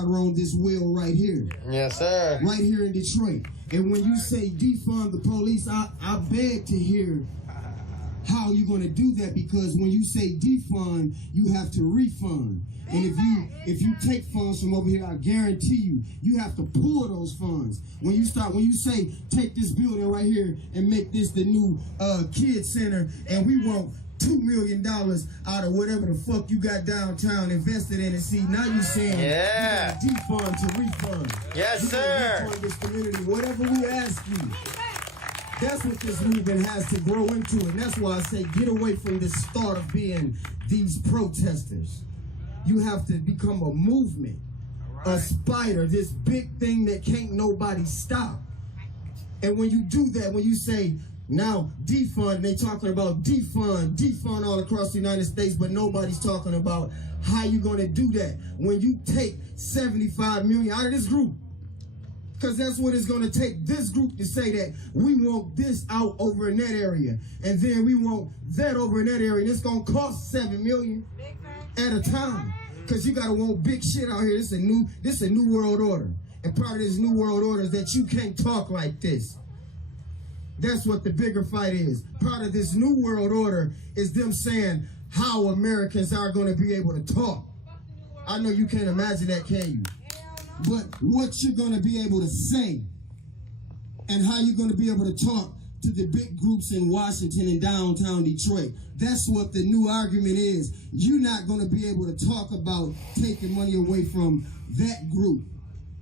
on this wheel right here. Yes, sir. Right here in Detroit. And when you say defund the police, I beg to hear how you're going to do that, because when you say defund, you have to refund. And if you take funds from over here, I guarantee you have to pull those funds. When you say take this building right here and make this the new kid center, and we want $2 million out of whatever the fuck you got downtown invested in, and see, now you saying yeah, you defund to refund. Yes, you sir. Refund this community, whatever we ask you. That's what this movement has to grow into, and that's why I say get away from this start of being these protesters. You have to become a movement, a spider, this big thing that can't nobody stop. And when you do that, when you say, now defund, they talking about defund all across the United States, but nobody's talking about how you're going to do that when you take 75 million out of this group. Because that's what it's going to take, this group to say that we want this out over in that area, and then we want that over in that area, and it's going to cost $7 million at a time. Because you got to want big shit out here. This is a new world order. And part of this new world order is that you can't talk like this. That's what the bigger fight is. Part of this new world order is them saying how Americans are going to be able to talk. I know you can't imagine that, can you? But what you're going to be able to say and how you're going to be able to talk to the big groups in Washington and downtown Detroit. That's what the new argument is. You're not going to be able to talk about taking money away from that group.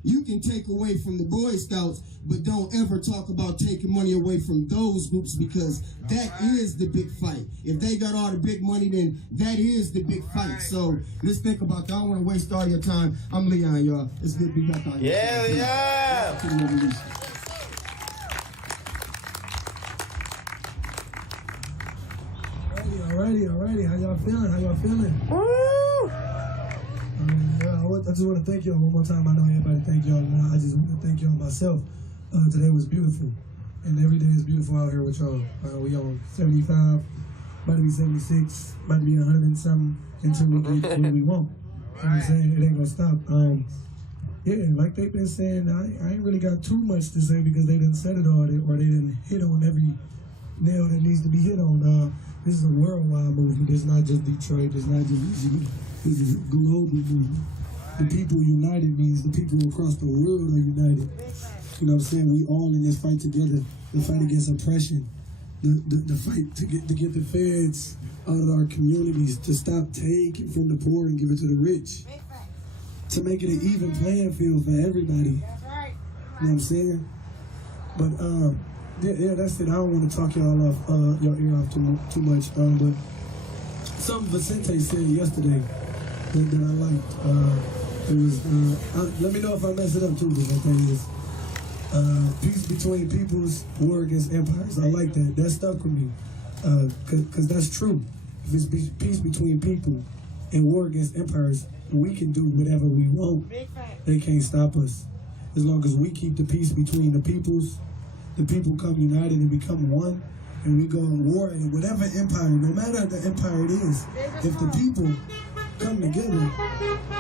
You can take away from the Boy Scouts, but don't ever talk about taking money away from those groups, because that is the big fight. If they got all the big money, then that is the big fight. So let's think about that. I don't want to waste all your time. I'm Leon, y'all. It's good to be back on. Yeah, yeah. Alrighty. How y'all feeling? Woo! I just want to thank y'all one more time. I know everybody thank y'all. I just want to thank y'all myself. Today was beautiful, and every day is beautiful out here with y'all. We on 75, about to be 76, about to be 100 and something until we get what we want. You know what I'm saying? It ain't gonna stop. Yeah, like they've been saying, I ain't really got too much to say because they didn't said it all, or they didn't hit on every nail that needs to be hit on. This is a worldwide movement. It's not just Detroit. It's not just Michigan. This is a global movement. The people united means the people across the world are united. You know what I'm saying? We all in this fight together. The fight against oppression. The fight to get the feds out of our communities, to stop taking from the poor and give it to the rich. To make it an even playing field for everybody. You know what I'm saying? But yeah, that's it. I don't want to talk y'all off your ear off too much. But something Vicente said yesterday that I liked. It was let me know if I mess it up too. But that is peace between peoples, war against empires. I like that. That stuck with me because that's true. If it's peace between people and war against empires, we can do whatever we want. They can't stop us as long as we keep the peace between the peoples. The people come united and become one, and we go in war in whatever empire, no matter the empire it is. If the people come together,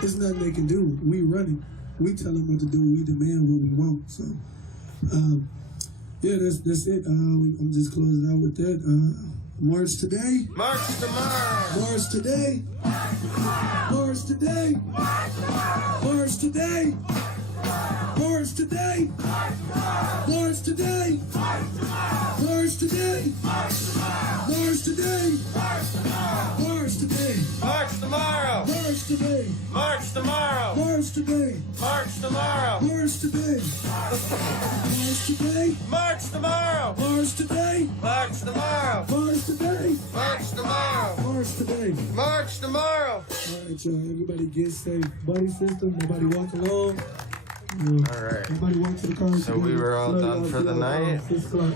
there's nothing they can do. We run it. We tell them what to do. We demand what we want. So, yeah, that's it. I'm just closing out with that. March today. March tomorrow. March today. March today. March today. March today. March today. March today. March today. March today. March tomorrow. March today. March tomorrow. March today. March tomorrow. March today. March today. March tomorrow. March today. March tomorrow. March today. March tomorrow. March today. March tomorrow. All right, y'all. Everybody get safe. Buddy system. Nobody walk alone. All right. Everybody walk to the car. So we were all done for the night. 6 o'clock.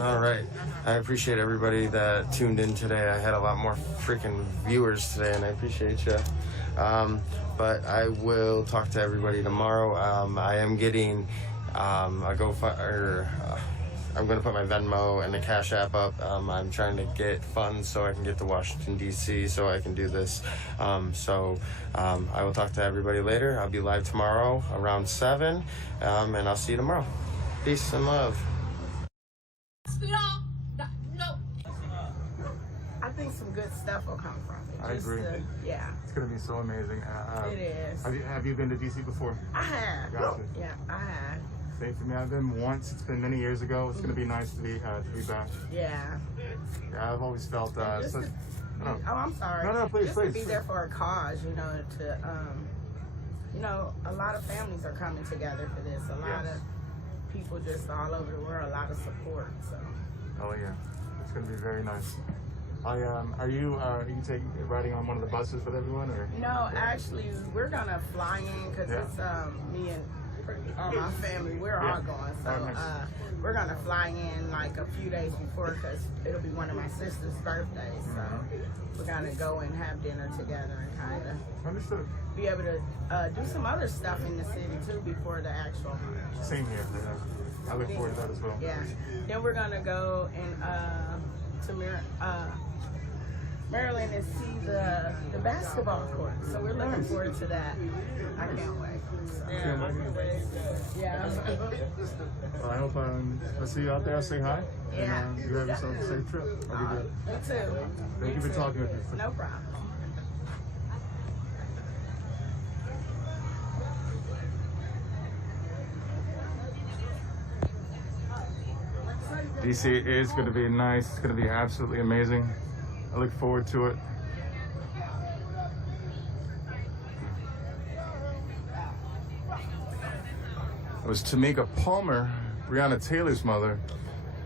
All right. I appreciate everybody that tuned in today. I had a lot more freaking viewers today, and I appreciate you. But I will talk to everybody tomorrow. I am getting a I'm going to put my Venmo and the Cash App up. I'm trying to get funds so I can get to Washington, D.C. so I can do this. I will talk to everybody later. I'll be live tomorrow around 7, and I'll see you tomorrow. Peace and love. I think some good stuff will come from it. I agree. Yeah. It's going to be so amazing. It is. Have you been to DC before? I have. Gotcha. Yeah, I have. Same for me. I've been once. It's been many years ago. It's going to be nice to be back. Yeah. Yeah, I've always felt Oh, I'm sorry. No, please, just please. to be there for a cause, a lot of families are coming together for this. A lot of people just all over the world, a lot of support. So. Oh yeah, it's going to be very nice. Are you riding on one of the buses with everyone, or? No, actually, we're gonna fly in because it's me and all my family. We're all going, so we're gonna fly in like a few days before because it'll be one of my sister's birthdays. So we're gonna go and have dinner together and kind of be able to do some other stuff in the city too before the actual march. Same here. I look forward to that as well. Yeah. Then we're gonna go and to Maryland and see the basketball court. So we're looking forward to that. I can't wait. So, yeah. Well, I hope I'll see you out there. I'll say hi. Yeah. And you have yourself a safe trip. I'll be good. You too. Thank you for talking with me. No problem. DC is going to be nice. It's going to be absolutely amazing. I look forward to it. It was Tamika Palmer, Breonna Taylor's mother,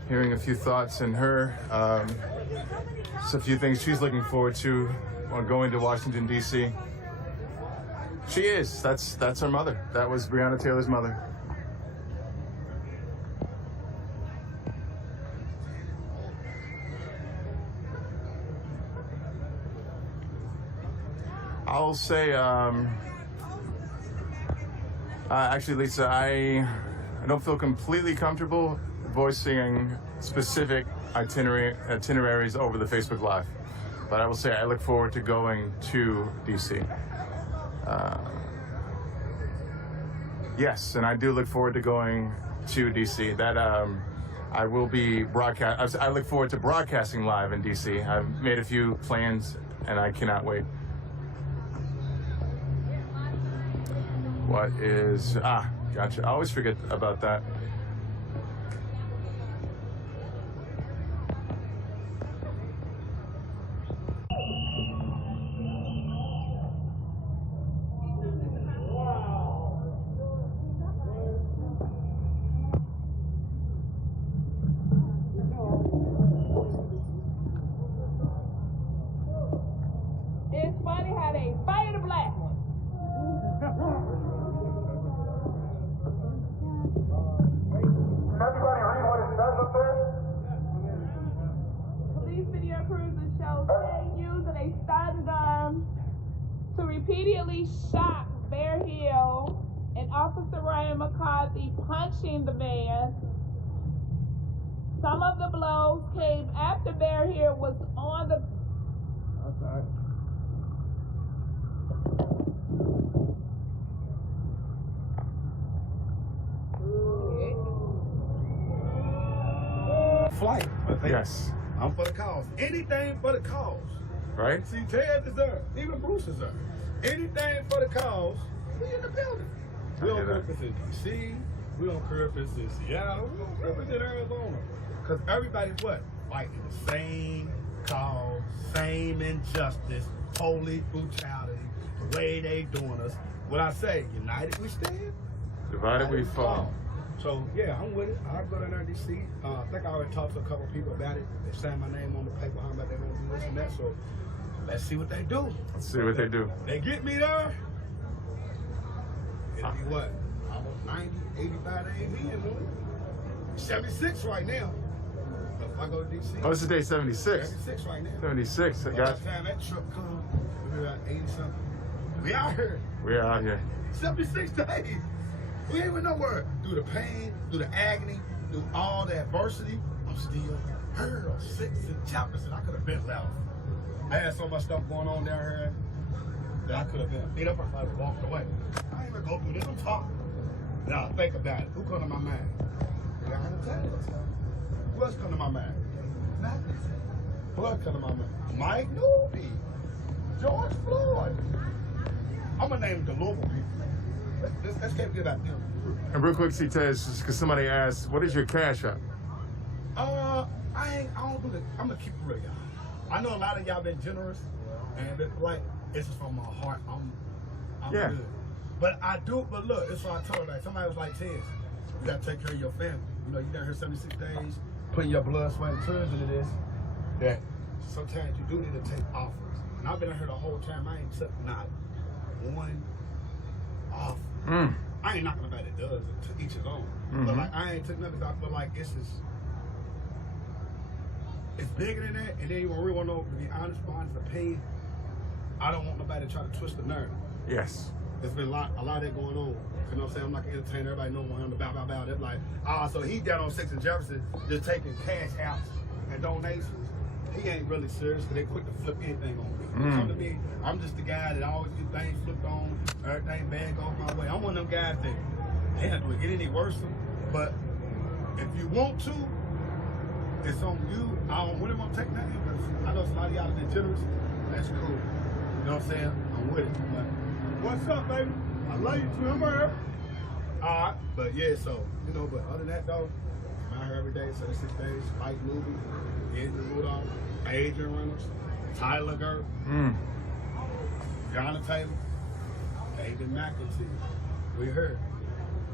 hearing a few thoughts in her. Just a few things she's looking forward to on going to Washington, D.C. She is. That's her mother. That was Breonna Taylor's mother. I'll say, actually, Lisa, I don't feel completely comfortable voicing specific itineraries over the Facebook Live, but I will say I look forward to going to DC. Yes, and I do look forward to going to DC. That I will be broadcast. I look forward to broadcasting live in DC. I've made a few plans, and I cannot wait. What is, gotcha. I always forget about that. It's funny how they fire the black one. Everybody read what it says up there? Police video cruisers show 10 using a stun gun to repeatedly shot Bear Hill and Officer Ryan McCarthy punching the man. Some of the blows came after Bear Hill was on the flight. Yes. I'm for the cause. Anything for the cause. Right? See, Ted is there. Even Bruce is there. Anything for the cause, we in the building. We don't care if it's in D.C., we don't care if it's in Seattle, we don't care if it's in Arizona. Because everybody's what? Fighting the same cause, same injustice, police brutality, the way they doing us. What I say, united we stand, Divided we fall. So yeah, I'm with it. I'll go down there to DC. I think I already talked to a couple of people about it. They signed my name on the paper, how about they're gonna do this and that. So let's see what they do. Let's see what they do. They get me there. It'll be what? Almost 90, 85 days in, boy. 76 right now. But if I go to DC. Oh, this is day 76. 76 right now. 76. I By got the time that truck comes, we'll be about 80 something. We out here. We're out here. 76 days. We ain't went nowhere. Through the pain, through the agony, through all the adversity, I'm still here. 6 chapters and I could have been left. I had so much stuff going on down here that I could have been beat up if I had walked away. I ain't even go through this. I'm talking. Now think about it. Who come to my mind? Riots. Who else come to my mind? Nothing. Who else come to my mind? Mike Newby. George Floyd. I'm gonna name the local people. Let's get about them. And real quick, C-Tez, because somebody asked, what is your cash app? I don't do that. I'm gonna keep it real, y'all. I know a lot of y'all been generous, and it's like, it's just from my heart. I'm Yeah. good. But I do, but look, it's what I told her. Like, somebody was like, Tez, you gotta take care of your family. You know, you down here 76 days, putting your blood, sweat, and tears into this, that sometimes you do need to take offers. And I've been out here the whole time, I ain't took not one offer. I ain't knocking about it does, to each his own. But like, I ain't took nothing, I feel like it's just, it's bigger than that, and then you really want to know, to be honest, my honest opinion, I don't want nobody to try to twist the narrative. Yes. There's been a lot of that going on. You know what I'm saying? I'm like an entertainer, everybody know I'm the bow. They're like, so he down on 6th and Jefferson, just taking cash out and donations. He ain't really serious, because they quick to flip anything on me. Come to me, I'm just the guy that always get things flipped on, everything bad goes my way. I'm one of them guys that, damn, do it get any worse? But if you want to, it's on you. I don't really want to take nothing, because I know a lot of y'all that generous. That's cool. You know what I'm saying? I'm with it. But what's up, baby? I love you too. I'm here. All right. But yeah, so, you know, but other than that, though, I'm out here every day, 76 days. Mike Newby, Andrew Rudolph, Adrian Reynolds, Tyler Gert, Breonna Taylor, David McAtee. We heard.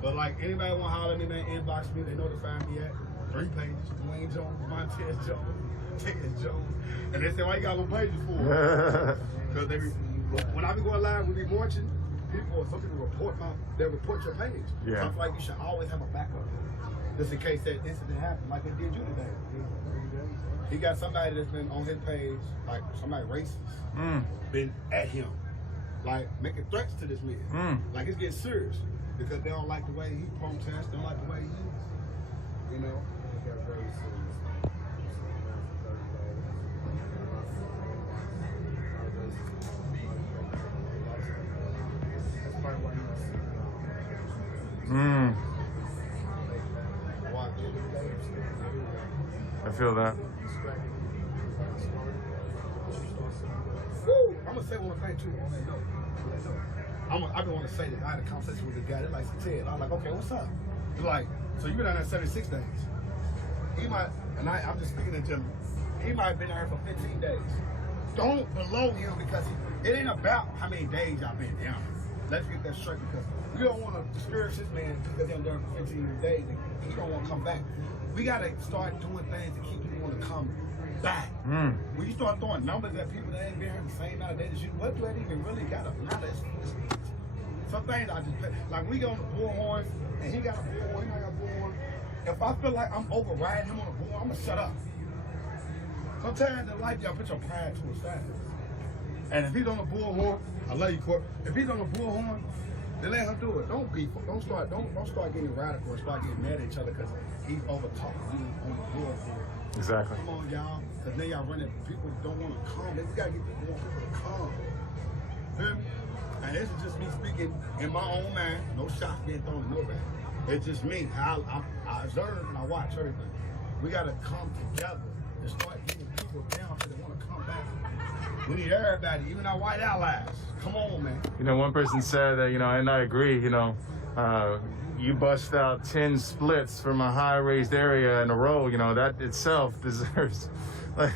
But like, anybody want to holler at me, man, inbox me. They know to find me at 3 pages. Dwayne Jones, Montez Jones, Ted Jones. And they say, why you got no pages for? Because when I be going live, we be marching, some people report your page. Yeah. So I feel like you should always have a backup. Just in case that incident happened, like it did you today. He got somebody that's been on his page, like somebody racist, been at him, like making threats to this man. Like it's getting serious because they don't like the way he protests, they don't like the way he, you know. I feel that. Woo! I'm gonna say one thing too on that note. I've been wanting to say that I had a conversation with the guy that likes to Ted. I was like, okay, what's up? He's like, so you've been down there 76 days. He might, and I'm just speaking to him, he might have been there for 15 days. Don't below him because it ain't about how many days y'all been down. Let's get that straight because we don't want to discourage this man because he's there for 15 days and he don't want to come back. We got to start doing things to keep people want to come back. When you start throwing numbers at people that ain't been here the same amount of days as you, what do that even really got to matter? Some things I just, like we go on the bullhorn and he got a bullhorn, he got a bullhorn. If I feel like I'm overriding him on a bullhorn, I'm going to shut up. Sometimes in life, y'all put your pride to a side. And if he's on the bullhorn, I love you, Court. If he's on the bullhorn, then let him do it. Don't beef. Don't start getting radical and start getting mad at each other because he's over talking you on the bullhorn. Exactly. Come on, y'all. Because then y'all running. People don't want to come. We got to get more people to come. Feel me? And this is just me speaking in my own mind. No shots being thrown at nobody. It's just me. How I observe and I watch everything. We got to come together and start getting people down so they want to come back. We need everybody, even our white allies. Come on, man. You know, one person said that, you know, and I agree, you know, you bust out 10 splits from a high-raised area in a row, you know, that itself deserves, like,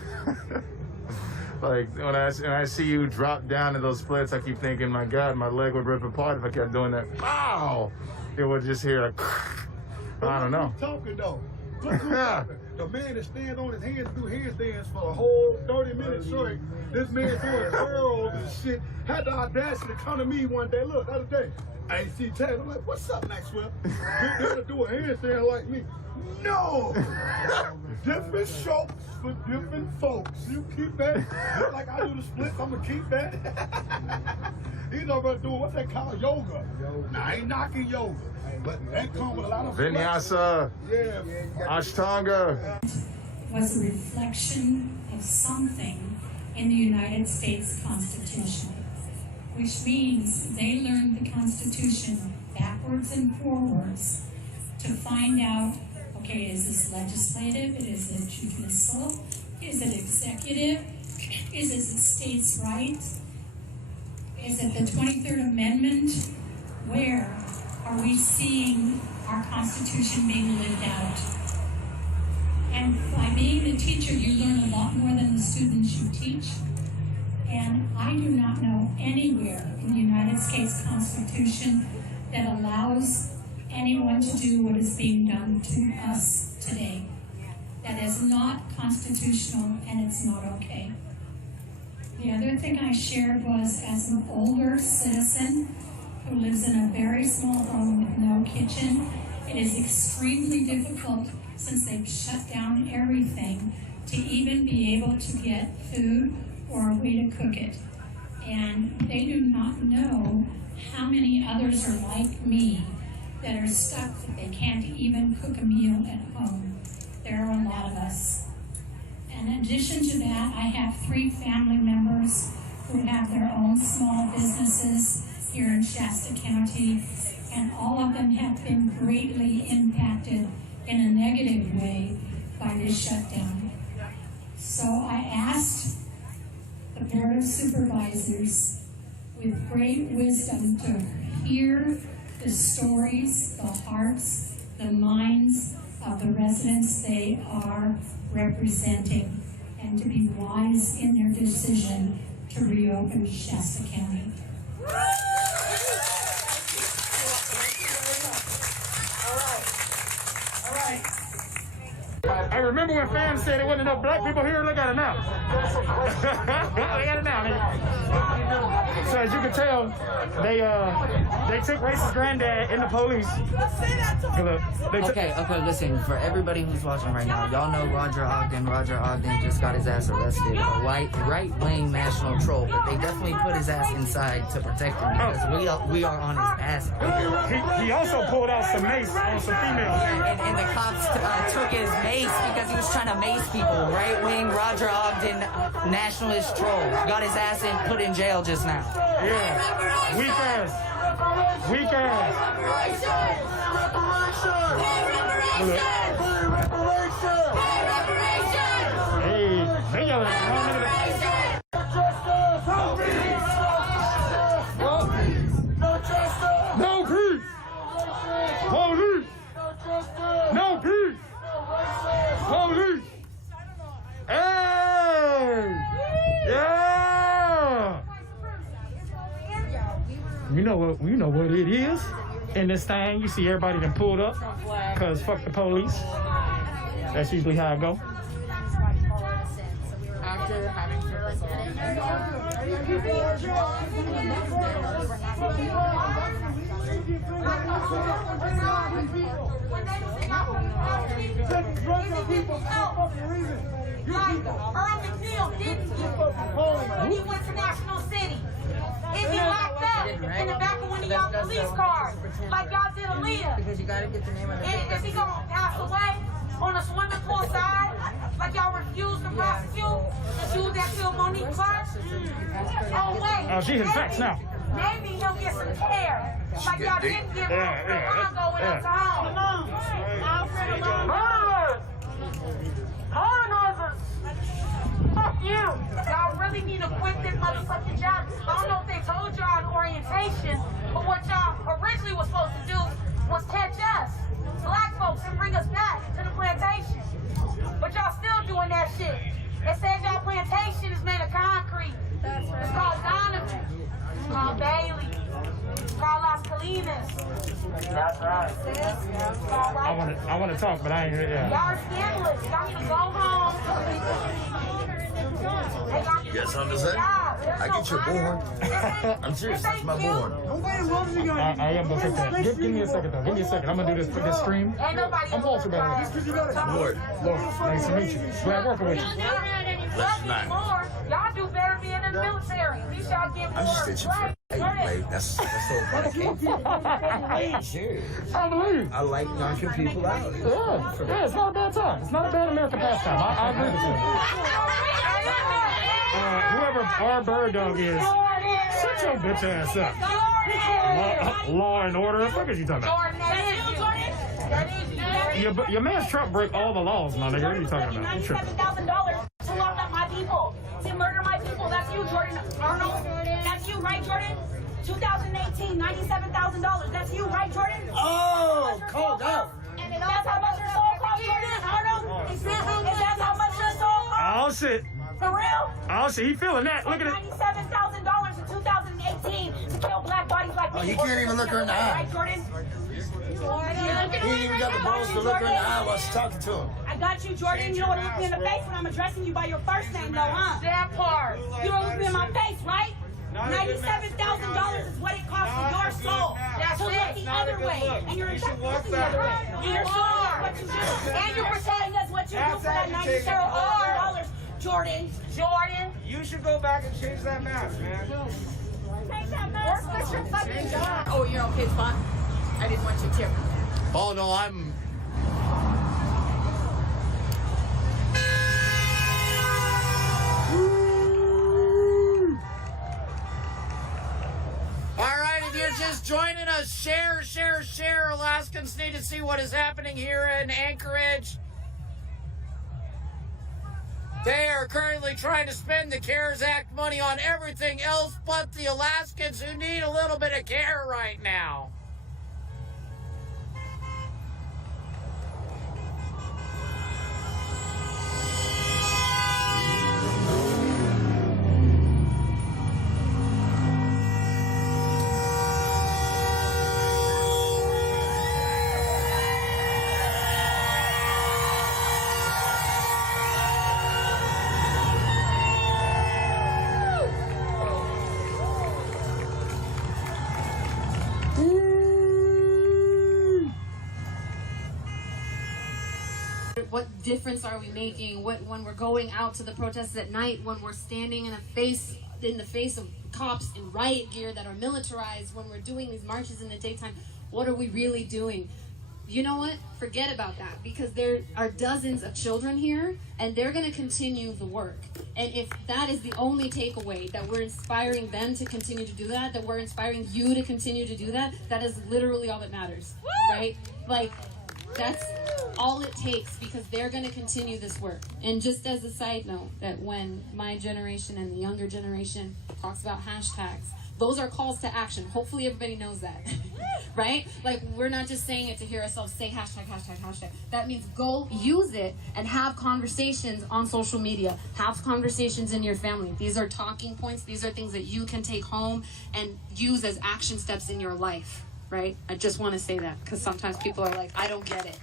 like when I see you drop down to those splits, I keep thinking, my God, my leg would rip apart if I kept doing that. Pow! It would just hear like, I don't know. Talking though. Look who's talking. The man that stands on his hands do handstands for a whole 30 minutes straight. This man doing curls and shit. Had the audacity to come to me one day. Look, the other day, I ain't see Ted. I'm like, what's up, Maxwell? You're gonna do a handstand like me. No! Different strokes for different folks. You keep that. Just like I do the splits, I'm gonna keep that. He's over doing what's that called? Yoga. Now, I ain't knocking yoga, but that comes with a lot of Vinyasa, Ashtanga. Was a reflection of something in the United States Constitution, which means they learned the Constitution backwards and forwards to find out, okay, is this legislative, is it judicial, is it executive, is it states' rights, is it the 23rd Amendment? Where are we seeing our Constitution being lived out? And by being the teacher, you learn a lot more than the students you teach. And I do not know anywhere in the United States Constitution that allows anyone to do what is being done to us today. That is not constitutional, and it's not okay. The other thing I shared was, as an older citizen who lives in a very small home with no kitchen, it is extremely difficult, since they've shut down everything, to even be able to get food or a way to cook it. And they do not know how many others are like me that are stuck, that they can't even cook a meal at home. There are a lot of us. In addition to that, I have 3 family members who have their own small businesses here in Shasta County, and all of them have been greatly impacted in a negative way by this shutdown. So I asked the Board of Supervisors, with great wisdom, to hear the stories, the hearts, the minds of the residents they are representing, and to be wise in their decision to reopen Shasta County. I remember when fans said there wasn't enough black people here. Look at it now. Look at it now, nigga. So as you can tell, they took racist granddad in the police. Okay, listen, for everybody who's watching right now, y'all know Roger Ogden. Roger Ogden just got his ass arrested. A right-wing national troll, but they definitely put his ass inside to protect him, because we are on his ass. He also pulled out some mace on some females. And the cops took his mace because he was trying to mace people. Right-wing Roger Ogden nationalist troll got his ass put in jail just now. Yeah, weak ass. Weak ass. Hey, they yelling at the wrong nigga. No peace. Police. No peace. Police. Hey. Yeah. You know what it is in this thing. You see everybody done pulled up because fuck the police. That's usually how I go. After having Earl McNeil didn't when he went to National City. Is he locked up in the back of one of y'all police cars, like y'all did Aaliyah? Because you gotta get the name of the Is he gonna pass away on a swimming pool side, like y'all refused to prosecute the dude that killed Monique Clark? Oh wait, Oh, she's in facts now. maybe he'll get some care, like y'all didn't give Congo in us home. Colonizers! Fuck you! Y'all really need to quit this motherfucking job. I don't know if they told y'all in orientation, but what y'all originally was supposed to do was catch us, black folks, and bring us back to the plantation. But y'all still doing that shit. It says y'all plantation is made of concrete. It's called Donovan. It's called Bailey. It's called Las Colinas. That's right. I want to talk, but I ain't here yet. Y'all are scandalous. Y'all need to go home. You got something to say? I get your board. I'm serious, that's my board. I am gonna take that. Give me a second though. Give me a second. I'm gonna do this stream. I'm Walter, by the way. Lord. Nice to meet you. Glad working with you. Last night. Y'all do better being in the military. At least y'all get more. I'm just itching for hey, that's so funny. I'm serious. I believe. I like knocking people out. Yeah, it's not a bad time. It's not a bad American pastime. I agree with you. Whoever our bird dog is, shut your bitch ass up. Law and order. What the fuck is you talking about? Your man's Trump break all the laws, my nigga. What are you talking about? $97,000 to lock up my people, to murder my people. That's you, Jordan Arnold. That's you, right, Jordan? 2018, $97,000. That's you, right, Jordan? Oh, called out. And that's how much your soul costs, Jordan Arnold? Is that how much your soul costs? Oh shit. For real? Oh shit, he feeling that. Look at it. $97,000 in 2018 to kill black bodies like me. Oh, he can't even look her in the eye. Right, Jordan? He ain't even got the balls to look her in the eye while she's talking to him. I got you, Jordan. You don't want to look me in the face when I'm addressing you by your first name, though, huh? That part. You don't look me in my face, right? $97,000 is what it costs for your soul to look the other way. And you're exactly looking the other way. And your soul is what you do. And you're pretending that's what you do for that $97,000, Jordan. Jordan. You should go back and change that mask, man. Take that mask. What's your fucking job? Oh, you're okay, spot. I didn't want you to. Oh no, I'm. All right, if you're just joining us, share. Alaskans need to see what is happening here in Anchorage. They are currently trying to spend the CARES Act money on everything else but the Alaskans who need a little bit of care right now. What difference are we making? When we're going out to the protests at night, when we're standing in the face of cops in riot gear that are militarized, when we're doing these marches in the daytime, what are we really doing? You know what? Forget about that, because there are dozens of children here and they're going to continue the work. And if that is the only takeaway, that we're inspiring them to continue to do that we're inspiring you to continue to do that is literally all that matters, right? Like, that's all it takes, because they're going to continue this work. And just as a side note, that when my generation and the younger generation talks about hashtags, those are calls to action. Hopefully everybody knows that, right? Like, we're not just saying it to hear ourselves say hashtag. That means go use it and have conversations on social media. Have conversations in your family. These are talking points. These are things that you can take home and use as action steps in your life. Right? I just want to say that, because sometimes people are like, I don't get it.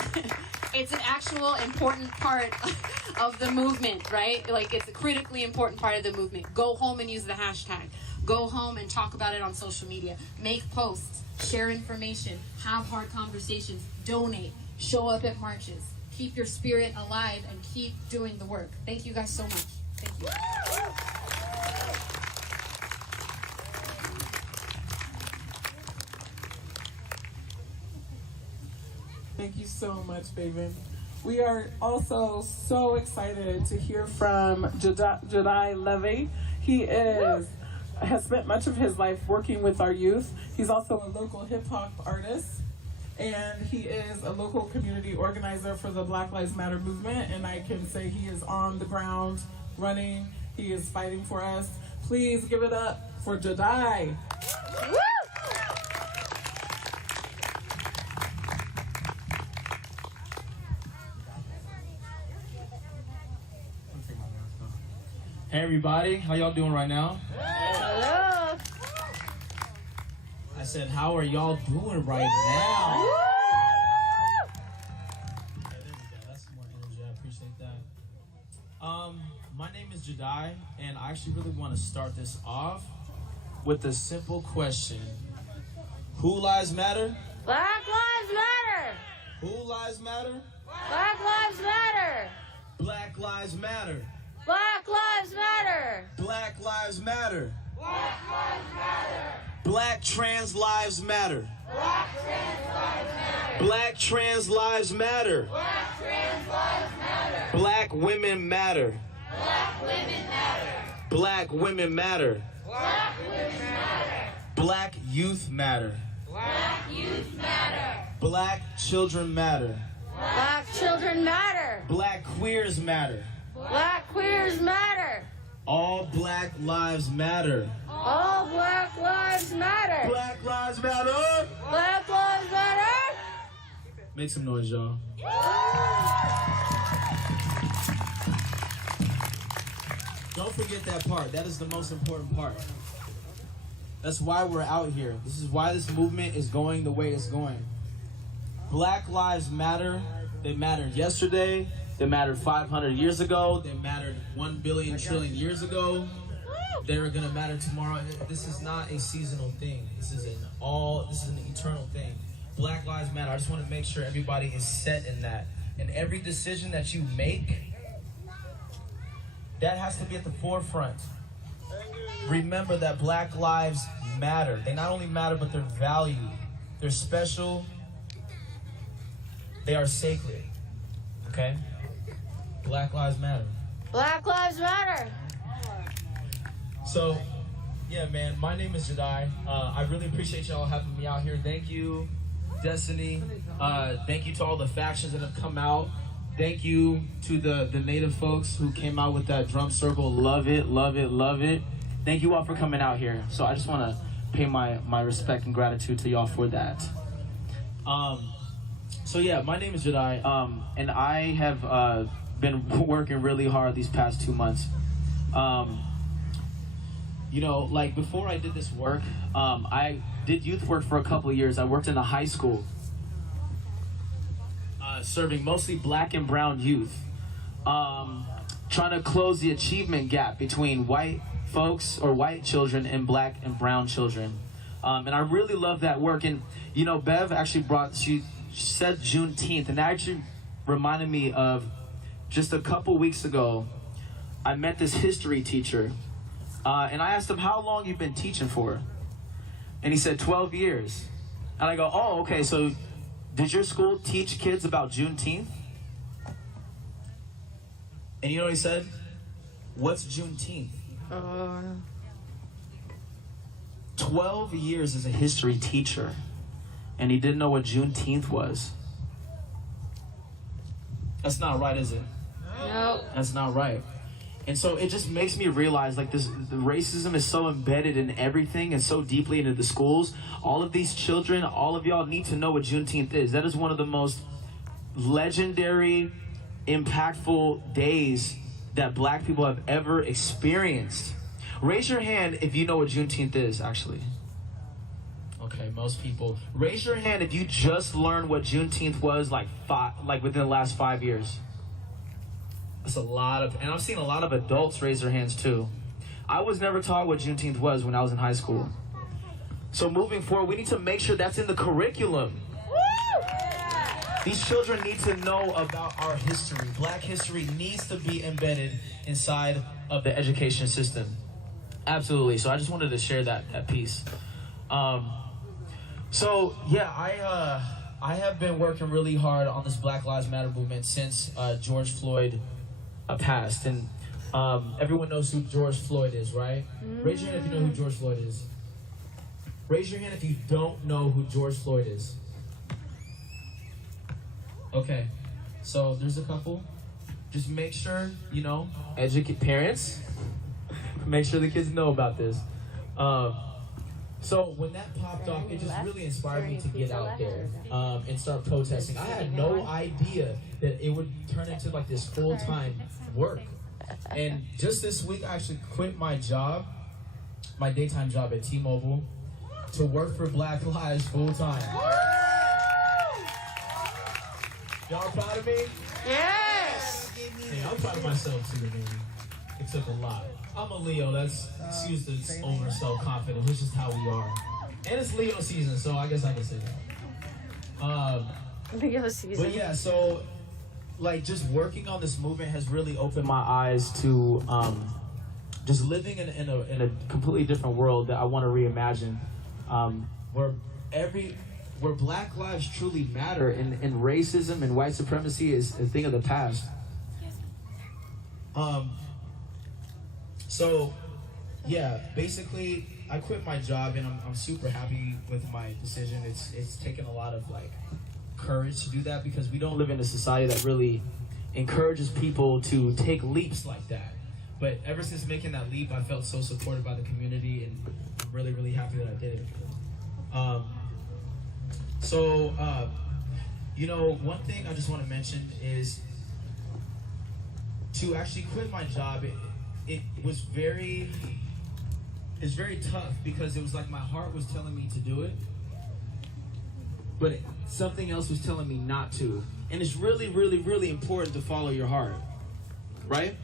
It's an actual important part of the movement, right? Like, it's a critically important part of the movement. Go home and use the hashtag. Go home and talk about it on social media. Make posts, share information, have hard conversations, donate, show up at marches. Keep your spirit alive and keep doing the work. Thank you guys so much. Thank you. Thank you so much, Baven. We are also so excited to hear from Jedi Levy. He has spent much of his life working with our youth. He's also a local hip-hop artist, and he is a local community organizer for the Black Lives Matter movement, and I can say he is on the ground running. He is fighting for us. Please give it up for Jedi. Hey everybody, how y'all doing right now? Hello. I said, how are y'all doing right now? That's more energy, I appreciate that. My name is Jedi, and I actually really want to start this off with a simple question. Who lives matter? Black lives matter. Who lives matter? Black lives matter. Black lives matter. Black lives matter. Black lives matter. Black lives matter. Black trans lives matter. Black trans lives matter. Black trans lives matter. Black trans lives matter. Black women matter. Black women matter. Black women matter. Black women matter. Black youth matter. Black youth matter. Black children matter. Black children matter. Black queers matter. Black queers matter. All black lives matter. All black lives matter. Black lives matter. Black lives matter. Make some noise, y'all. Don't forget that part. That is the most important part. That's why we're out here. This is why this movement is going the way it's going. Black lives matter. They mattered yesterday. They mattered 500 years ago. They mattered 1 billion trillion years ago. They're gonna matter tomorrow. This is not a seasonal thing. This is an eternal thing. Black lives matter. I just want to make sure everybody is set in that. And every decision that you make, that has to be at the forefront. Remember that black lives matter. They not only matter, but they're valued. They're special. They are sacred. Okay? Black lives matter. Black lives matter. So, yeah, man, my name is Jedi. I really appreciate y'all having me out here. Thank you, Destiny. Thank you to all the factions that have come out. Thank you to the native folks who came out with that drum circle. Love it, love it, love it. Thank you all for coming out here. So I just want to pay my respect and gratitude to y'all for that. So yeah, my name is Jedi, and I have been working really hard these past 2 months. You know, like before I did this work, I did youth work for a couple of years. I worked in a high school, serving mostly black and brown youth, trying to close the achievement gap between white folks or white children and black and brown children. And I really love that work. And, you know, Bev actually she said Juneteenth, and that actually reminded me of just a couple weeks ago, I met this history teacher, and I asked him, how long you've been teaching for? And he said, 12 years. And I go, oh, okay, so did your school teach kids about Juneteenth? And you know what he said? What's Juneteenth? 12 years as a history teacher, and he didn't know what Juneteenth was. That's not right, is it? No. That's not right. And so it just makes me realize, like, the racism is so embedded in everything and so deeply into the schools. All of these children, all of y'all need to know what Juneteenth is. That is one of the most legendary, impactful days that black people have ever experienced. Raise your hand if you know what Juneteenth is, actually. Okay, most people. Raise your hand if you just learned what Juneteenth was like within the last 5 years. That's a lot of, and I've seen a lot of adults raise their hands too. I was never taught what Juneteenth was when I was in high school. So moving forward, we need to make sure that's in the curriculum. These children need to know about our history. Black history needs to be embedded inside of the education system. Absolutely. So I just wanted to share that piece. So yeah, I have been working really hard on this Black Lives Matter movement since George Floyd passed, and everyone knows who George Floyd is, right? Raise your hand if you know who George Floyd is. Raise your hand if you don't know who George Floyd is. Okay, so there's a couple. Just make sure, you know, educate parents. Make sure the kids know about this. So when that popped off, it just really inspired me to get out there and start protesting. I had no idea that it would turn into like this full-time work. And just this week, I actually quit my job, my daytime job at T-Mobile, to work for Black Lives full-time. Y'all proud of me? Yes! Hey, I'm proud of myself too, baby. It took a lot. I'm a Leo. That's excuse this over self-confidence. It's just how we are. And it's Leo season, so I guess I can say that. Leo season. But yeah, so like just working on this movement has really opened my eyes to just living in a completely different world that I want to reimagine, where Black lives truly matter and racism and white supremacy is a thing of the past. So yeah, basically I quit my job and I'm super happy with my decision. It's taken a lot of like courage to do that because we don't live in a society that really encourages people to take leaps like that. But ever since making that leap, I felt so supported by the community, and I'm really, really happy that I did it. You know, one thing I just want to mention is to actually quit my job. It's very tough because it was like my heart was telling me to do it, but something else was telling me not to. And it's really, really, really important to follow your heart, right?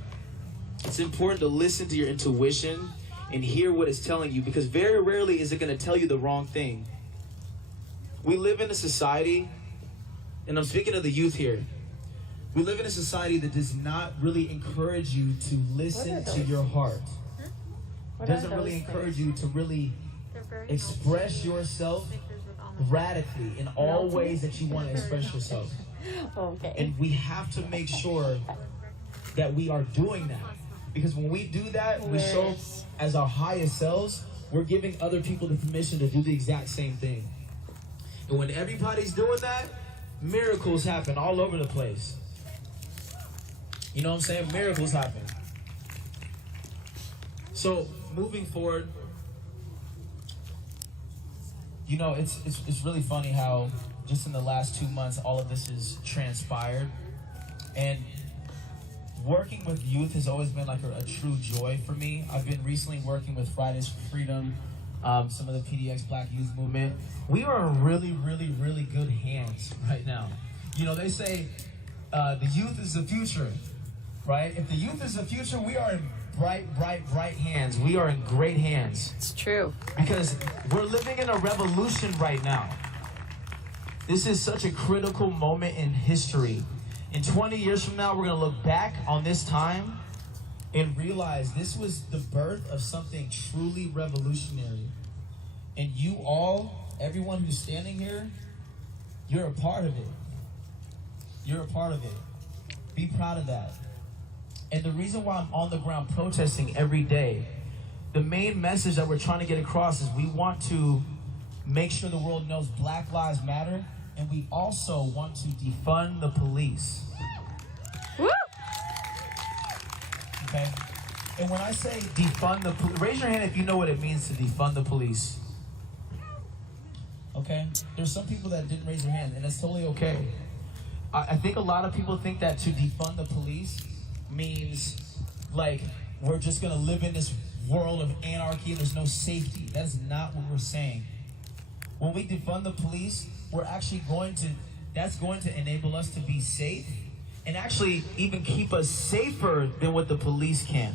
It's important to listen to your intuition and hear what it's telling you, because very rarely is it going to tell you the wrong thing. We live in a society, and I'm speaking of the youth here, we live in a society that does not really encourage you to listen to your heart. It doesn't really encourage you to really express yourself radically in all ways that you want to express yourself. Okay. And we have to make sure that we are doing that. Because when we do that, we show as our highest selves, we're giving other people the permission to do the exact same thing. And when everybody's doing that, miracles happen all over the place. You know what I'm saying? Miracles happen. So moving forward, you know, it's really funny how just in the last 2 months, all of this has transpired. And working with youth has always been like a true joy for me. I've been recently working with Fridays for Freedom, some of the PDX Black Youth Movement. We are in really, really, really good hands right now. You know, they say the youth is the future, right? If the youth is the future, we are in bright, bright, bright hands. We are in great hands. It's true. Because we're living in a revolution right now. This is such a critical moment in history. In 20 years from now, we're going to look back on this time and realize this was the birth of something truly revolutionary. And you all, everyone who's standing here, you're a part of it. You're a part of it. Be proud of that. And the reason why I'm on the ground protesting every day, the main message that we're trying to get across is we want to make sure the world knows Black Lives Matter, and we also want to defund the police. Woo! Okay? And when I say defund the police, raise your hand if you know what it means to defund the police. Okay? There's some people that didn't raise their hand, and it's totally okay. I think a lot of people think that to defund the police means like we're just gonna live in this world of anarchy and there's no safety. That is not what we're saying. When we defund the police, we're actually that's going to enable us to be safe and actually even keep us safer than what the police can.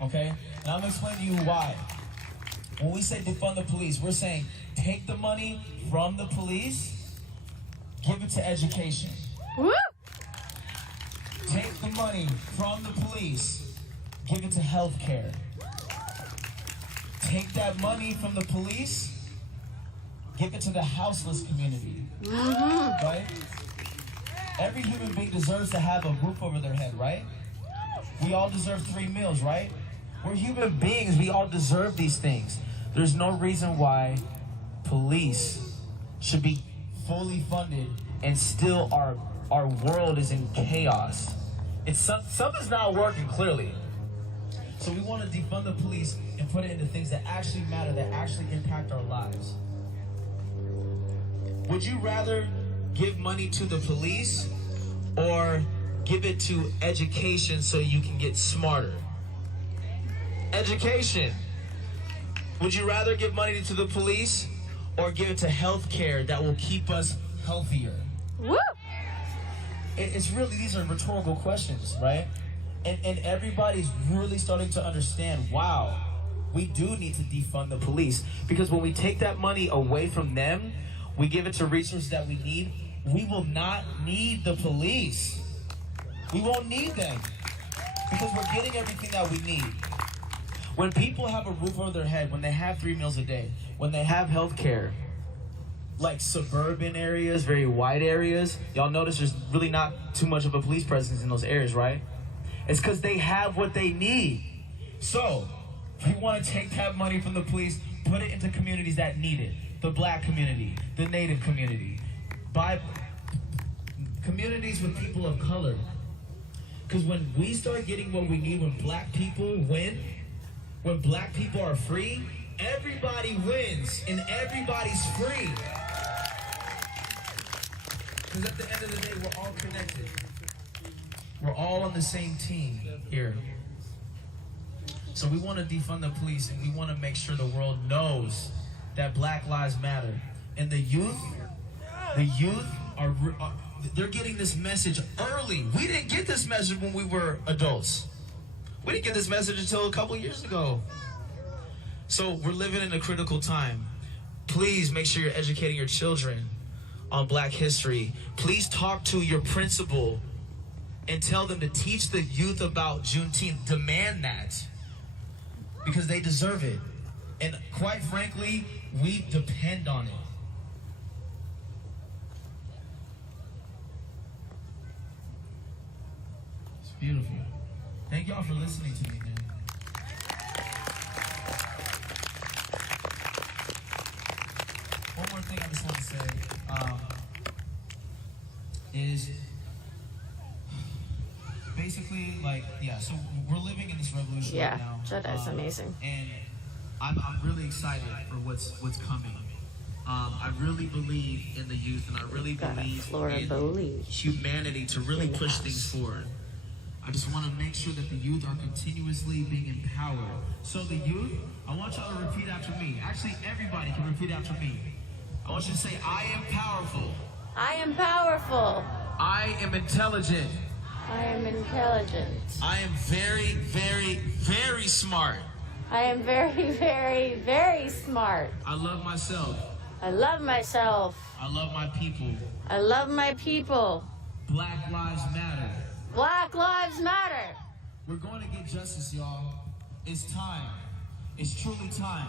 Okay? And I'm gonna explain to you why. When we say defund the police, we're saying take the money from the police, give it to education. Woo! Take the money from the police, give it to health care. Take that money from the police, give it to the houseless community. Mm-hmm. Right? Every human being deserves to have a roof over their head, right? We all deserve 3 meals, right? We're human beings, we all deserve these things. There's no reason why police should be fully funded and still our world is in chaos. Something's not working clearly. So we want to defund the police and put it into things that actually matter, that actually impact our lives. Would you rather give money to the police or give it to education so you can get smarter? Education. Would you rather give money to the police or give it to health care that will keep us healthier? Woo! It's really, these are rhetorical questions, right? And everybody's really starting to understand, wow, we do need to defund the police. Because when we take that money away from them, we give it to resources that we need, we will not need the police. We won't need them. Because we're getting everything that we need. When people have a roof over their head, when they have 3 meals a day, when they have health care, like suburban areas, very wide areas, y'all notice there's really not too much of a police presence in those areas, right? It's because they have what they need. So, we want to take that money from the police, put it into communities that need it. The black community, the native community, communities with people of color. Because when we start getting what we need, when black people win, when black people are free, everybody wins and everybody's free. Because at the end of the day, we're all connected. We're all on the same team here. So we want to defund the police, and we want to make sure the world knows that Black Lives Matter. And the youth are they're getting this message early. We didn't get this message when we were adults. We didn't get this message until a couple years ago. So we're living in a critical time. Please make sure you're educating your children on Black history. Please talk to your principal and tell them to teach the youth about Juneteenth. Demand that. Because they deserve it. And quite frankly, we depend on it. It's beautiful. Thank y'all for listening to me, man. One more thing I just want to say is basically, like, yeah, so we're living in this revolution right now. Yeah, Jedi's amazing. And I'm really excited for what's coming. I really believe in the youth, and I really believe in humanity to really push things forward. I just want to make sure that the youth are continuously being empowered. So the youth, I want y'all to repeat after me. Actually, everybody can repeat after me. I want you to say, I am powerful. I am powerful. I am intelligent. I am intelligent. I am very, very, very smart. I am very, very, very smart. I love myself. I love myself. I love my people. I love my people. Black Lives Matter. Black Lives Matter. We're going to get justice, y'all. It's time. It's truly time.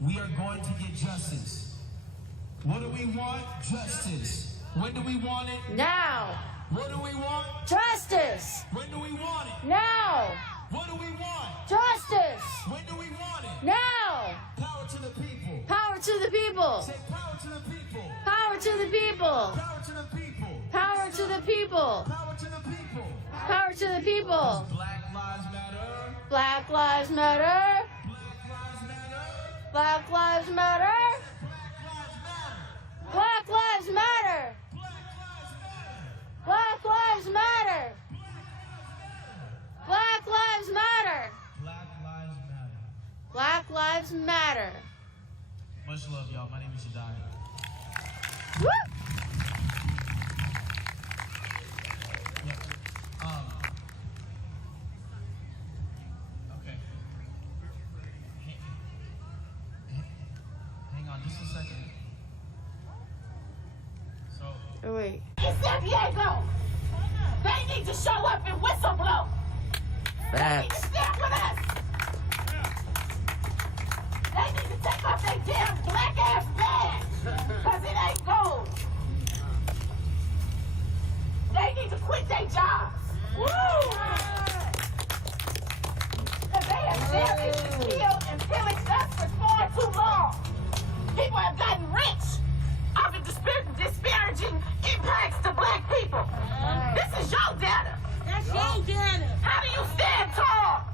We are going to get justice. What do we want? Justice. When do we want it? Now. What do we want? Justice. When do we want it? Now. What do we want? Justice. When do we want it? Now. Power to the people. Power to the people. Say power to the people. Power to the people. Power to the people. Power to the people. Power to the people. Power to the people. Black Lives Matter. Black Lives Matter. Black Lives Matter. Black Lives Matter. Black Lives Matter. Black Lives Matter. Black Lives Matter. Black Lives Matter. Much love, y'all. My name is Jedi. Woo! Okay. Hang on just a second. So. Oh, wait. In San Diego, they need to show up and whistle blow. They need to stand with us. They need to take off their damn black ass badge, because it ain't gold. They need to quit their jobs. Woo! Because they have damaged, killed, and pillaged us for far too long. People have gotten rich off of disparaging impacts to black people. This is your data. That's your data. How do you stand tall?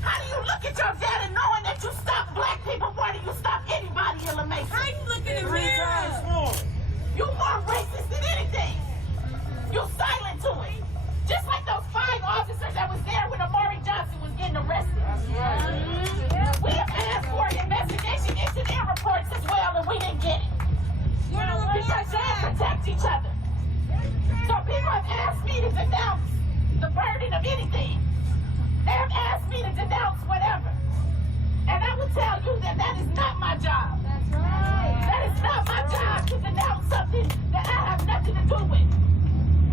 How do you look at your data knowing that you stop black people more than you stop anybody in La Mesa? How you look in the mirror? You more racist than anything. You silent to it. Just like those 5 officers that was there when Amari Johnson was getting arrested. We have asked for an investigation into their reports as well, and we didn't get it. Because y'all protect each other. So people have asked me to denounce the burden supporting of anything. They have asked me to denounce whatever. And I will tell you that that is not my job. That's right. That is not my job to denounce something that I have nothing to do with.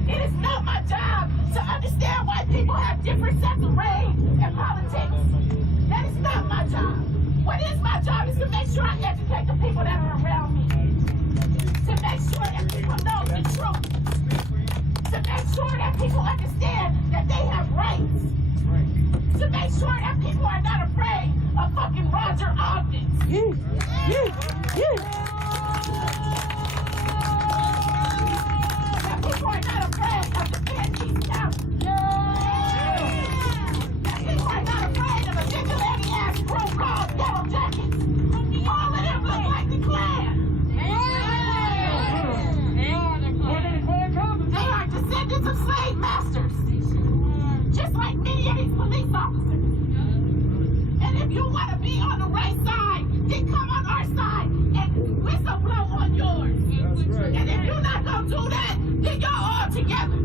It is not my job to understand why people have different sets of reign and politics. That is not my job. What is my job is to make sure I educate the people that are around me. To make sure that people know the truth. To make sure that people understand that they have rights. To make sure that people are not afraid of fucking Roger Ogden. That people are not afraid of the Panties County. That people are not afraid of a vigilante-ass group called Yellow Jackets. All of them look like the Klan. They are descendants of slave masters. Just like many of these police officers. And if you want to be on the right side, then come on our side and whistle blow on yours. Right. And if you're not going to do that, then you're all together.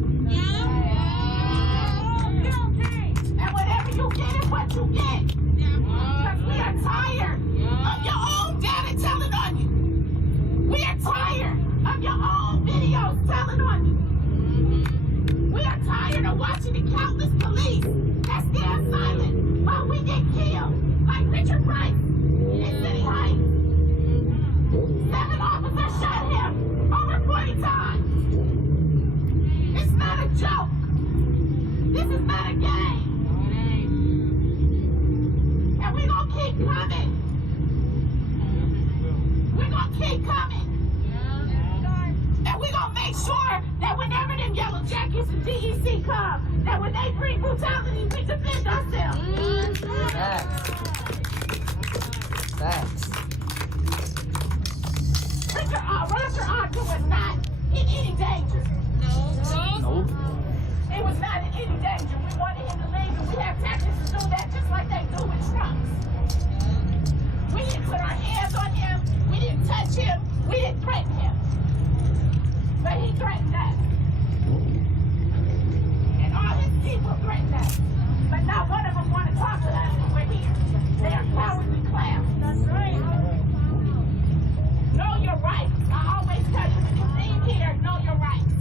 And whatever you get is what you get. Because we are tired of your own data telling on you. We are tired of your own videos telling on you. We are tired of watching the countless police that stand silent while we get killed, like Richard Wright in City Heights. 7 officers shot him over 40 times. It's not a joke. This is not a game. And we're going to keep coming. We're going to keep coming. And we're going to make sure that whenever them Yellow Jackets and DEC come, that when they bring brutality, we defend ourselves. Facts. Roger Ogden was not in any danger. Nope. He was not in any danger. We wanted him to leave, and we have tactics to do that just like they do with Trump. We didn't put our hands on him. We didn't touch him. We didn't threaten him. But he threatened us. And all his people threatened us. But not one of them want to talk to us when we're here. They are cowardly clowns. That's right. Know your rights. I always tell you when you leave here, know your rights.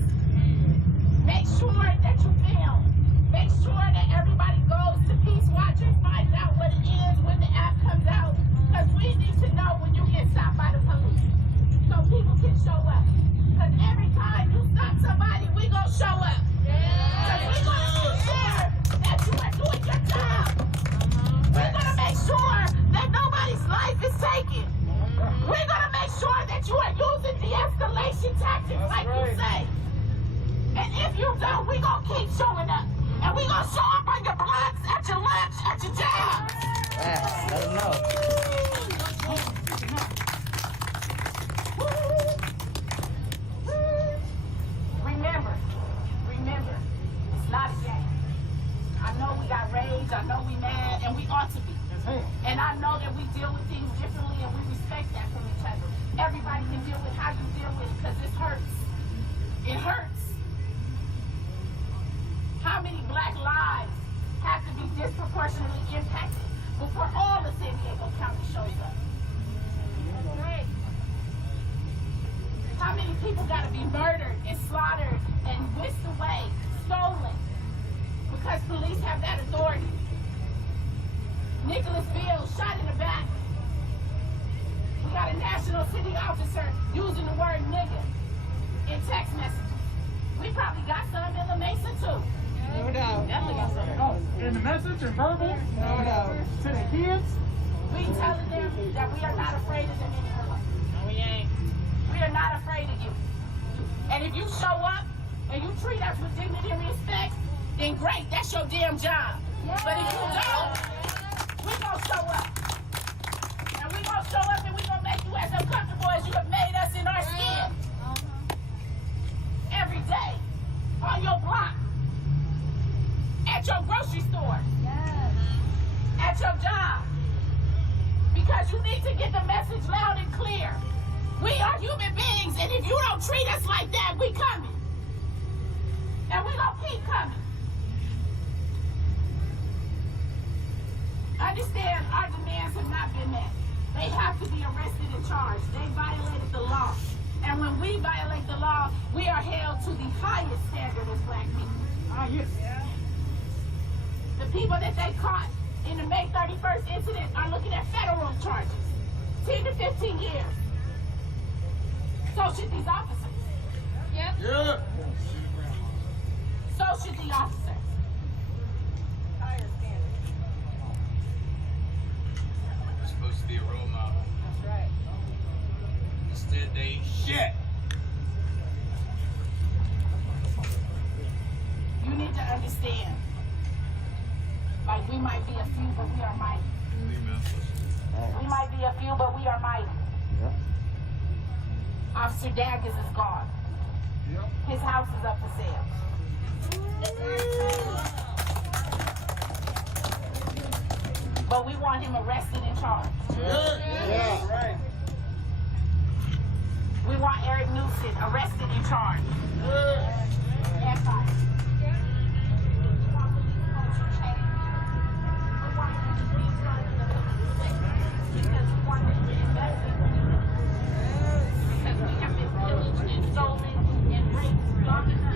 Make sure that you film. Make sure that everybody goes to Peace Watch and finds out what it is when the app comes out. Because we need to know when you get stopped by the police. So people can show up. Because every time you stop somebody, we gonna show up. Because we gonna make sure that you are doing your job. We're gonna make sure that nobody's life is taken. We're gonna make sure that you are using de-escalation tactics like you say. And if you don't, we gonna keep showing up. And we gonna show up on your blocks, at your lunch, at your job. Facts. Let them know. Remember, it's not a game. I know we got rage, I know we mad, and we ought to be. And I know that we deal with things differently, and we respect that from each other. Everybody can deal with how you deal with it, because it hurts. It hurts. How many black lives have to be disproportionately impacted before all of San Diego County shows up? How many people got to be murdered and slaughtered and whisked away, stolen, because police have that authority? Nicholas Beale shot in the back. We got a national city officer using the word nigga in text messages. We probably got some in La Mesa too. No doubt. Definitely got some. Oh, in the message and verbal? No doubt. To the kids? We telling them that we are not afraid of them anymore. No, we ain't. We are not afraid of you. And if you show up and you treat us with dignity and respect, then great, that's your damn job. But if you don't, we gonna show up. And we gonna show up and we gonna make you as uncomfortable as you have made us in our skin. Every day, on your block, at your grocery store, at your job. Because you need to get the message loud and clear. We are human beings, and if you don't treat us like that, we coming. And we gonna keep coming. Understand, our demands have not been met. They have to be arrested and charged. They violated the law. And when we violate the law, we are held to the highest standard as black people. The people that they caught in the May 31st incident are looking at federal charges, 10 to 15 years. So should these officers. Yep. Yeah. So should the officers. They're supposed to be a role model. That's right. Instead, they ain't shit. You need to understand. Like, we might be a few, but we are mighty. We might be a few, but we are mighty. Yeah. Officer Daggis is gone. Yep. His house is up for sale. But we want him arrested and charged. Yeah. Right. We want Eric Newson arrested and charged. And fired. We want police culture change. We want him to be in charge of the police because we want him to invest in people. Because we have been pillaged and stolen and raped long enough.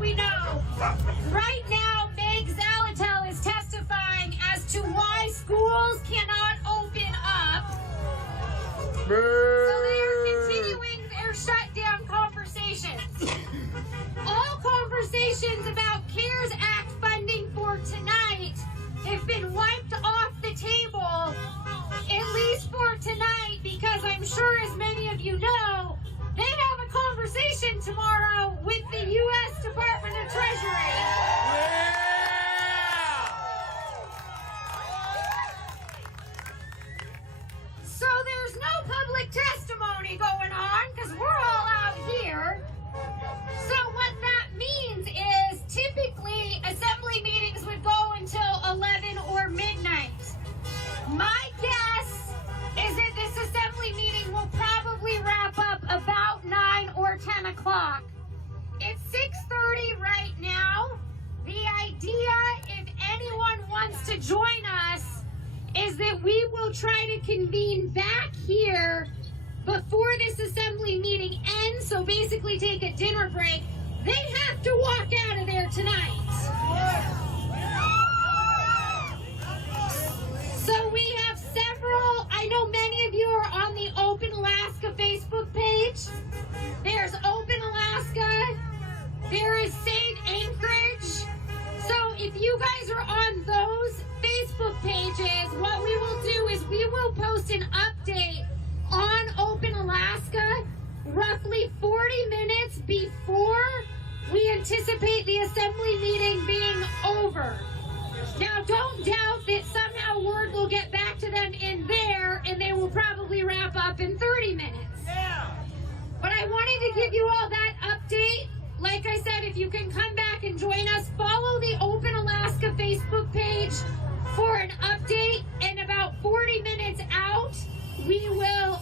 We know right now Meg Zalatel is testifying as to why schools cannot open up. So they are continuing their shutdown conversations. All conversations about CARES Act funding for tonight have been wiped off the table, at least for tonight, because I'm sure, as many of you know, they have a conversation tomorrow with the U.S. Department of Treasury. So there's no public testimony going on because we're all out here. So what that means is typically assembly meetings would go until 11 or midnight. My guess is that this assembly meeting will probably wrap up about 9 or 10 o'clock. It's 6:30 right now. The idea, if anyone wants to join us, is that we will try to convene back here before this assembly meeting ends, so basically take a dinner break. They have to walk out of there tonight. So we have several, I know many of you are on the Open Alaska Facebook page. There's Open Alaska. There is Save Anchorage. So if you guys are on those Facebook pages, what we will do is we will post an update on Open Alaska roughly 40 minutes before we anticipate the assembly meeting being over. Now, don't doubt that somehow word will get back to them in there and they will probably wrap up in 30 minutes. Yeah. But I wanted to give you all that update. Like I said, if you can come back and join us, follow the Open Alaska Facebook page for an update. And about 40 minutes out, we will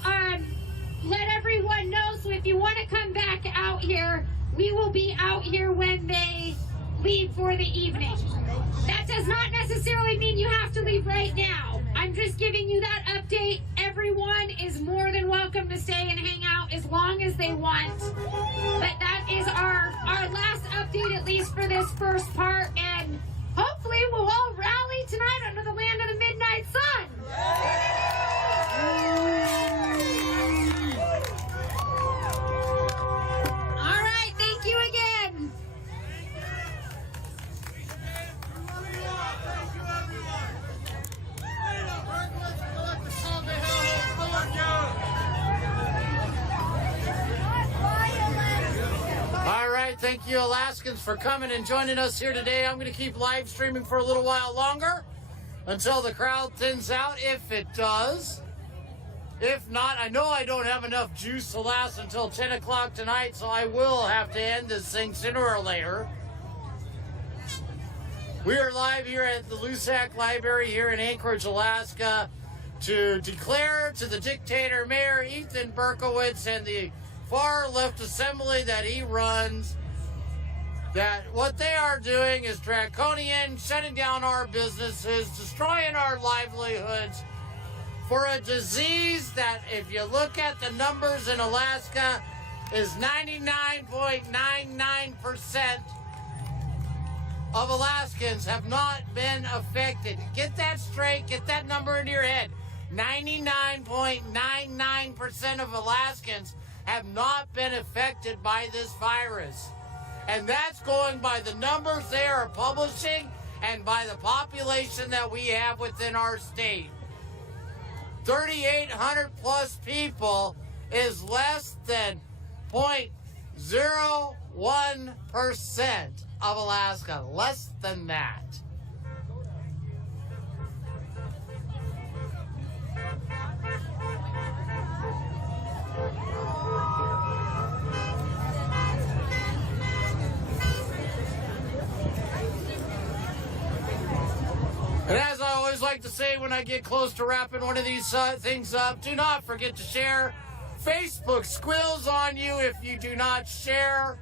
let everyone know. So if you want to come back out here, we will be out here when they leave for the evening. That does not necessarily mean you have to leave right now. I'm just giving you that update. Everyone is more than welcome to stay and hang out as long as they want. But that is our last update, at least for this first part. And hopefully we'll all rally tonight under the land of the midnight sun. All right, thank you again. All right, thank you, Alaskans, for coming and joining us here today. I'm going to keep live streaming for a little while longer until the crowd thins out, if it does. If not, I know I don't have enough juice to last until 10 o'clock tonight, so I will have to end this thing sooner or later. We are live here at the Lusac Library here in Anchorage, Alaska. to declare to the dictator Mayor Ethan Berkowitz and the far left assembly that he runs that what they are doing is draconian, shutting down our businesses, destroying our livelihoods for a disease that, if you look at the numbers in Alaska, is 99.99% of Alaskans have not been affected. Get that straight, get that number into your head. 99.99% of Alaskans have not been affected by this virus. And that's going by the numbers they are publishing and by the population that we have within our state. 3,800 plus people is less than 0.01% of Alaska. Less than that. And as I always like to say when I get close to wrapping one of these things up, do not forget to share. Facebook squeals on you if you do not share.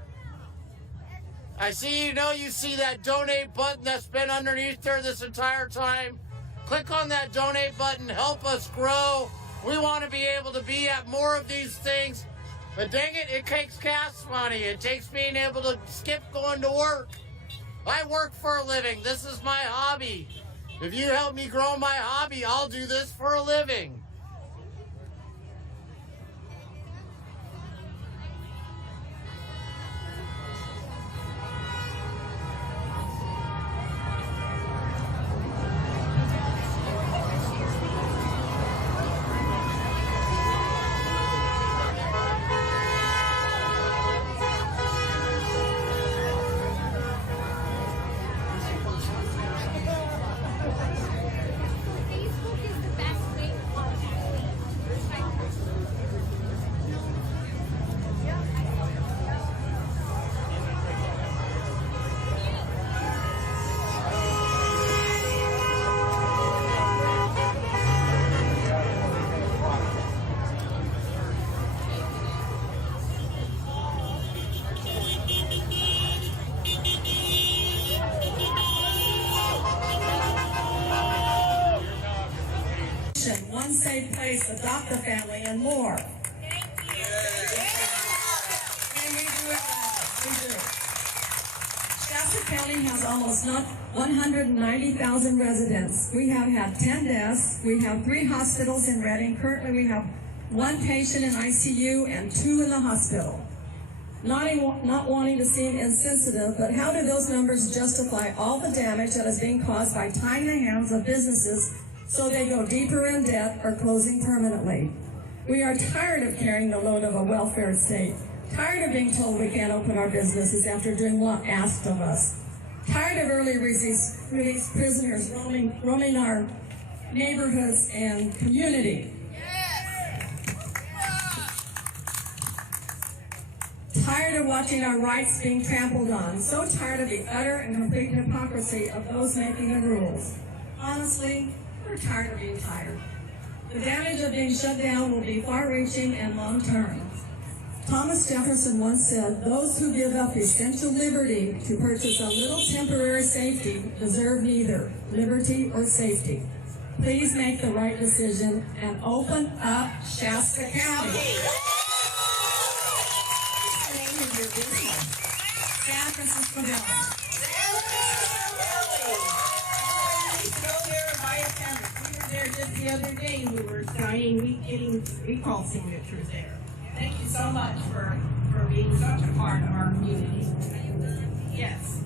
I see you see that donate button that's been underneath there this entire time. Click on that donate button, help us grow. We want to be able to be at more of these things. But dang it, it takes gas money. It takes being able to skip going to work. I work for a living. This is my hobby. If you help me grow my hobby, I'll do this for a living. One safe place, adopt a family, and more. And we do it well. We do. Shasta County has almost 190,000 residents. We have had 10 deaths. We have 3 hospitals in Redding. Currently, we have 1 patient in ICU and 2 in the hospital. Not wanting to seem insensitive, but how do those numbers justify all the damage that is being caused by tying the hands of businesses so they go deeper in debt or closing permanently? We are tired of carrying the load of a welfare state, tired of being told we can't open our businesses after doing what asked of us, tired of early release prisoners roaming our neighborhoods and community. Tired of watching our rights being trampled on, so tired of the utter and complete hypocrisy of those making the rules. Honestly, we're tired of being tired. The damage of being shut down will be far-reaching and long-term. Thomas Jefferson once said, "Those who give up essential liberty to purchase a little temporary safety deserve neither liberty or safety." Please make the right decision and open up Shasta County. What's the name of your business? San Francisco Valley. There just the other day we were getting recall signatures there. Thank you so much for being such a part of our community. Yes.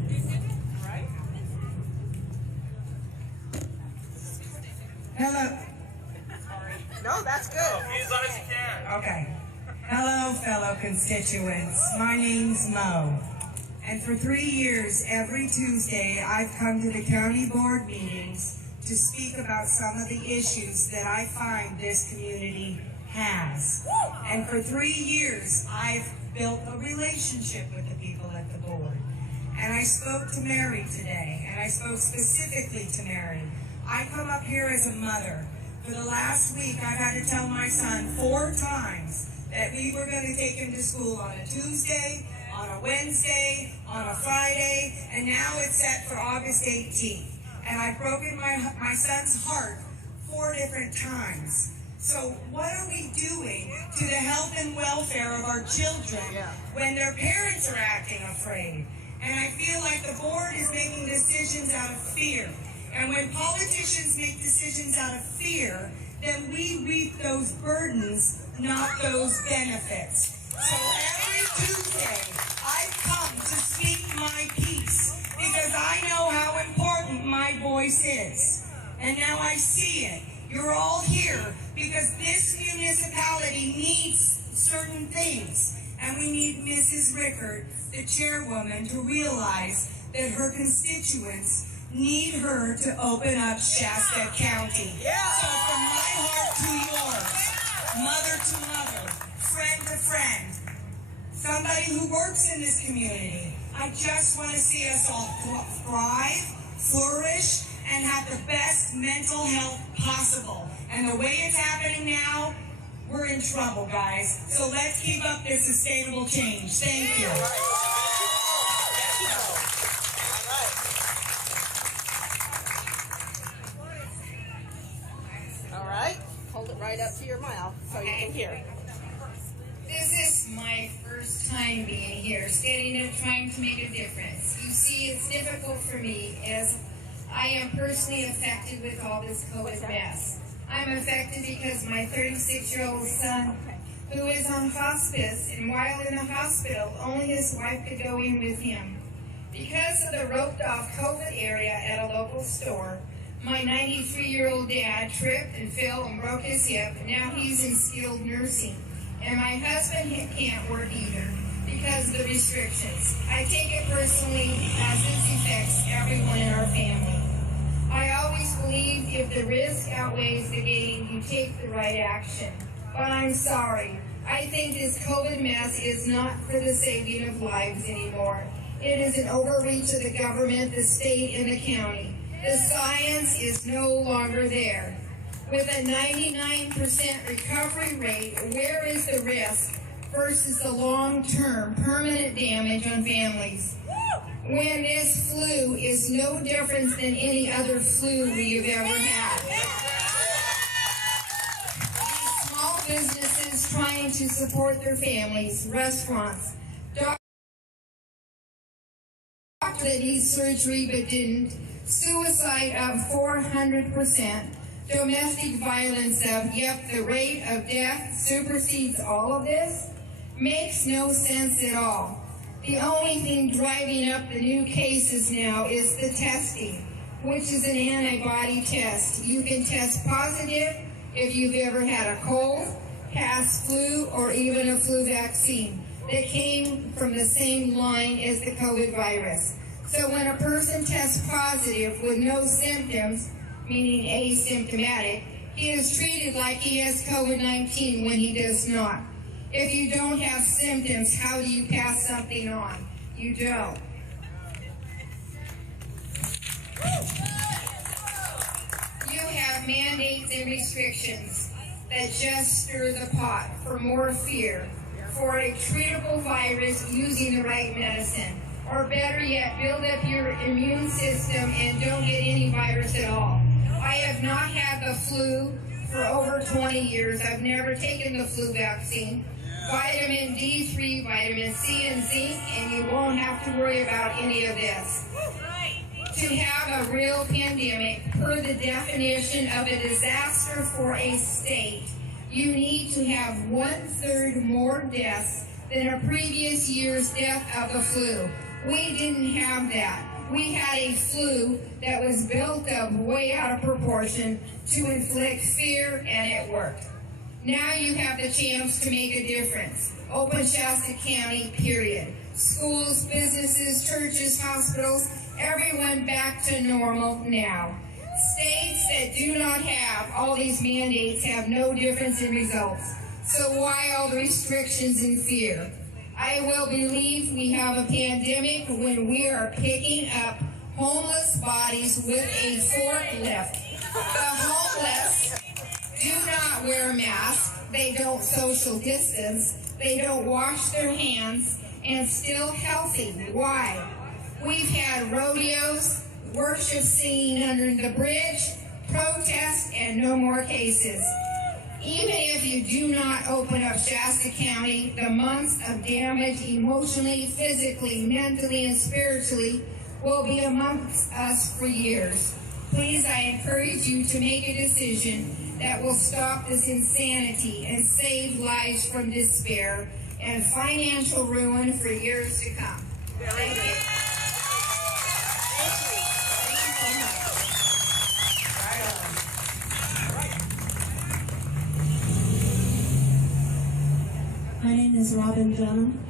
All right. Hello. No, that's good. Be as loud as you can. Okay. Hello, fellow constituents. My name's Mo. And for 3 years, every Tuesday, I've come to the county board meetings to speak about some of the issues that I find this community has. And for 3 years, I've built a relationship with the people at the board. And I spoke to Mary today, and I spoke specifically to Mary. I come up here as a mother For the last week, I've had to tell my son 4 times that we were going to take him to school on a Tuesday, on a Wednesday, on a Friday, and now it's set for August 18th. And I've broken my son's heart 4 different times. So what are we doing to the health and welfare of our children when their parents are acting afraid? And I feel like the board is making decisions out of fear. And when politicians make decisions out of fear, then we reap those burdens, not those benefits. So every Tuesday, I come to speak my piece because I know how important my voice is. And now I see it. You're all here because this municipality needs certain things. And we need Mrs. Rickard, the chairwoman, to realize that her constituents need her to open up Shasta County. So from my heart to yours, mother to mother, friend to friend, somebody who works in this community, I just want to see us all thrive, flourish, and have the best mental health possible. And the way it's happening now, we're in trouble, guys. So let's keep up this sustainable change. Thank you. All right. Hold it right up to your mouth so you can hear. This is my first time being here, standing up trying to make a difference. You see, it's difficult for me as I am personally affected with all this COVID mess. I'm affected because my 36-year-old son, who is on hospice, and while in the hospital, only his wife could go in with him. Because of the roped-off COVID area at a local store, my 93-year-old dad tripped and fell and broke his hip, and now he's in skilled nursing. And my husband can't work either because of the restrictions. I take it personally as this affects everyone in our family. I always believe if the risk outweighs the gain, you take the right action. But I'm sorry. I think this COVID mess is not for the saving of lives anymore. It is an overreach of the government, the state, and the county. The science is no longer there. With a 99% recovery rate, where is the risk versus the long-term permanent damage on families? When this flu is no different than any other flu we have ever had. These small businesses trying to support their families, restaurants, doctors that need surgery but didn't, suicide up 400%, domestic violence up, yep, the rate of death supersedes all of this, makes no sense at all. The only thing driving up the new cases now is the testing, which is an antibody test. You can test positive if you've ever had a cold, past flu, or even a flu vaccine that came from the same line as the COVID virus. So when a person tests positive with no symptoms, meaning asymptomatic, he is treated like he has COVID-19 when he does not. If you don't have symptoms, how do you pass something on? You don't. You have mandates and restrictions that just stir the pot for more fear, for a treatable virus using the right medicine. Or better yet, build up your immune system and don't get any virus at all. I have not had the flu for over 20 years. I've never taken the flu vaccine. Vitamin D3, vitamin C, and zinc, and you won't have to worry about any of this. To have a real pandemic, per the definition of a disaster for a state, you need to have 1/3 more deaths than a previous year's death of the flu. We didn't have that. We had a flu that was built up way out of proportion to inflict fear, and it worked. Now you have the chance to make a difference. Open Shasta County, period. Schools, businesses, churches, hospitals, everyone back to normal now. States that do not have all these mandates have no difference in results. So why all the restrictions and fear? I will believe we have a pandemic when we are picking up homeless bodies with a forklift. The homeless do not wear a mask, they don't social distance, they don't wash their hands, and still healthy. Why? We've had rodeos, worship singing under the bridge, protests, and no more cases. Even if you do not open up Shasta County, the months of damage emotionally, physically, mentally, and spiritually will be amongst us for years. Please, I encourage you to make a decision that will stop this insanity and save lives from despair and financial ruin for years to come. Thank you. My name is Robin Dunham.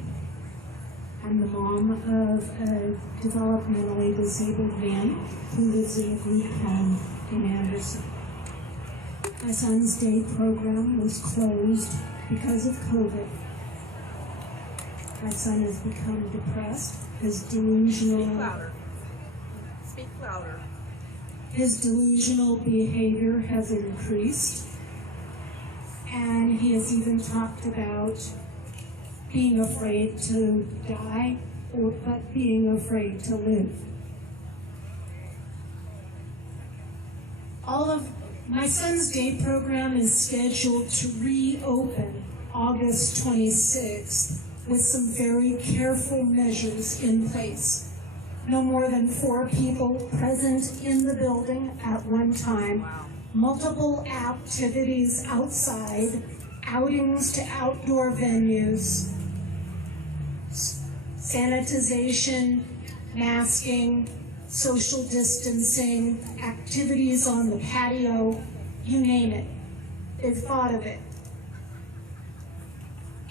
I'm the mom of a developmentally disabled man who lives in a group home in Anderson. My son's day program was closed because of COVID. My son has become depressed. His delusional Speak louder. His delusional behavior has increased, and he has even talked about being afraid to die, but being afraid to live. My son's day program is scheduled to reopen August 26th with some very careful measures in place. No more than 4 people present in the building at one time, multiple activities outside, outings to outdoor venues, sanitization, masking, social distancing, activities on the patio, you name it. They've thought of it.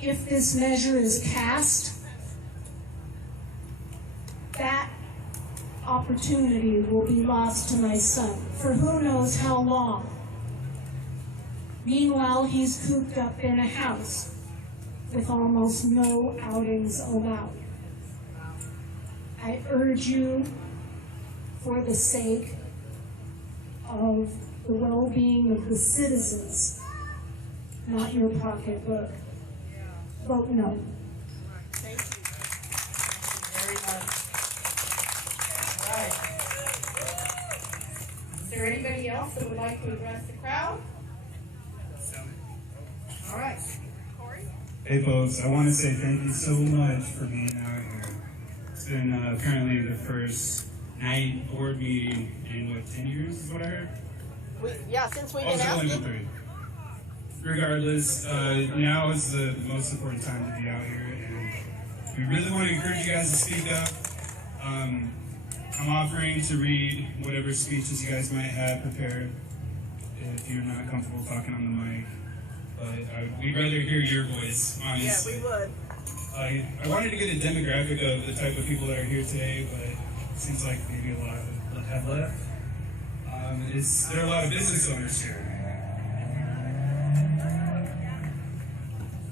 If this measure is passed, that opportunity will be lost to my son for who knows how long. Meanwhile, he's cooped up in a house with almost no outings allowed. I urge you, for the sake of the well-being of the citizens, not your pocketbook, vote no. Thank you. Very much. All right. Is there anybody else that would like to address the crowd? All right. Corey? Hey folks, I want to say thank you so much for being out here. It's been currently the first night board meeting in what, 10 years is what I heard? Since we've Oh, been it's only asking. been 3. Regardless, now is the most important time to be out here, and we really want to encourage you guys to speak up. I'm offering to read whatever speeches you guys might have prepared if you're not comfortable talking on the mic. But we'd rather hear your voice, honestly. Yeah, we would. I wanted to get a demographic of the type of people that are here today, but it seems like maybe a lot have left. There are a lot of business owners here.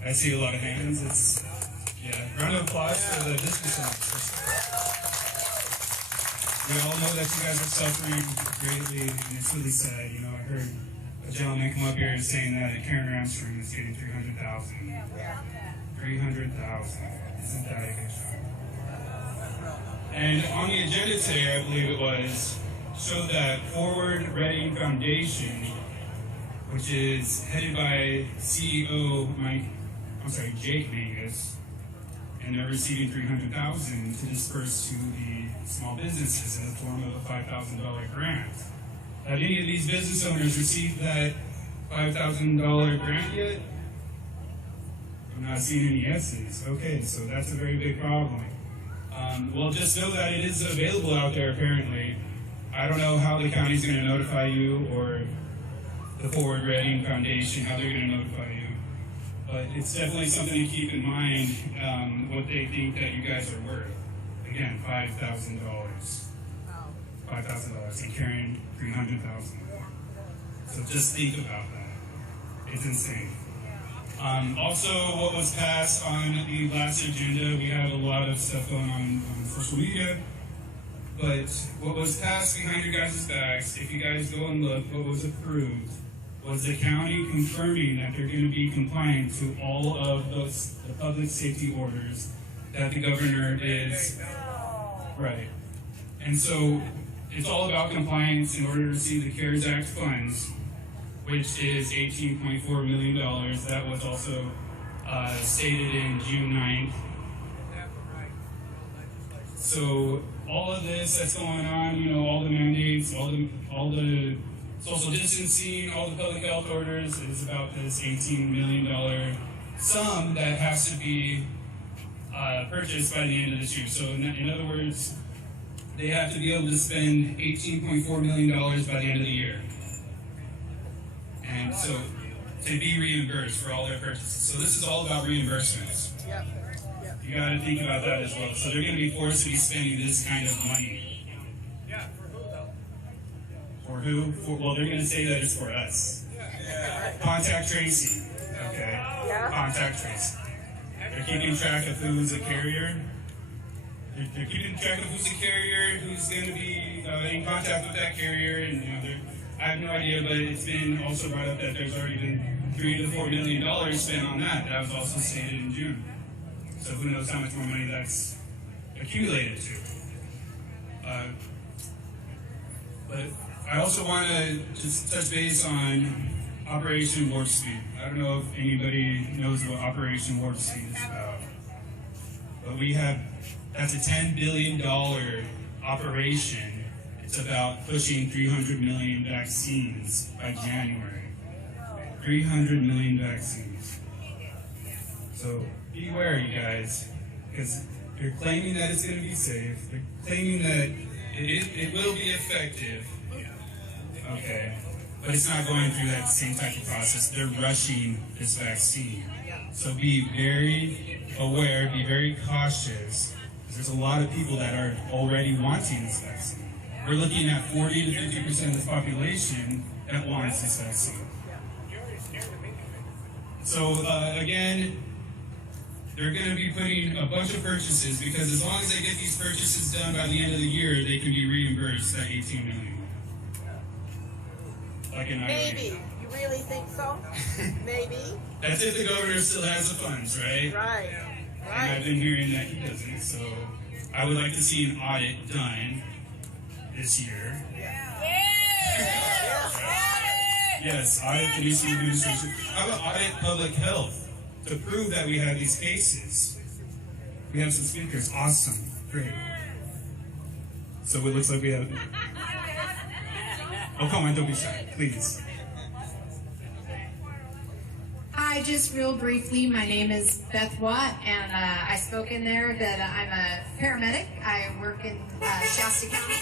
I see a lot of hands. Round of applause for the business owners. We all know that you guys are suffering greatly, and it's really sad. You know, I heard a gentleman come up here and saying that Karen Armstrong is getting $300,000. 300,000. Isn't that a good job? And on the agenda today, I believe it was, showed that Forward Ready Foundation, which is headed by CEO Jake Mangus, and they're receiving $300,000 to disperse to the small businesses in the form of a $5,000 grant. Have any of these business owners received that $5,000 grant yet? I'm not seeing any yeses. Okay, so that's a very big problem. Well, just know that it is available out there apparently. I don't know how the county's going to notify you, or the Forward Ready Foundation, how they're going to notify you. But it's definitely something to keep in mind, what they think that you guys are worth. Again, $5,000. $5,000 and carrying $300,000. So just think about that. It's insane. Also, what was passed on the last agenda, we have a lot of stuff going on social media. But what was passed behind your guys' backs, if you guys go and look, what was approved was the county confirming that they're going to be compliant to all of the public safety orders that the governor is, right. And so it's all about compliance in order to receive the CARES Act funds, which is $18.4 million. That was also stated in June 9th. So all of this that's going on, you know, all the mandates, all the social distancing, all the public health orders, is about this $18 million sum that has to be purchased by the end of this year. So in other words, they have to be able to spend $18.4 million by the end of the year. And so to be reimbursed for all their purchases. So this is all about reimbursements. You got to think about that as well. So they're going to be forced to be spending this kind of money. For who? Well, they're going to say that it's for us. Contact tracing. Okay. Contact tracing. They're keeping track of who's a carrier. They're keeping track of who's a carrier, who's going to be in contact with that carrier, and you know, I have no idea, but it's been also brought up that there's already been $3 to $4 million spent on that. That was also stated in June. So who knows how much more money that's accumulated to. But I also want to just touch base on Operation Warp Speed. I don't know if anybody knows what Operation Warp Speed is about. But we have, that's a $10 billion operation. It's about pushing 300 million vaccines by January. 300 million vaccines. So beware, you guys, because they're claiming that it's going to be safe. They're claiming that it will be effective. Okay. But it's not going through that same type of process. They're rushing this vaccine. So be very aware, be very cautious. There's a lot of people that are already wanting this vaccine. We're looking at 40 to 50% of the population that wants this vaccine. So again, they're going to be putting a bunch of purchases, because as long as they get these purchases done by the end of the year, they can be reimbursed that $18 million. Like an Maybe. You really think so? Maybe. That's if the governor still has the funds, right? Right. And I've been hearing that he doesn't, so I would like to see an audit done this year. Yes, audit the DC administration. How about audit public health to prove that we have these cases? We have some speakers. Awesome. Great. So it looks like we have... Oh, come on, don't be shy, please. Hi, just real briefly, my name is Beth Watt, and I spoke in there that I'm a paramedic. I work in Shasta County.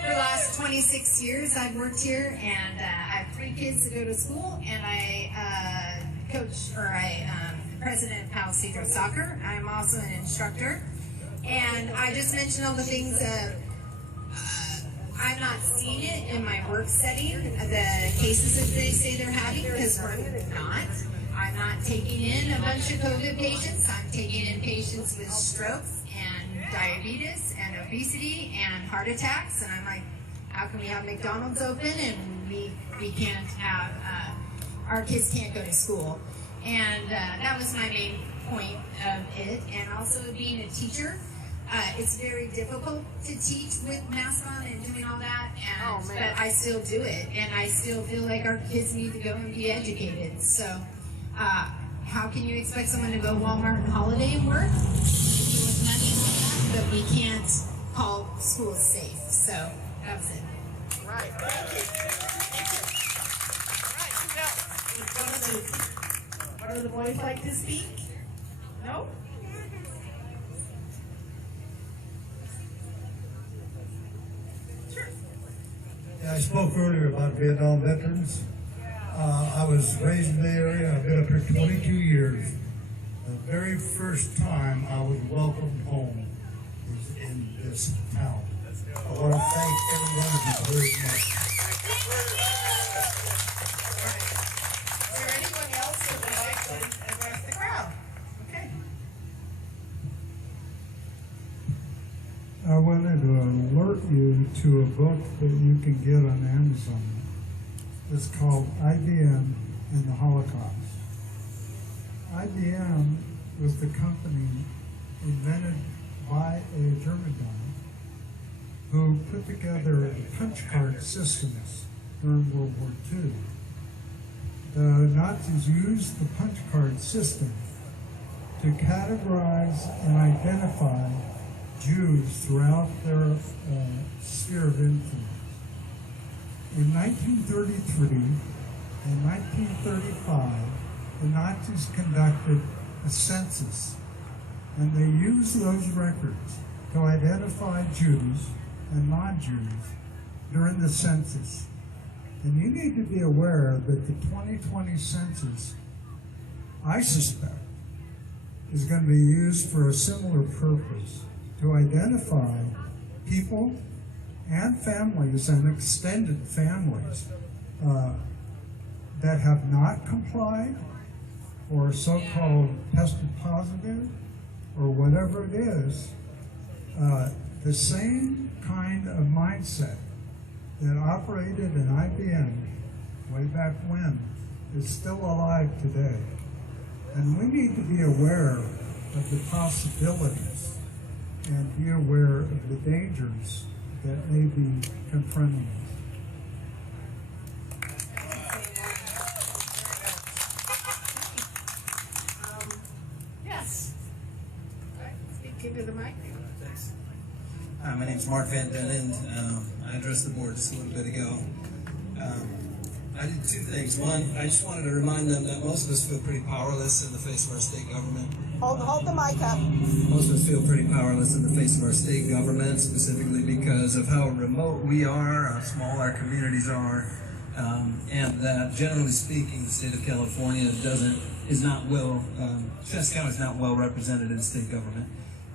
For the last 26 years, I've worked here, and I have 3 kids to go to school, and I I'm president of Palace Hydro Soccer. I'm also an instructor, and I just mentioned all the things I'm not seeing it in my work setting, the cases that they say they're having, because we're not. I'm not taking in a bunch of COVID patients. I'm taking in patients with strokes and diabetes and obesity and heart attacks. And I'm like, how can we have McDonald's open and we can't have, our kids can't go to school? And that was my main point of it. And also being a teacher, it's very difficult to teach with masks on and doing all that, and, but I still do it, and I still feel like our kids need to go and be educated. So how can you expect someone to go Walmart and Holiday and work with money and all that, but we can't call schools safe? So that was it. Right. One of the boys like to speak? No? I spoke earlier about Vietnam veterans. I was raised in the area. I've been up here 22 years. The very first time I was welcomed home is in this town. I want to thank every one of you very much. Is there anyone else that would like to address the crowd? Okay. I wanted to alert you to a book that you can get on Amazon. is called IBM and the Holocaust. IBM was the company invented by a German guy who put together the punch card systems during World War II. The Nazis used the punch card system to categorize and identify Jews throughout their sphere of influence. In 1933 and 1935, the Nazis conducted a census, and they used those records to identify Jews and non-Jews during the census. And you need to be aware that the 2020 census, I suspect, is going to be used for a similar purpose, to identify people and families and extended families that have not complied or so-called tested positive or whatever it is. The same kind of mindset that operated in IBM way back when is still alive today. And we need to be aware of the possibilities and be aware of the dangers that may be confronting us. Yes. Speak into the mic. Thanks. Hi, my name's Mark Van Dennen. I addressed the board just a little bit ago. I did two things. One, I just wanted to remind them that most of us feel pretty powerless in the face of our state government. Hold the mic up. Most of us feel pretty powerless in the face of our state government, specifically because of how remote we are, how small our communities are, and that generally speaking, the state of California Chester County is not well represented in state government.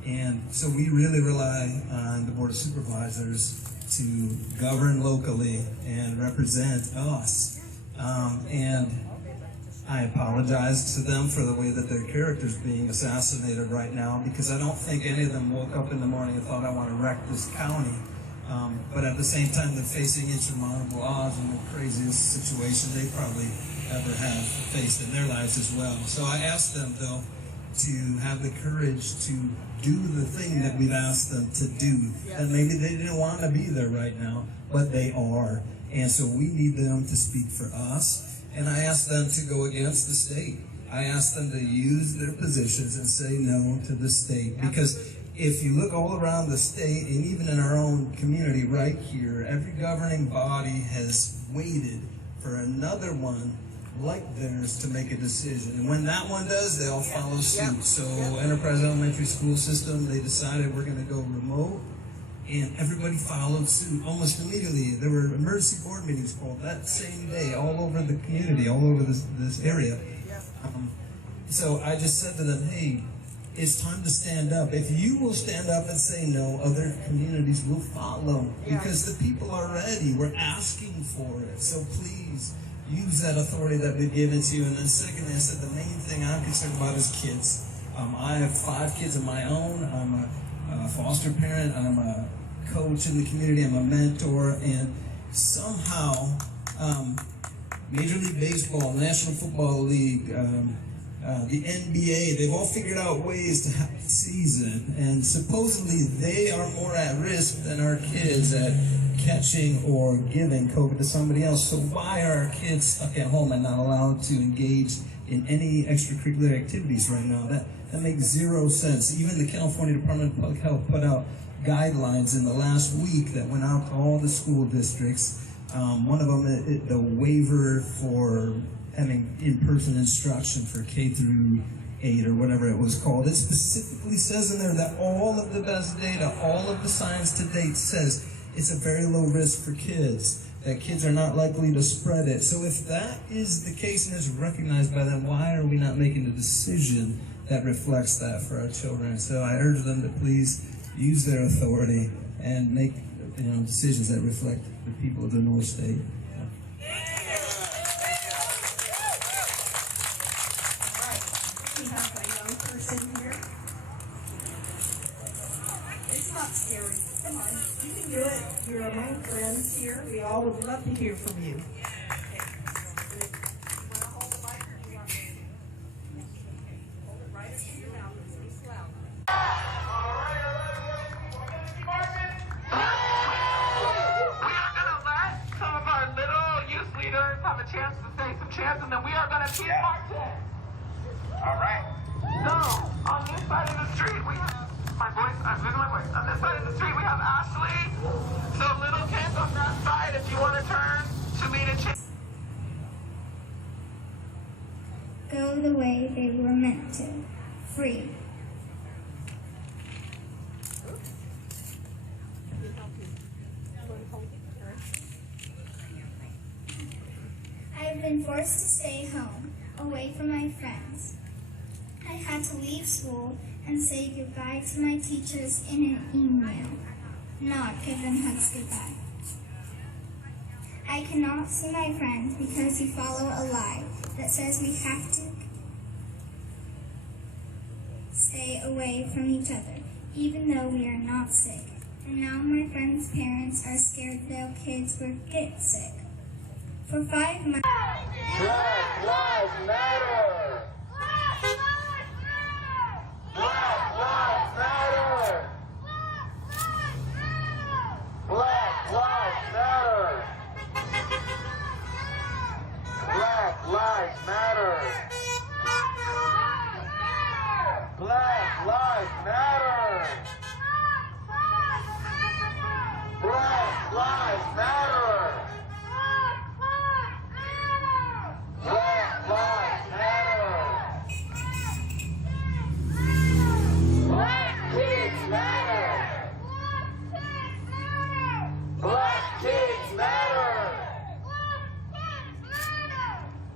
And so we really rely on the Board of Supervisors to govern locally and represent us. And I apologize to them for the way that their character's being assassinated right now, because I don't think any of them woke up in the morning and thought, I want to wreck this county. But at the same time, they're facing insurmountable odds in the craziest situation they probably ever have faced in their lives as well. So I asked them, though, to have the courage to do the thing that we've asked them to do. And maybe they didn't want to be there right now, but they are. And so we need them to speak for us. And I asked them to go against the state. I asked them to use their positions and say no to the state. Because if you look all around the state, and even in our own community right here, every governing body has waited for another one like theirs to make a decision. And when that one does, they all follow suit. So Enterprise Elementary School System, they decided we're going to go remote, and everybody followed suit almost immediately. There were emergency board meetings called that same day all over the community, all over this area. So I just said to them, hey, it's time to stand up. If you will stand up and say no, other communities will follow, because the people are ready. We're asking for it. So please, use that authority that we've given to you. And then secondly, I said the main thing I'm concerned about is kids. I have 5 kids of my own. I'm a foster parent. I'm a coach in the community. I'm a mentor. And somehow, Major League Baseball, National Football League, the NBA, they've all figured out ways to have a season. And supposedly they are more at risk than our kids at catching or giving COVID to somebody else. So why are our kids stuck at home and not allowed to engage in any extracurricular activities right now? That makes zero sense. Even the California Department of Public Health put out guidelines in the last week that went out to all the school districts. One of them, the waiver for having in-person instruction for K through 8 or whatever it was called. It specifically says in there that all of the best data, all of the science to date says it's a very low risk for kids, that kids are not likely to spread it. So if that is the case and is recognized by them, why are we not making a decision that reflects that for our children? So I urge them to please use their authority and make decisions that reflect the people of the North State. We have a young person here. It's not scary. Come on, you can do it. You're among friends here. We all would love to hear from you. let's hear part 10. All right. So, on this side of the street, we have my voice. I'm losing my voice. On this side of the street, we have Ashley. So, little kids on that side, if you want to turn to meet a chick. Go the way they were meant to. Free. I've been forced to stay home, away from my friends. I had to leave school and say goodbye to my teachers in an email, not give them hugs goodbye. I cannot see my friends because we follow a lie that says we have to stay away from each other, even though we are not sick. And now my friends' parents are scared their kids will get sick. For 5 months. Black Lives Matter! Black Lives Matter! Black Lives Matter! Black Lives Matter! Black Lives Matter! Black Lives Matter! Black Lives Matter! Black kids matter! Black kids matter!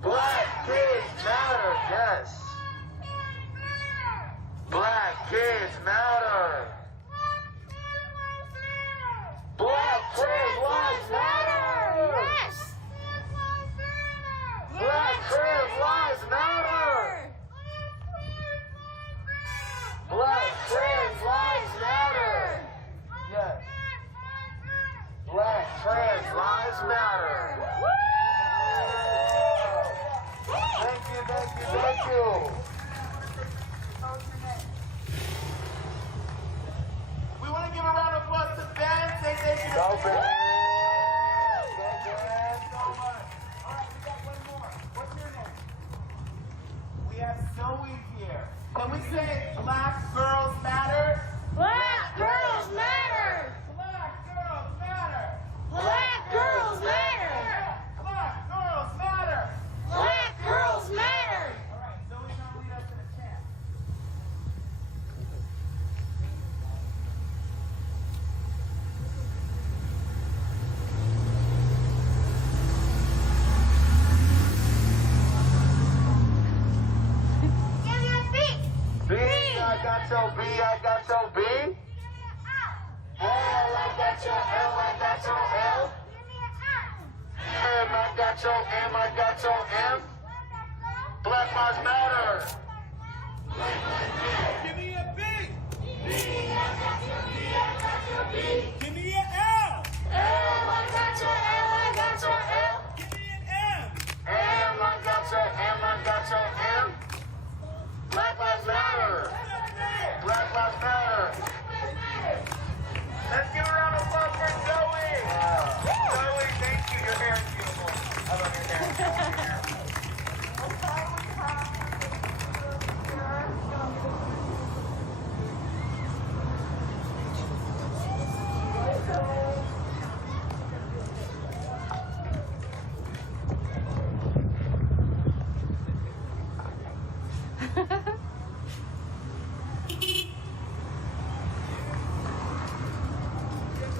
Black kids matter, yes! Black kids matter! Black trans lives matter! Yes! Black trans lives matter! Black trans lives matter! Yes. Black trans lives matter! Thank you, thank you, thank you! We want to give a round of applause to Ben. Say thank you. Go Ben. Go Ben. So much. All right, we got one more. What's your name? We have Zoe here. Can we say Black Girls Matter? Black Girls Matter! Black Girls Matter! Black Girls Matter! Black Girls Matter! Black Girls Matter! All right, Zoe's going to lead us in a chant. B, I got your B, I got your B. L, I got your L, I got your L. M, I got your M, I got your M. Black Lives Matter. Give me a B. B, I got your B, I got your B. Give me an L. L, I got your L, I got your L. Give me an M. M, I got your M, I got your M. Black Lives Matter! Black Lives Matter! Let's give a round of applause for Zoe! Zoe, thank you. Your hair is beautiful. I love your hair. I love your hair.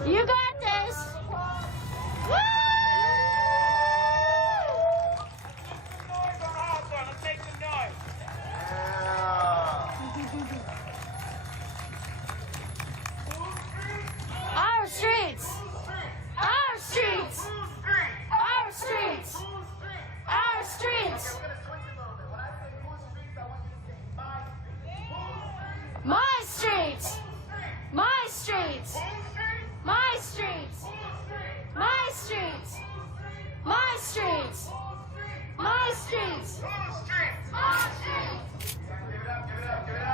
You got this. Woo! Let's make some noise. Our streets. Our streets. Our streets. Our streets. My streets. My streets. My streets. My streets. My streets. My streets. My streets. Give it up, give it up, give it up.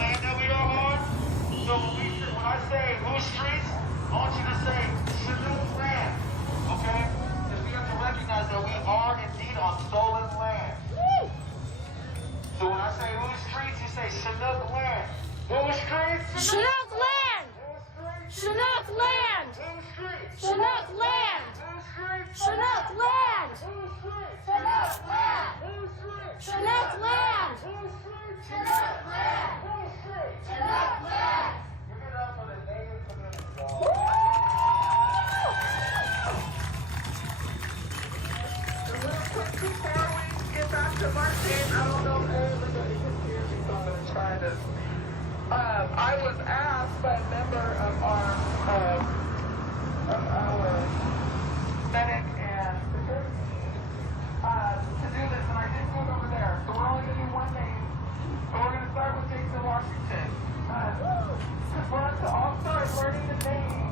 I know we don't Chinook land! Chinook land! Chinook land! Chinook land! Chinook land! Chinook land! Chinook land! Chinook land! Before we get back to marching, I don't know if everybody can hear me, so I'm going to try this. I was asked by a member of our medic and security team to do this, and I didn't go over there. So we're only going to do one name, and we're going to start with Jason Washington. Because we're to all start learning the names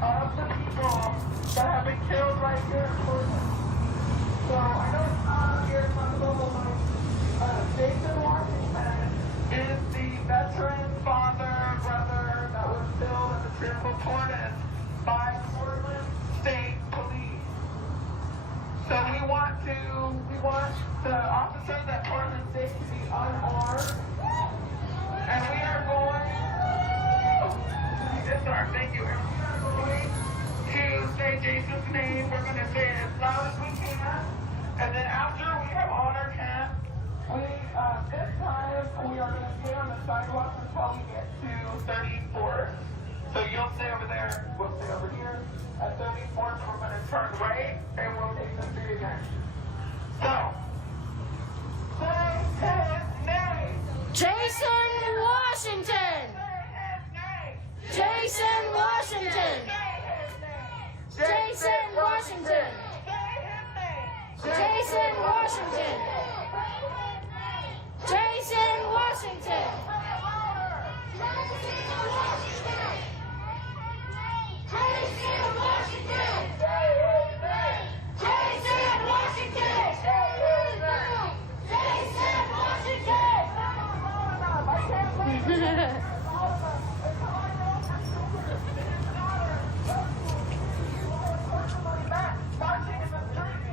of the people that have been killed right here in Portland. So I know it's not here from the local line. Jason Washington is the veteran father, brother that was killed in the triple tornado by Portland State Police. So we want the officers at Portland State to be unarmed. And we are going thank you. And we are going to say Jason's name. We're going to say it as loud as we can. And then after we have honored him, this time we are going to stay on the sidewalk until we get to 34th. So you'll stay over there, we'll stay over here. At 34th, we're going to turn right, and we'll take the street again. So, say his name. Jason Washington! Jason Washington! Jason Washington! Jason Washington! Jason Washington! Jason Washington! Jason Washington! Jason Washington! Marching in the street.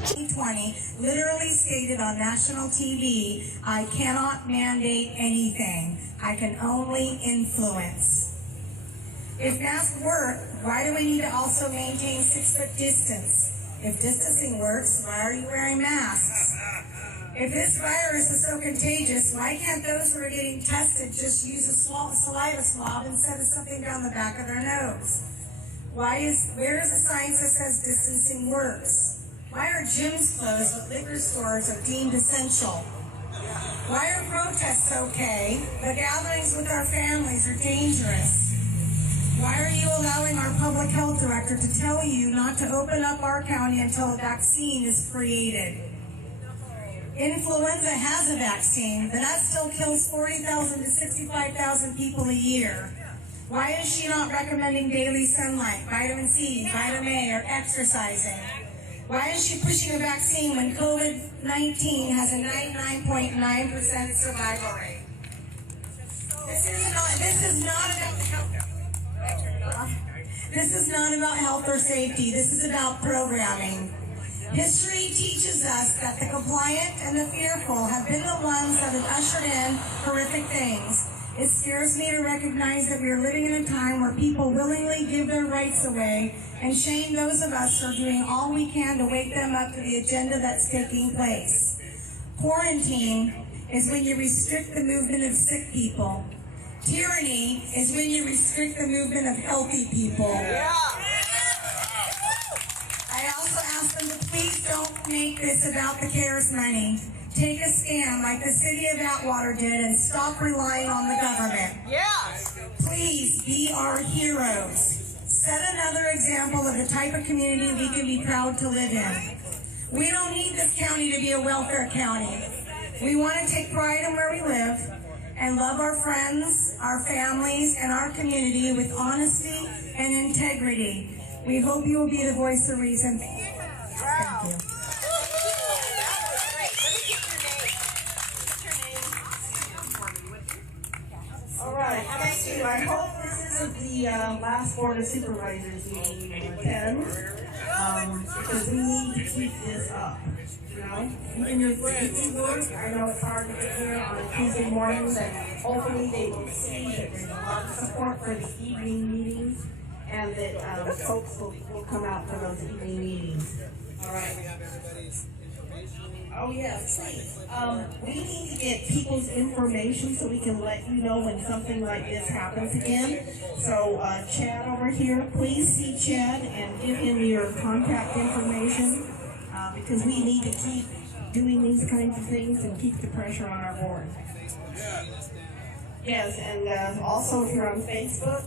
2020 literally stated on national TV, I cannot mandate anything. I can only influence. If masks work, why do we need to also maintain 6-foot distance? If distancing works, why are you wearing masks? If this virus is so contagious, why can't those who are getting tested just use a saliva swab instead of something down the back of their nose? Where is the science that says distancing works? Why are gyms closed but liquor stores are deemed essential? Why are protests okay, but gatherings with our families are dangerous? Why are you allowing our public health director to tell you not to open up our county until a vaccine is created? Influenza has a vaccine, but that still kills 40,000 to 65,000 people a year. Why is she not recommending daily sunlight, vitamin C, vitamin A, or exercising? Why is she pushing a vaccine when COVID-19 has a 99.9% survival rate? This is not about health or safety. This is about programming. History teaches us that the compliant and the fearful have been the ones that have ushered in horrific things. It scares me to recognize that we are living in a time where people willingly give their rights away and shame those of us who are doing all we can to wake them up to the agenda that's taking place. Quarantine is when you restrict the movement of sick people. Tyranny is when you restrict the movement of healthy people. I also ask them to please don't make this about the CARES money. Take a stand like the city of Atwater did and stop relying on the government. Please be our heroes. Set another example of the type of community we can be proud to live in. We don't need this county to be a welfare county. We want to take pride in where we live and love our friends, our families, and our community with honesty and integrity. We hope you will be the voice of reason. Thank you. All right, thank you. I hope this isn't the the last Board of Supervisors meeting to attend, because we need to keep this up. You know, even your evening work, I know it's hard to get here on a Tuesday morning, but hopefully they will see that there's a lot of support for the evening meetings, and that folks will come out for those evening meetings. All right. Oh yes, please. We need to get people's information so we can let you know when something like this happens again. So Chad over here, please see Chad and give him your contact information because we need to keep doing these kinds of things and keep the pressure on our board. Yes, and also if you're on Facebook,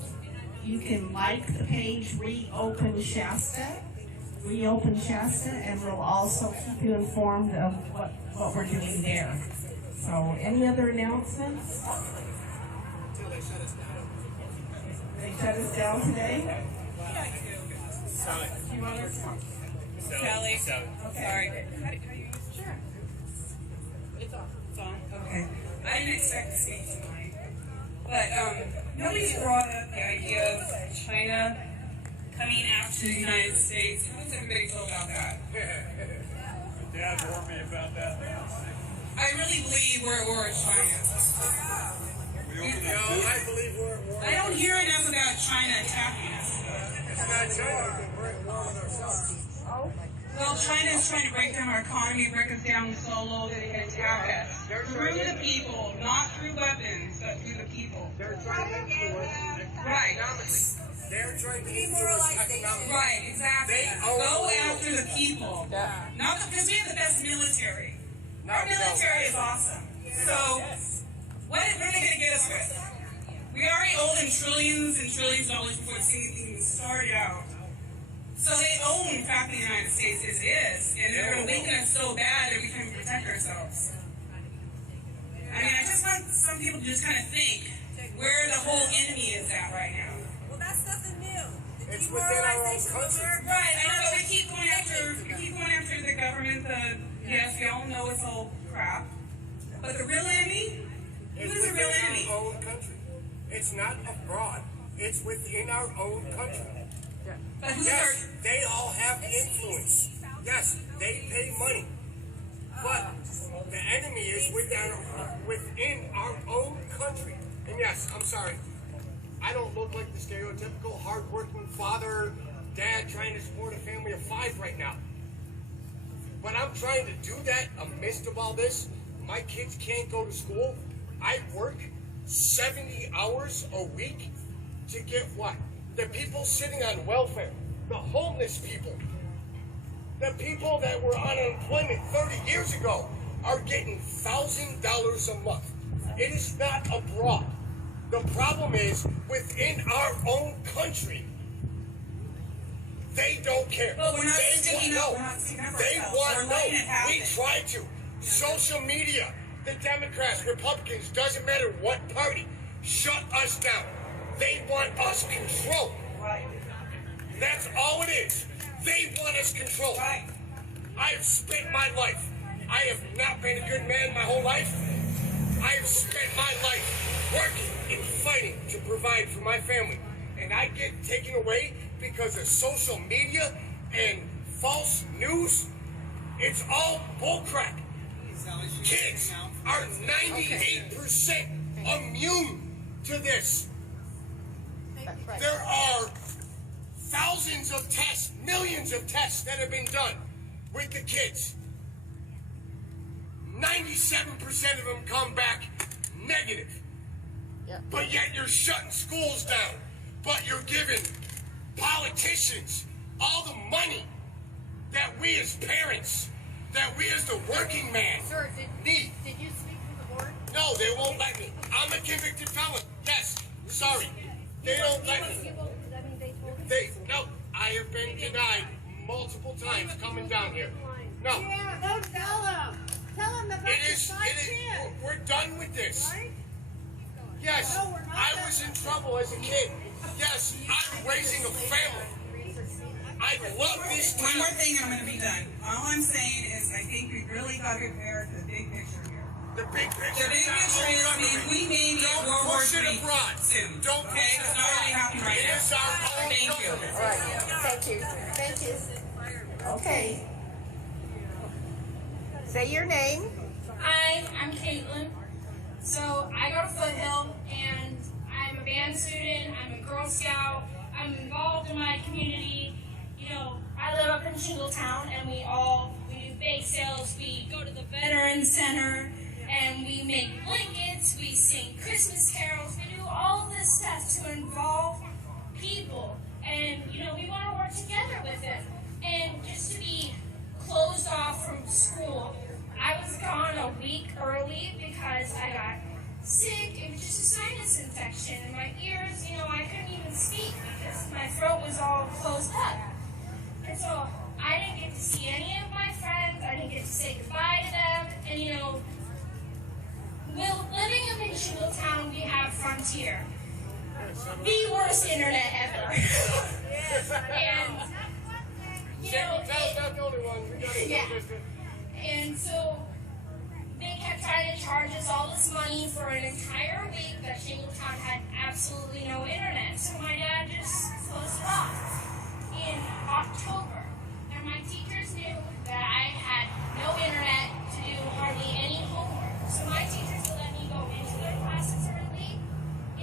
you can like the page Reopen Shasta, and we'll also keep you informed of what we're doing there. So, any other announcements? They shut us down today? Sally. Do you want to? Sally. Okay. Sorry. How do you use it? Sure. It's on. It's on. Okay. I didn't expect to see it tonight. But nobody's brought up the idea of China coming after the United States. How does everybody feel about that? Dad warned me about that. I really believe we're at war with China. I believe we're at war. I don't hear enough about China attacking us. It's not China. We're at war with ourselves. Well, China is trying to break down our economy, break us down so low that they can attack us. Through the people, not through weapons, but through the people. They're trying to influence Right. economically. They're trying to influence economically. Right, exactly. They own Go the after the people. Not because we have the best military. Our military is awesome. So, what are they going to get us with? We already owe them trillions and trillions of dollars before this thing even started out. So they own, in fact, the United States as is, and they're going to weaken us so bad that we can't even protect ourselves. I mean, I just want some people to just kind of think where the whole enemy is at right now. Well, that's nothing new. It's within our own country. Right, I know, but we keep going after the government. Yes, we all know it's all crap. But the real enemy? Who's the real enemy? It's within our own country. It's not abroad. It's within our own country. Yes, they all have influence. Yes, they pay money. But the enemy is within our own country. And yes, I'm sorry. I don't look like the stereotypical hardworking father, dad trying to support a family of 5 right now. But I'm trying to do that amidst of all this. My kids can't go to school. I work 70 hours a week to get what? The people sitting on welfare, the homeless people, the people that were on unemployment 30 years ago are getting $1,000 a month. It is not abroad. The problem is within our own country. They don't care. Well, we're not sticking up. We're not sticking up They ourselves. want We're letting it happen. We try to. Social media, the Democrats, Republicans, doesn't matter what party, shut us down. They want us controlled. Right. That's all it is. They want us controlled. Right. I have spent my life. I have not been a good man my whole life. I have spent my life working and fighting to provide for my family. And I get taken away because of social media and false news. It's all bullcrap. Kids are 98% immune to this. There are thousands of tests, millions of tests that have been done with the kids. 97% of them come back negative. But yet you're shutting schools down. But you're giving politicians all the money that we as parents, that we as the working man need. Did you speak to the board? No, they won't let me. I'm a convicted felon. Yes, sorry. They don't let me. No, I have been denied multiple times coming down here. No. Yeah, go tell them. Tell them that We're done with this. Yes, I was in trouble as a kid. Yes, I'm raising a family. I love this town. One more thing, I'm going to be done. All I'm saying is I think we really got to prepare for the big picture here. The big picture is we may be at World War III soon. Don't okay? It's not really happening right Okay. Say your name. Hi, I'm Caitlin. So I go to Foothill, and I'm a band student. I'm a Girl Scout. I'm involved in my community. You know, I live up in Shingletown, and we do bake sales. We go to the Veterans Center, and we make blankets. We sing Christmas carols. We do all this stuff to involve people, and you know, we want to work together with them. And just to be closed off from school, I was gone a week early because I got sick. It was just a sinus infection, and my ears, you know, I couldn't even speak because my throat was all closed up. And so I didn't get to see any of my friends. I didn't get to say goodbye to them. And you know, living up in Shingletown, we have Frontier, the worst internet ever. And you know, and so they kept trying to charge us all this money for an entire week that Shingletown had absolutely no internet. So my dad just closed it off in October. And my teachers knew that I had no internet to do hardly any homework. So my teachers would let me go into their classes early,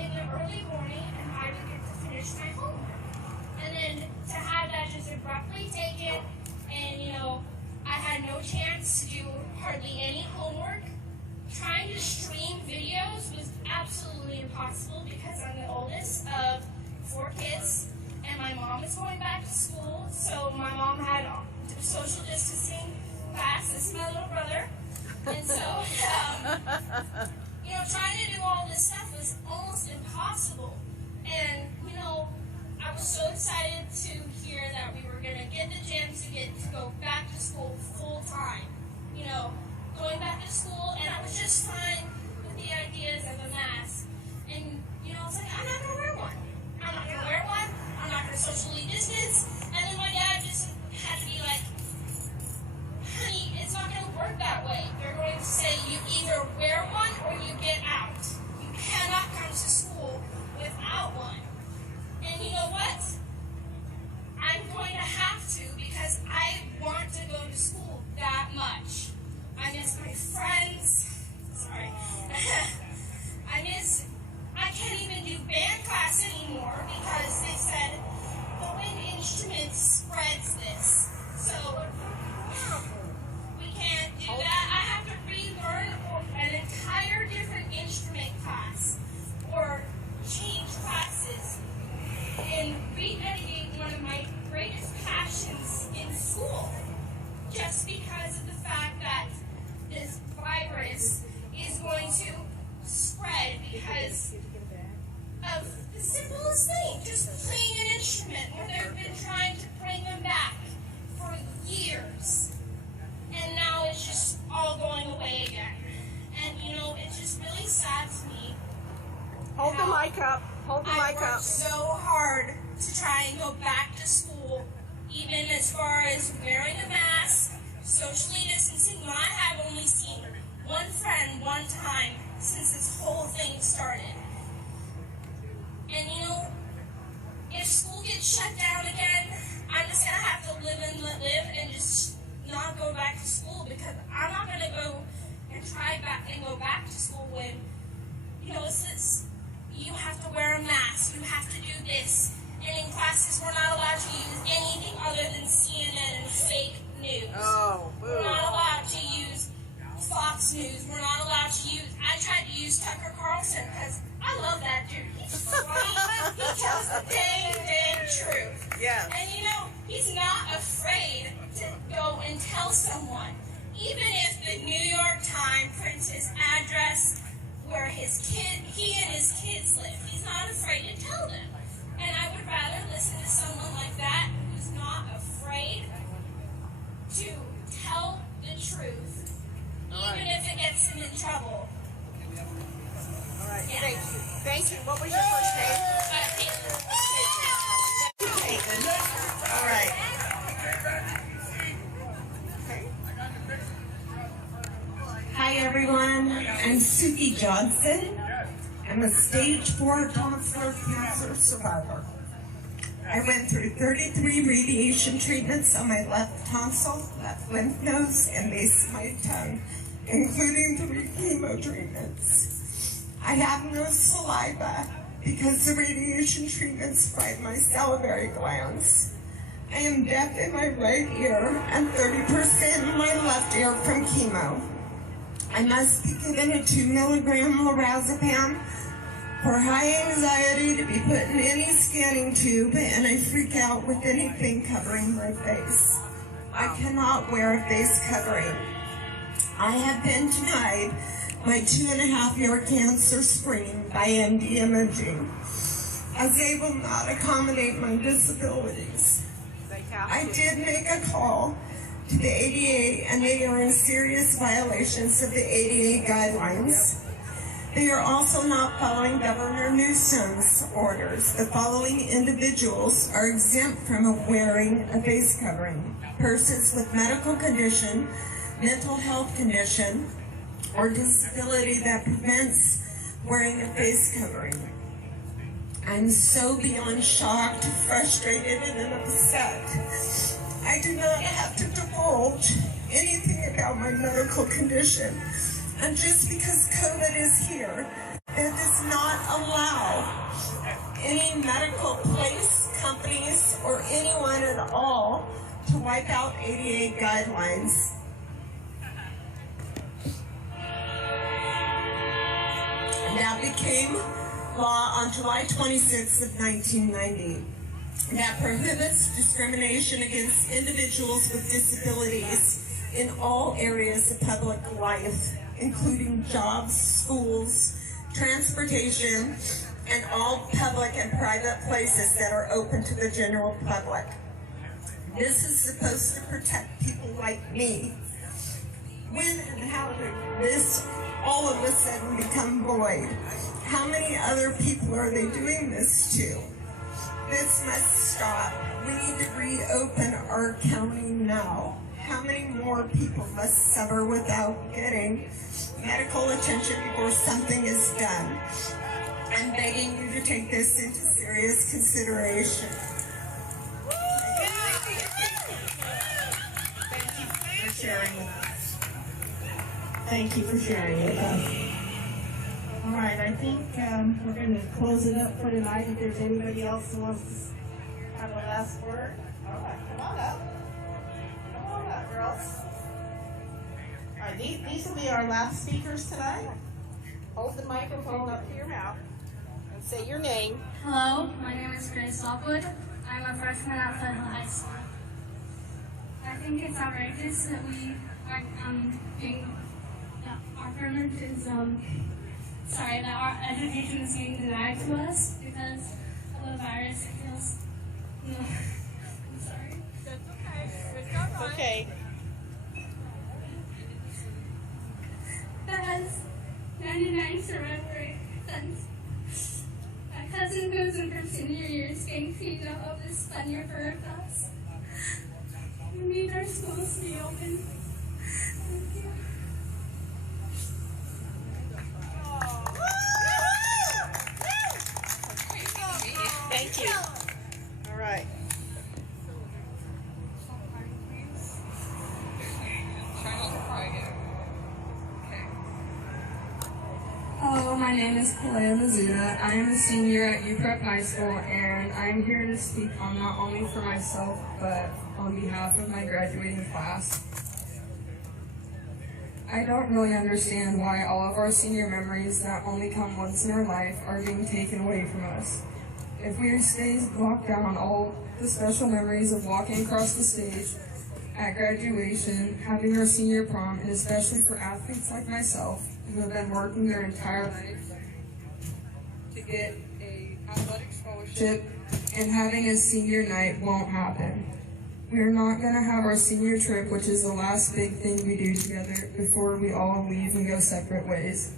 in the early morning, and I would get to finish my homework. And then to have that just abruptly taken, and you know, I had no chance to do hardly any homework. Trying to stream videos was absolutely impossible because I'm the oldest of 4 kids, and my mom is going back to school, so my mom had social distancing class. This is my little brother. And so, you know, trying to do all this stuff was almost impossible. And, you know, I was so excited to hear that we were going to get the chance to go back to school full time. You know, going back to school, and I was just fine with the ideas of a mask. And, you know, it's like, I'm not going to wear one. I'm not going to wear one. I'm not going to socially distance. And then my dad just had to be like, honey, it's not going to work that way. They're going to say you either wear one or you get out. You cannot come to school without one. And you know what? I'm going to have to because I want to go to school that much. I miss my friends. Sorry. I can't even do band class anymore because they said the wind instrument spreads this. So we can't do that. I have to relearn an entire different instrument class or change classes and re-educate one of my greatest passions in school just because of the fact that this virus is going to spread because of the simplest thing, just playing an instrument where they've been trying to bring them back for years. And now it's just all going away again. And you know, it's just really sad to me. Hold the mic up. Hold the mic up. I worked so hard to try and go back to school, even as far as wearing a mask, socially distancing, when I have only seen one friend one time since this whole thing started. And you know, if school gets shut down again, I'm just going to have to live and let live and just not go back to school because I'm not going to go and try back and go back to school when, you know, it's you have to wear a mask, you have to do this. And in classes, we're not allowed to use anything other than CNN and fake news. Oh, we're not allowed to use Fox News. We're not allowed to use, I tried to use Tucker Carlson because I love that dude. He's funny. He tells the dang truth. Yeah. And you know, he's not afraid to go and tell someone. Even if the New York Times prints his address where he and his kids live, he's not afraid to tell them. And I would rather listen to someone like that who's not afraid to tell the truth, even if it gets him in trouble. All right, yeah. Thank you. Thank you. What was your first name? Caitlin. All right. Hi everyone, I'm Suki Johnson. I'm a stage 4 tonsillar cancer survivor. I went through 33 radiation treatments on my left tonsil, left lymph nodes, and base of my tongue, including 3 chemo treatments. I have no saliva because the radiation treatments fried my salivary glands. I am deaf in my right ear and 30% in my left ear from chemo. I must be given a 2 milligram lorazepam for high anxiety to be put in any scanning tube, and I freak out with anything covering my face. I cannot wear a face covering. I have been denied my 2.5-year cancer screening by MD Imaging, as they will not accommodate my disabilities. I did make a call to the ADA, and they are in serious violations of the ADA guidelines. They are also not following Governor Newsom's orders. The following individuals are exempt from wearing a face covering: persons with medical condition, mental health condition, or disability that prevents wearing a face covering. I'm so beyond shocked, frustrated, and upset. I do not have to divulge anything about my medical condition. And just because COVID is here, that does not allow any medical place, companies, or anyone at all to wipe out ADA guidelines. And that became law on July 26th of 1990. That prohibits discrimination against individuals with disabilities in all areas of public life, including jobs, schools, transportation, and all public and private places that are open to the general public. This is supposed to protect people like me. When and how did this all of a sudden become void? How many other people are they doing this to? This must stop. We need to reopen our county now. How many more people must suffer without getting medical attention before something is done? I'm begging you to take this into serious consideration. Thank you for sharing with us. Thank you for sharing with us. All right, I think we're going to close it up for tonight. If there's anybody else who wants to have a last word. All right, come on up. Come on up, girls. All right, these will be our last speakers tonight. Hold the microphone up to your mouth and say your name. Hello, my name is Grace Lockwood. I'm a freshman at Foothill High School. I think it's outrageous that we are our government is that our education is being denied to us because of the virus. I'm sorry. That's okay. It's okay. That has 99 survival rate since my cousin goes in her senior year is getting feed out of this fun year for her class. We need our schools to be open. Thank you. Thank you. All right. Hello, my name is Kalea Mizuta. I am a senior at UPrep High School, and I'm here to speak on not only for myself, but on behalf of my graduating class. I don't really understand why all of our senior memories that only come once in our life are being taken away from us. If we stay locked down, all the special memories of walking across the stage at graduation, having our senior prom, and especially for athletes like myself who have been working their entire life to get an athletic scholarship, and having a senior night won't happen. We're not going to have our senior trip, which is the last big thing we do together before we all leave and go separate ways.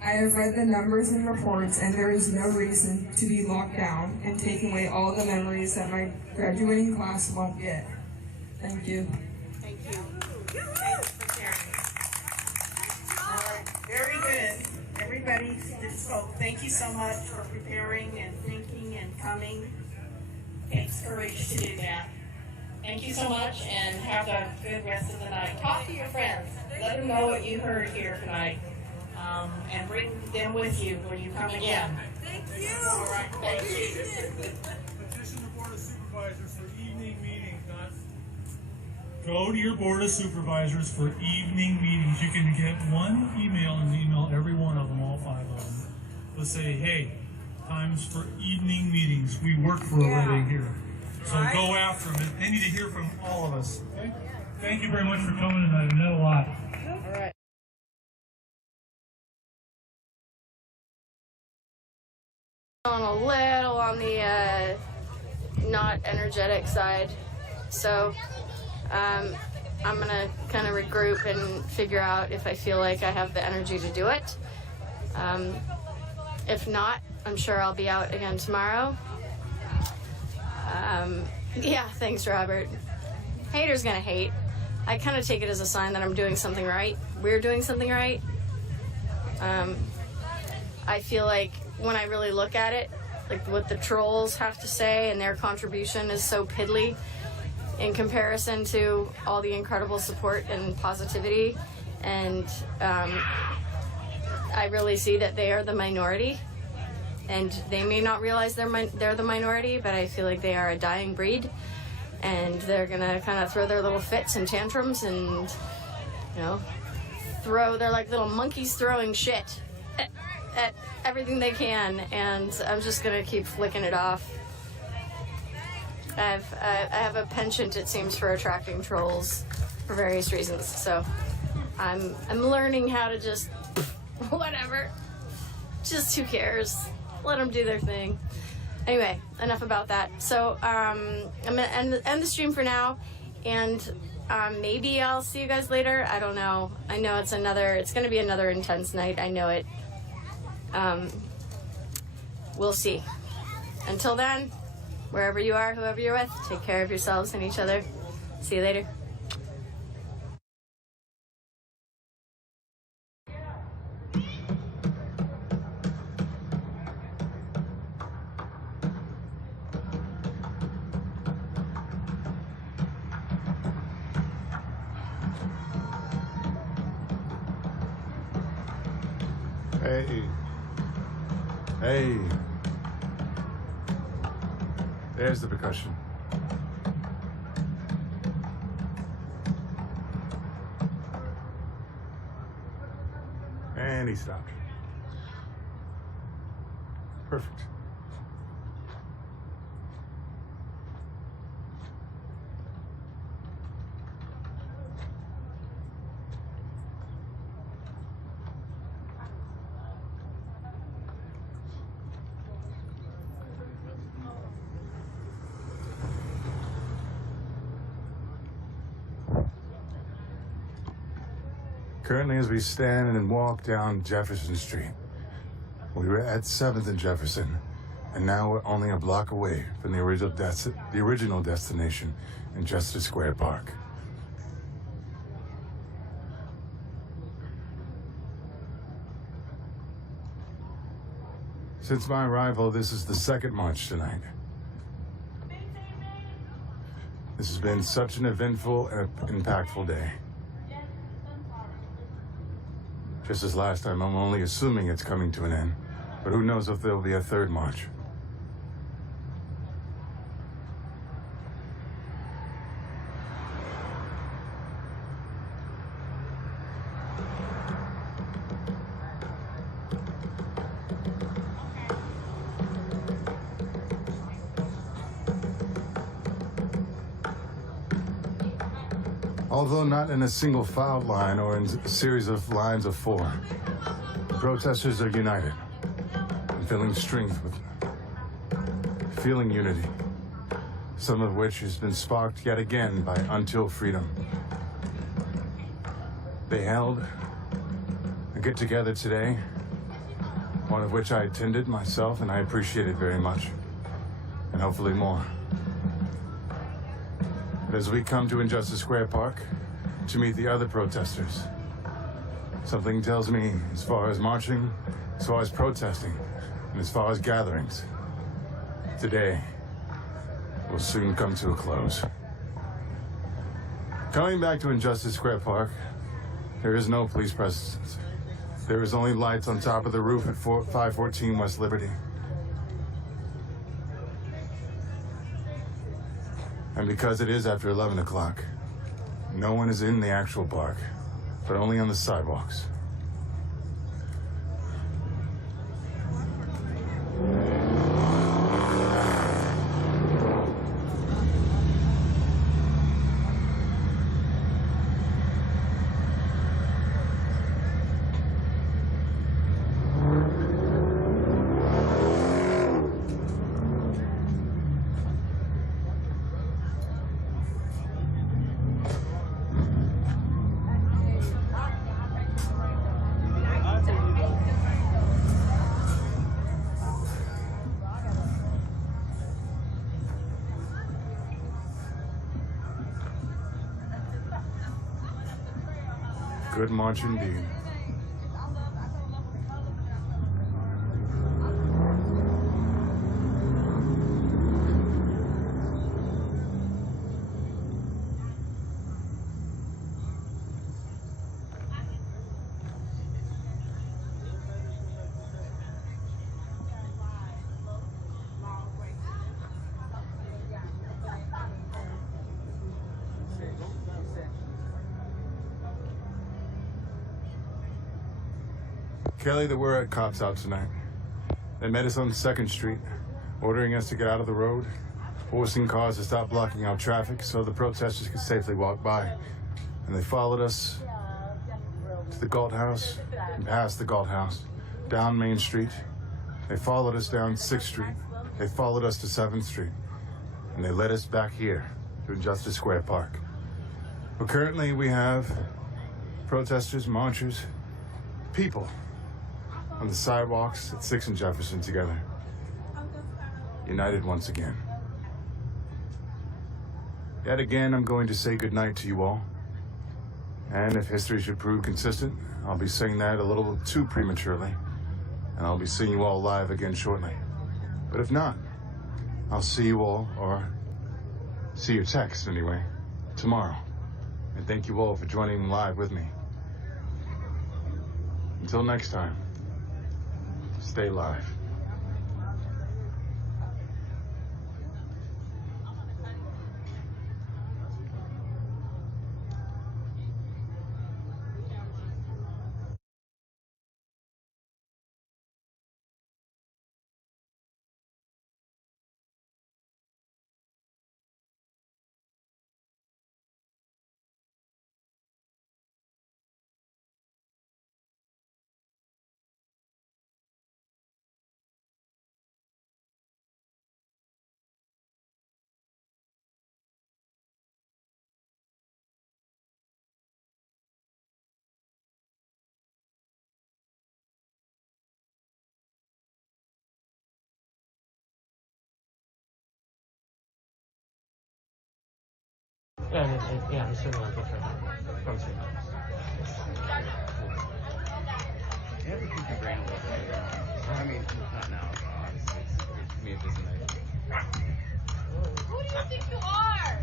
I have read the numbers and reports, and there is no reason to be locked down and taking away all the memories that my graduating class won't get. Thank you. Thank you. Thanks for sharing. All right. Very good. Everybody that spoke, thank you so much for preparing and thinking and coming. takes courage to do that. Thank you so much, and have a good rest of the night. Talk to your friends. Let them know what you heard here tonight, and bring them with you when you come again. Thank you. All right, thank you. Petition the Board of Supervisors for evening meetings, Go to your Board of Supervisors for evening meetings. You can get one email and email every one of them, all 5 of them. Let's say, hey, times for evening meetings. We work for a living here. So go after them. They need to hear from all of us. Okay? Thank you very much for coming tonight. It meant a lot. All right. On a little on the not energetic side, so I'm gonna kind of regroup and figure out if I feel like I have the energy to do it. If not, I'm sure I'll be out again tomorrow. Yeah, thanks, Robert. Haters gonna hate. I kind of take it as a sign that I'm doing something right. We're doing something right. I feel like when I really look at it, like what the trolls have to say and their contribution is so piddly in comparison to all the incredible support and positivity. And I really see that they are the minority. And they may not realize they're the minority, but I feel like they are a dying breed. And they're gonna kind of throw their little fits and tantrums and, you know, they're like little monkeys throwing shit at everything they can, and I'm just gonna keep flicking it off. I have a penchant, it seems, for attracting trolls for various reasons, so I'm learning how to just whatever, just who cares, let them do their thing. Anyway, enough about that. So I'm gonna end the stream for now, and maybe I'll see you guys later. I don't know. I know it's gonna be another intense night. I know it. We'll see. Until then, wherever you are, whoever you're with, take care of yourselves and each other. See you later. Hey. There's the percussion. And he stopped. Perfect. Currently, as we stand and walk down Jefferson Street, we were at 7th and Jefferson, and now we're only a block away from the original destination in Justice Square Park. Since my arrival, this is the second march tonight. This has been such an eventful and impactful day. Just as last time, I'm only assuming it's coming to an end, but who knows if there'll be a third march. Although not in a single file line or in a series of lines of 4, the protesters are united and feeling strength with feeling unity, some of which has been sparked yet again by Until Freedom. They held a get-together today, one of which I attended myself, and I appreciated very much, and hopefully more. But as we come to Injustice Square Park to meet the other protesters, something tells me, as far as marching, as far as protesting, and as far as gatherings, today will soon come to a close. Coming back to Injustice Square Park, there is no police presence. There is only lights on top of the roof at 514 West Liberty. And because it is after 11 o'clock, no one is in the actual park, but only on the sidewalks. Good march indeed. Kelly, there were cops out tonight. They met us on 2nd Street, ordering us to get out of the road, forcing cars to stop blocking out traffic so the protesters could safely walk by. And they followed us to the Galt House and past the Galt House, down Main Street. They followed us down 6th Street. They followed us to 7th Street. And they led us back here to Injustice Square Park. But currently we have protesters, marchers, people on the sidewalks at 6th and Jefferson together, united once again. Yet again, I'm going to say goodnight to you all. And if history should prove consistent, I'll be saying that a little too prematurely, and I'll be seeing you all live again shortly. But if not, I'll see you all, or see your text anyway, tomorrow. And thank you all for joining live with me. Until next time, stay live. Yeah, I'm sitting on a picture from Street. You have to keep your brain a little bit. I mean, not now, obviously. It's me a busy night. Who do you think you are?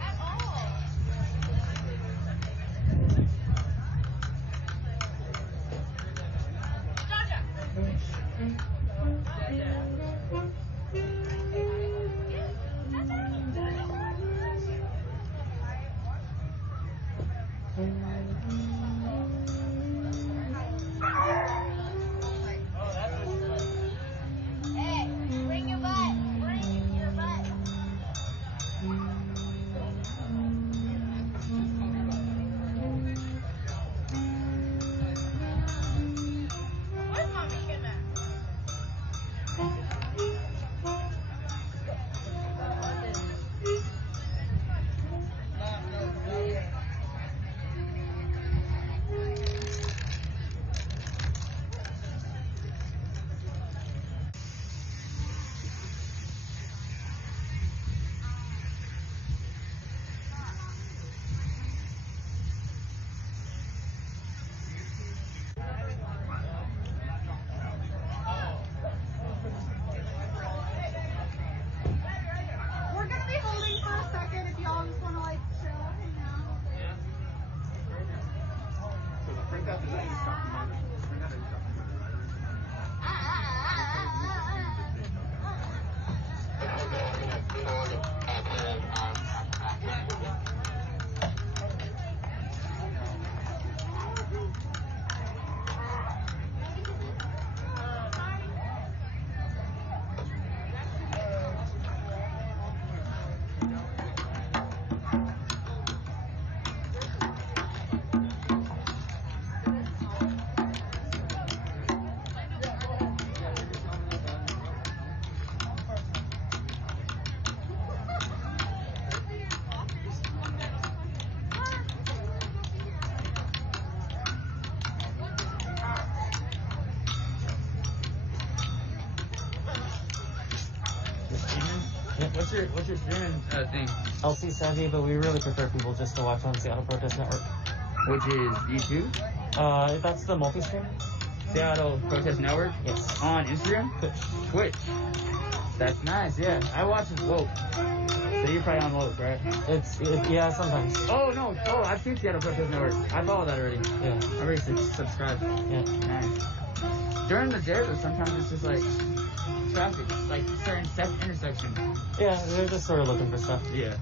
At all. What's your streaming thing? LC Savvy, but we really prefer people just to watch on Seattle Protest Network. Which is YouTube? That's the multi-stream. Seattle Protest Network? Yes. On Instagram? Twitch. That's nice, yeah. I watch it woke. So you're probably on woke, right? Yeah, sometimes. Oh, no. Oh, I've seen Seattle Protest Network. I follow that already. Yeah. I already subscribed. Yeah. Nice. During the day, though, sometimes it's just like traffic, like certain intersections. Yeah, they're just sort of looking for stuff. Yeah.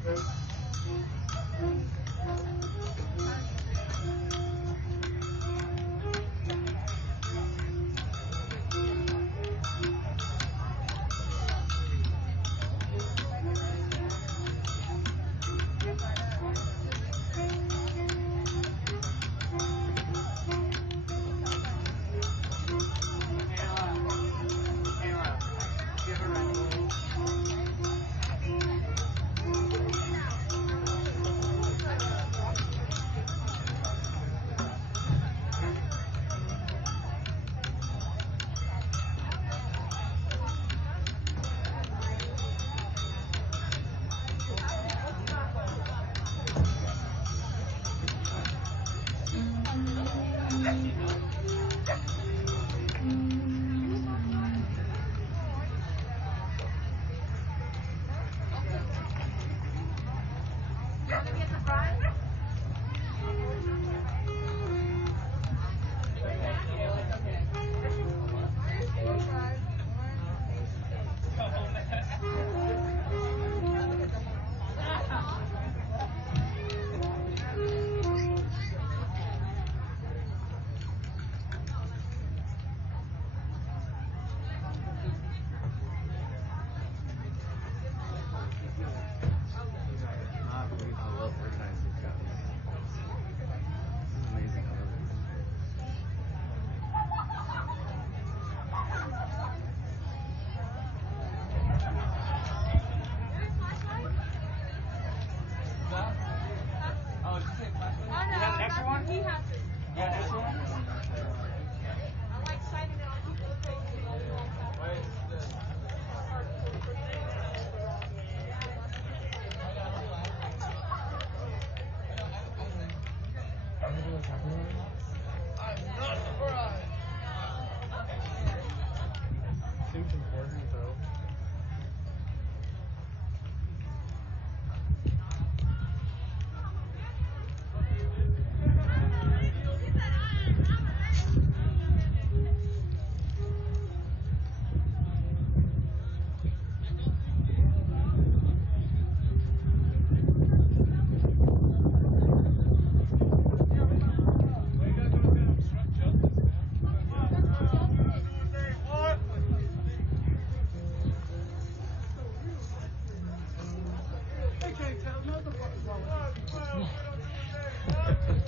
Seems important, though.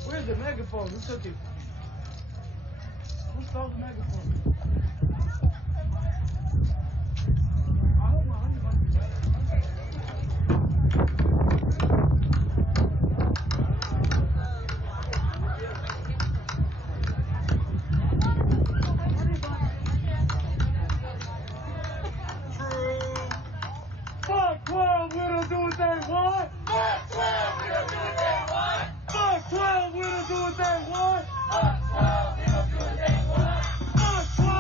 Where's the megaphone? Who took it? Who stole the megaphone? Fuck 12, we don't do what they want. Fuck 12, we don't do what they want. Fuck 12, we don't do what they want. Fuck 12, we don't do what they want. Fuck 12.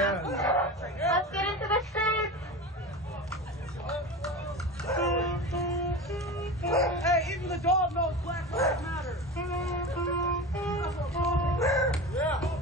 Let's get into the streets. Hey, even the dog knows Black Lives Matter. Yeah.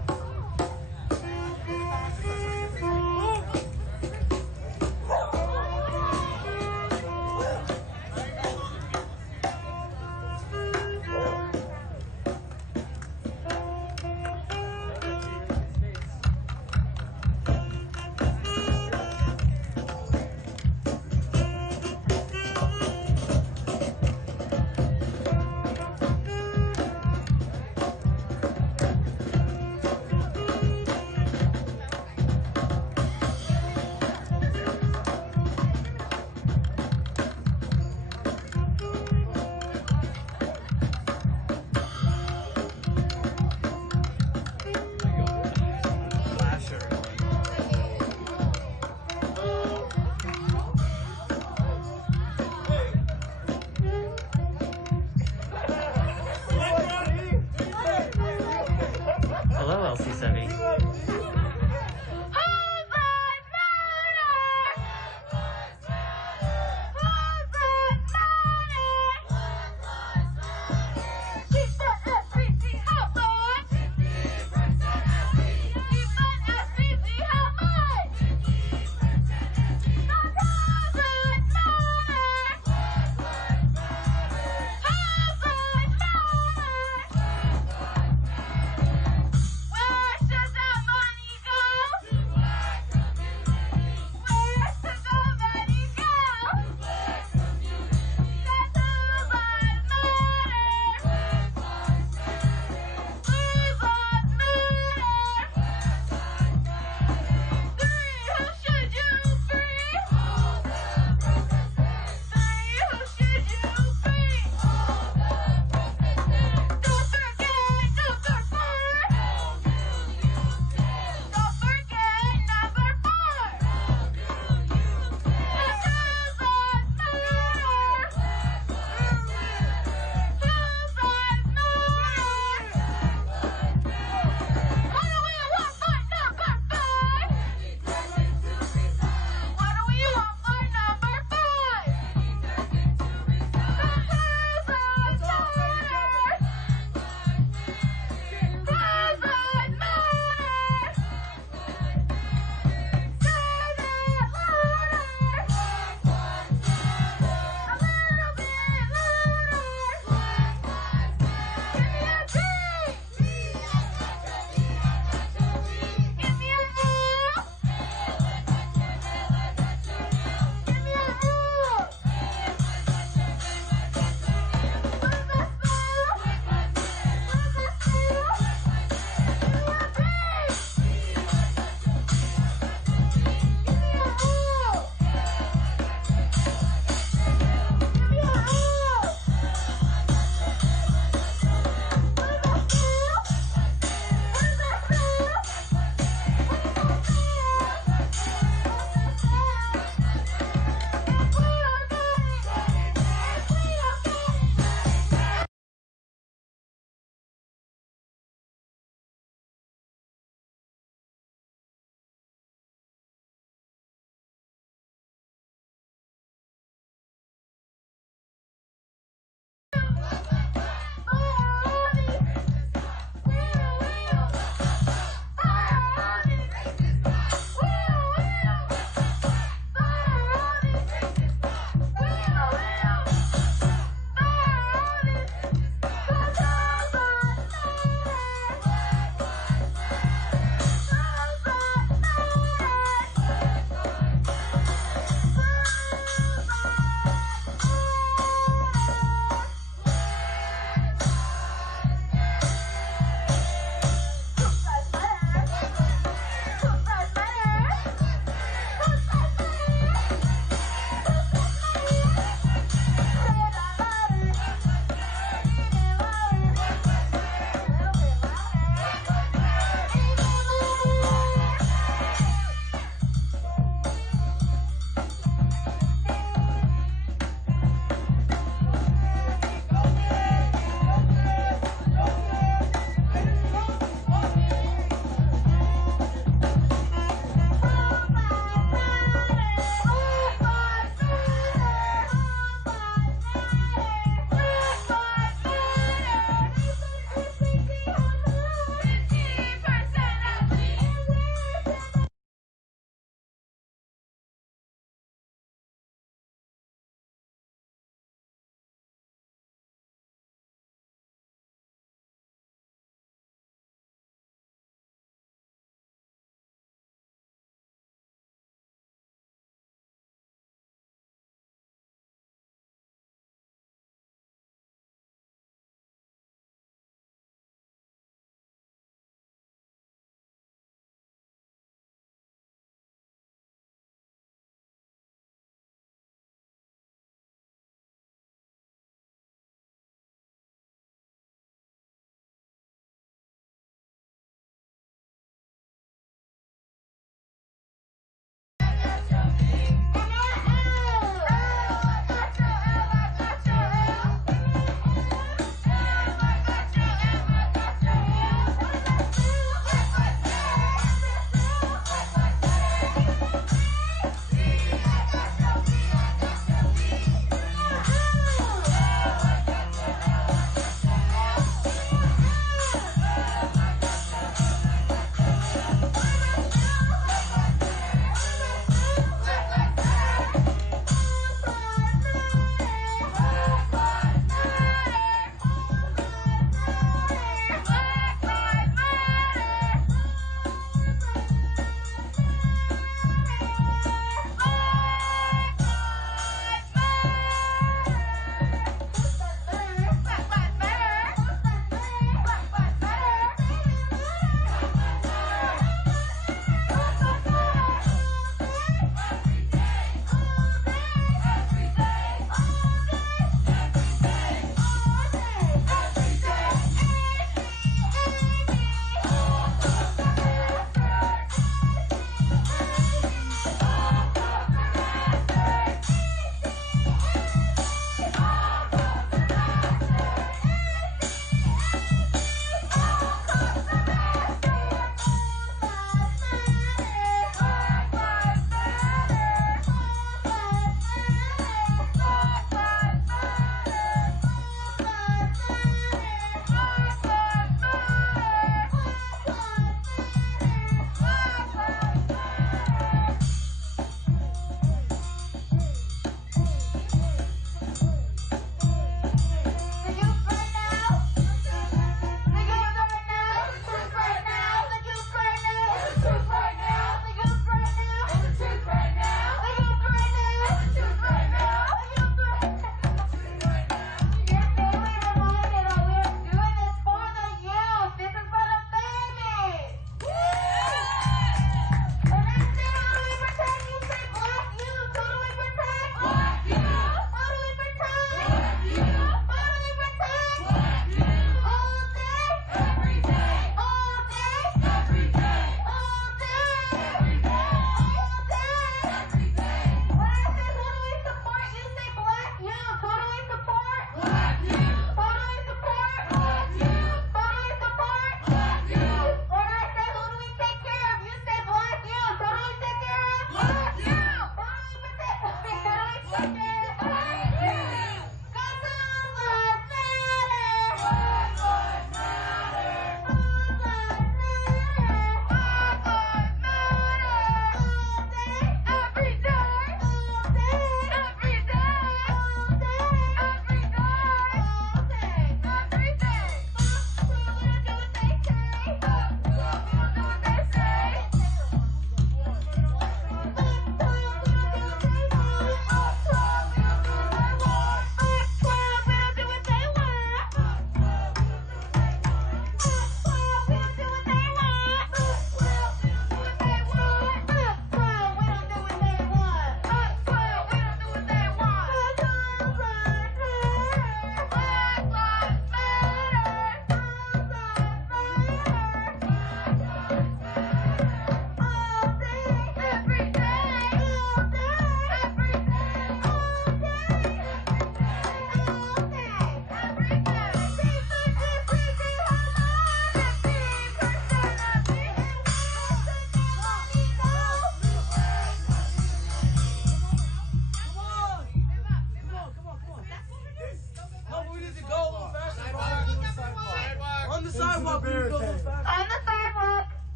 sidewalk.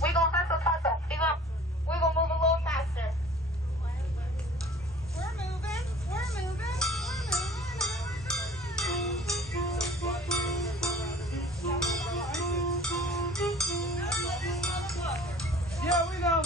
We gonna hustle. We gonna move a little faster. We're moving. Yeah, we know.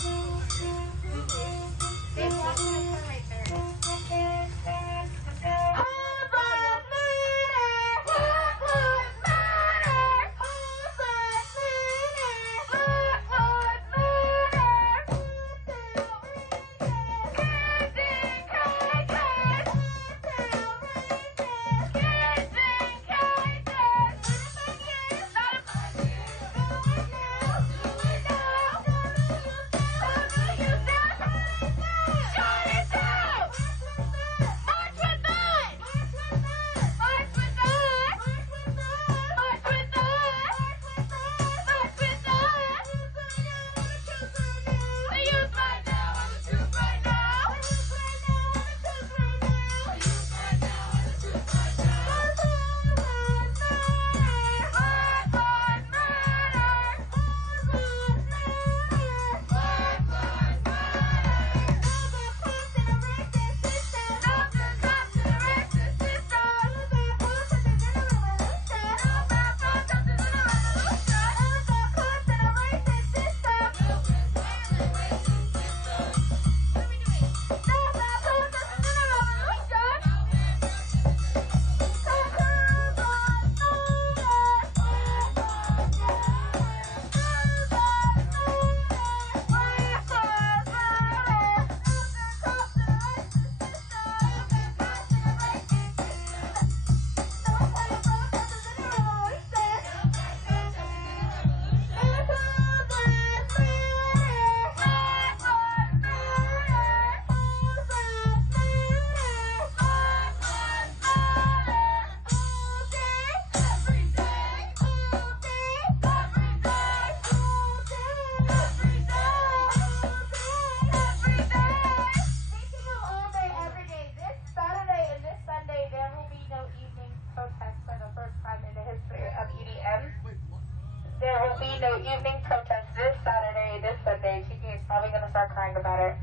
There will be no evening protest this Saturday, this Sunday. Kiki is probably going to start crying about it.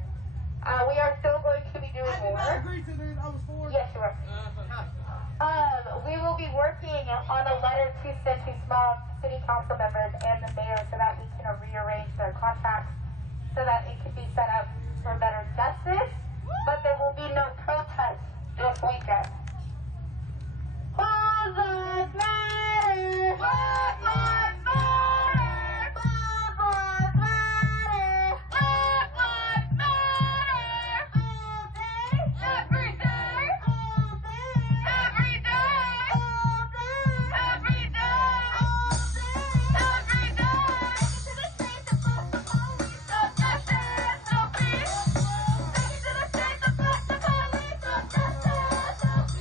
We are still going to be doing more. Yes, you are. We will be working on a letter to send to small city council members and the mayor so that we can rearrange their contracts so that it can be set up for better justice. But there will be no protest this weekend. All lives matter. Black lives matter. Black lives matter. Black lives matter. All day, every day. All day, every day. All day, every day. All day, every day. To the state that fuck the police, no justice, no peace. To the state that fuck the police, no justice, no peace.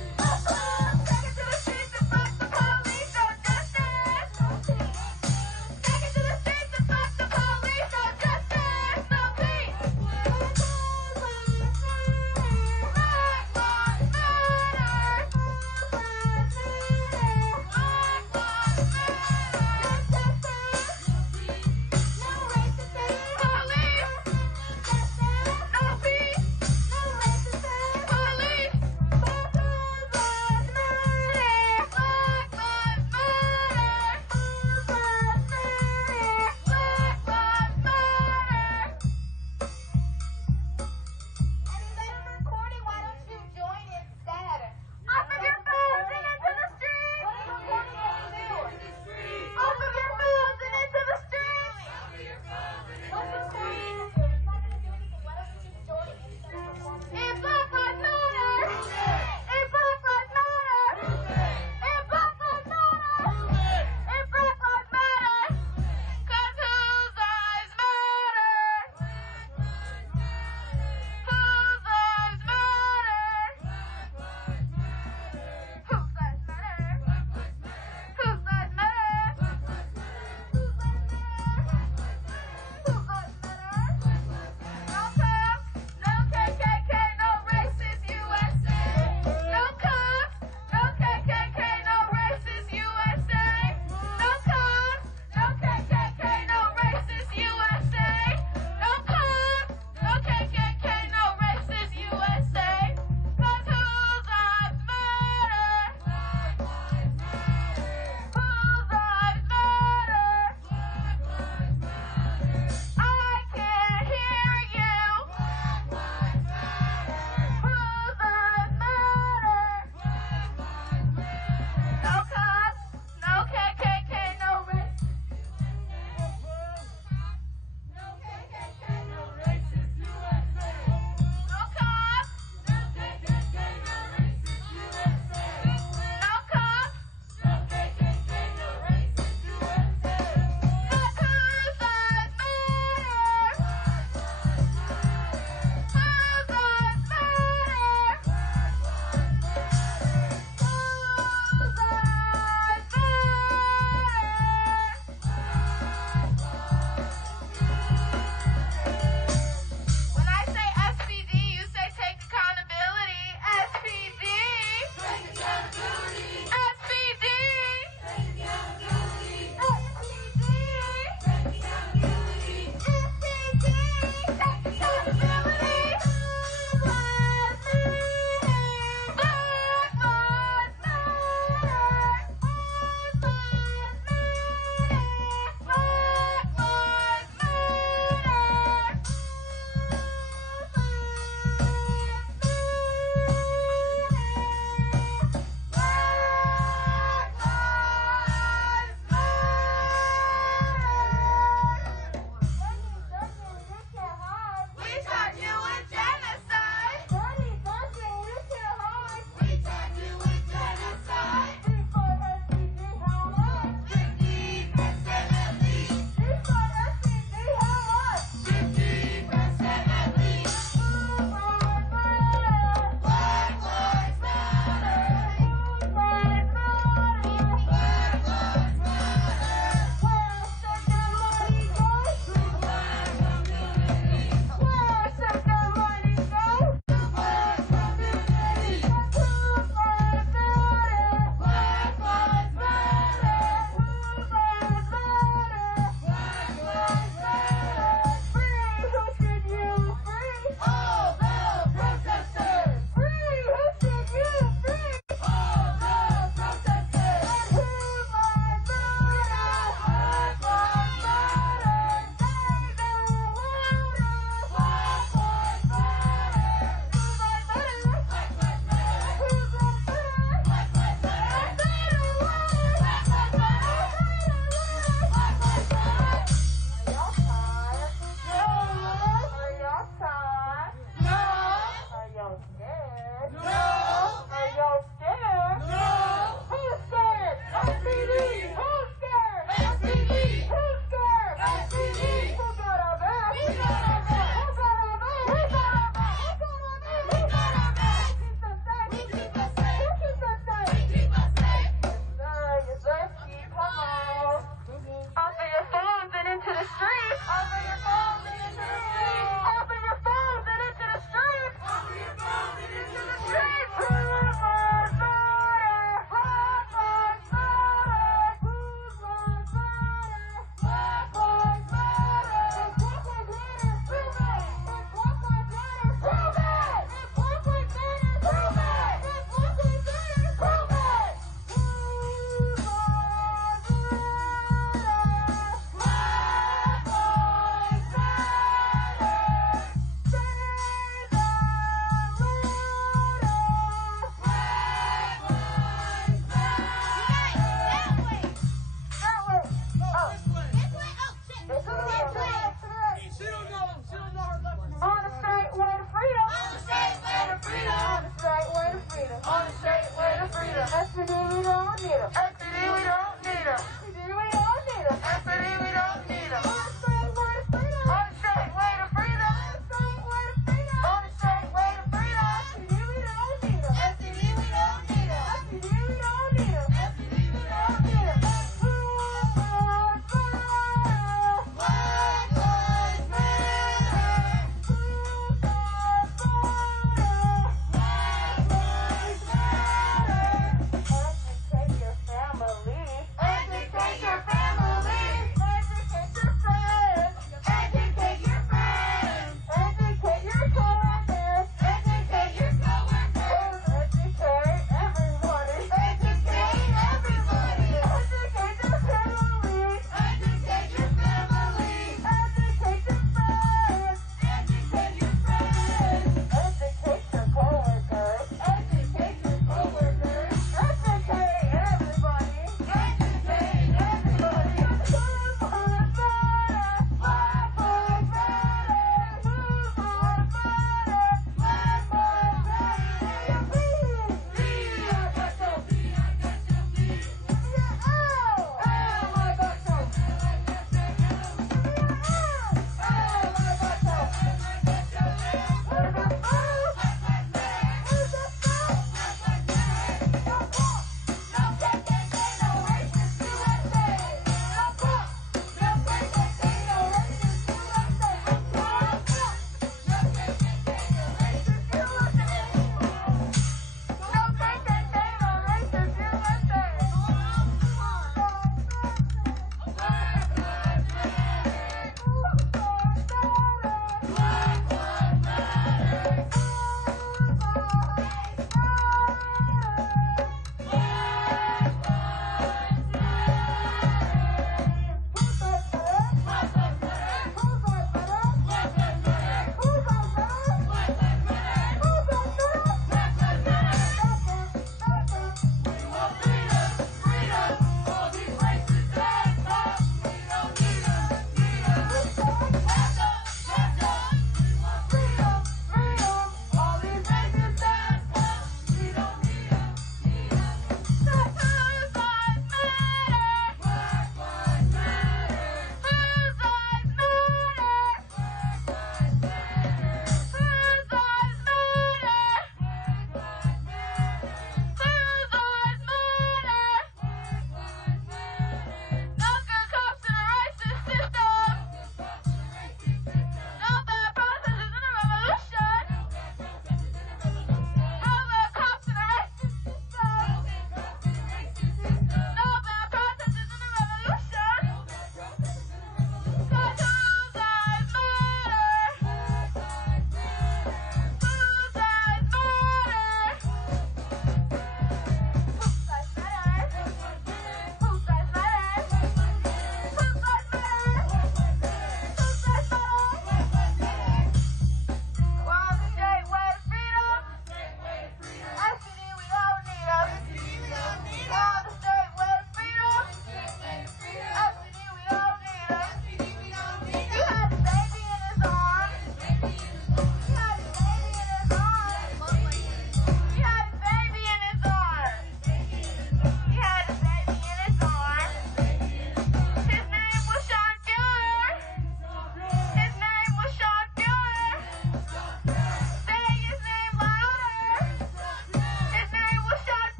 them. STD, we don't need them. STD, we don't need them. STD, we don't need them. On a straight way to freedom. On a straight way to freedom. STD, we don't need them. STD, we don't need them. STD, we don't need them. STD, we don't need them. Black Lives Matter. Take your family.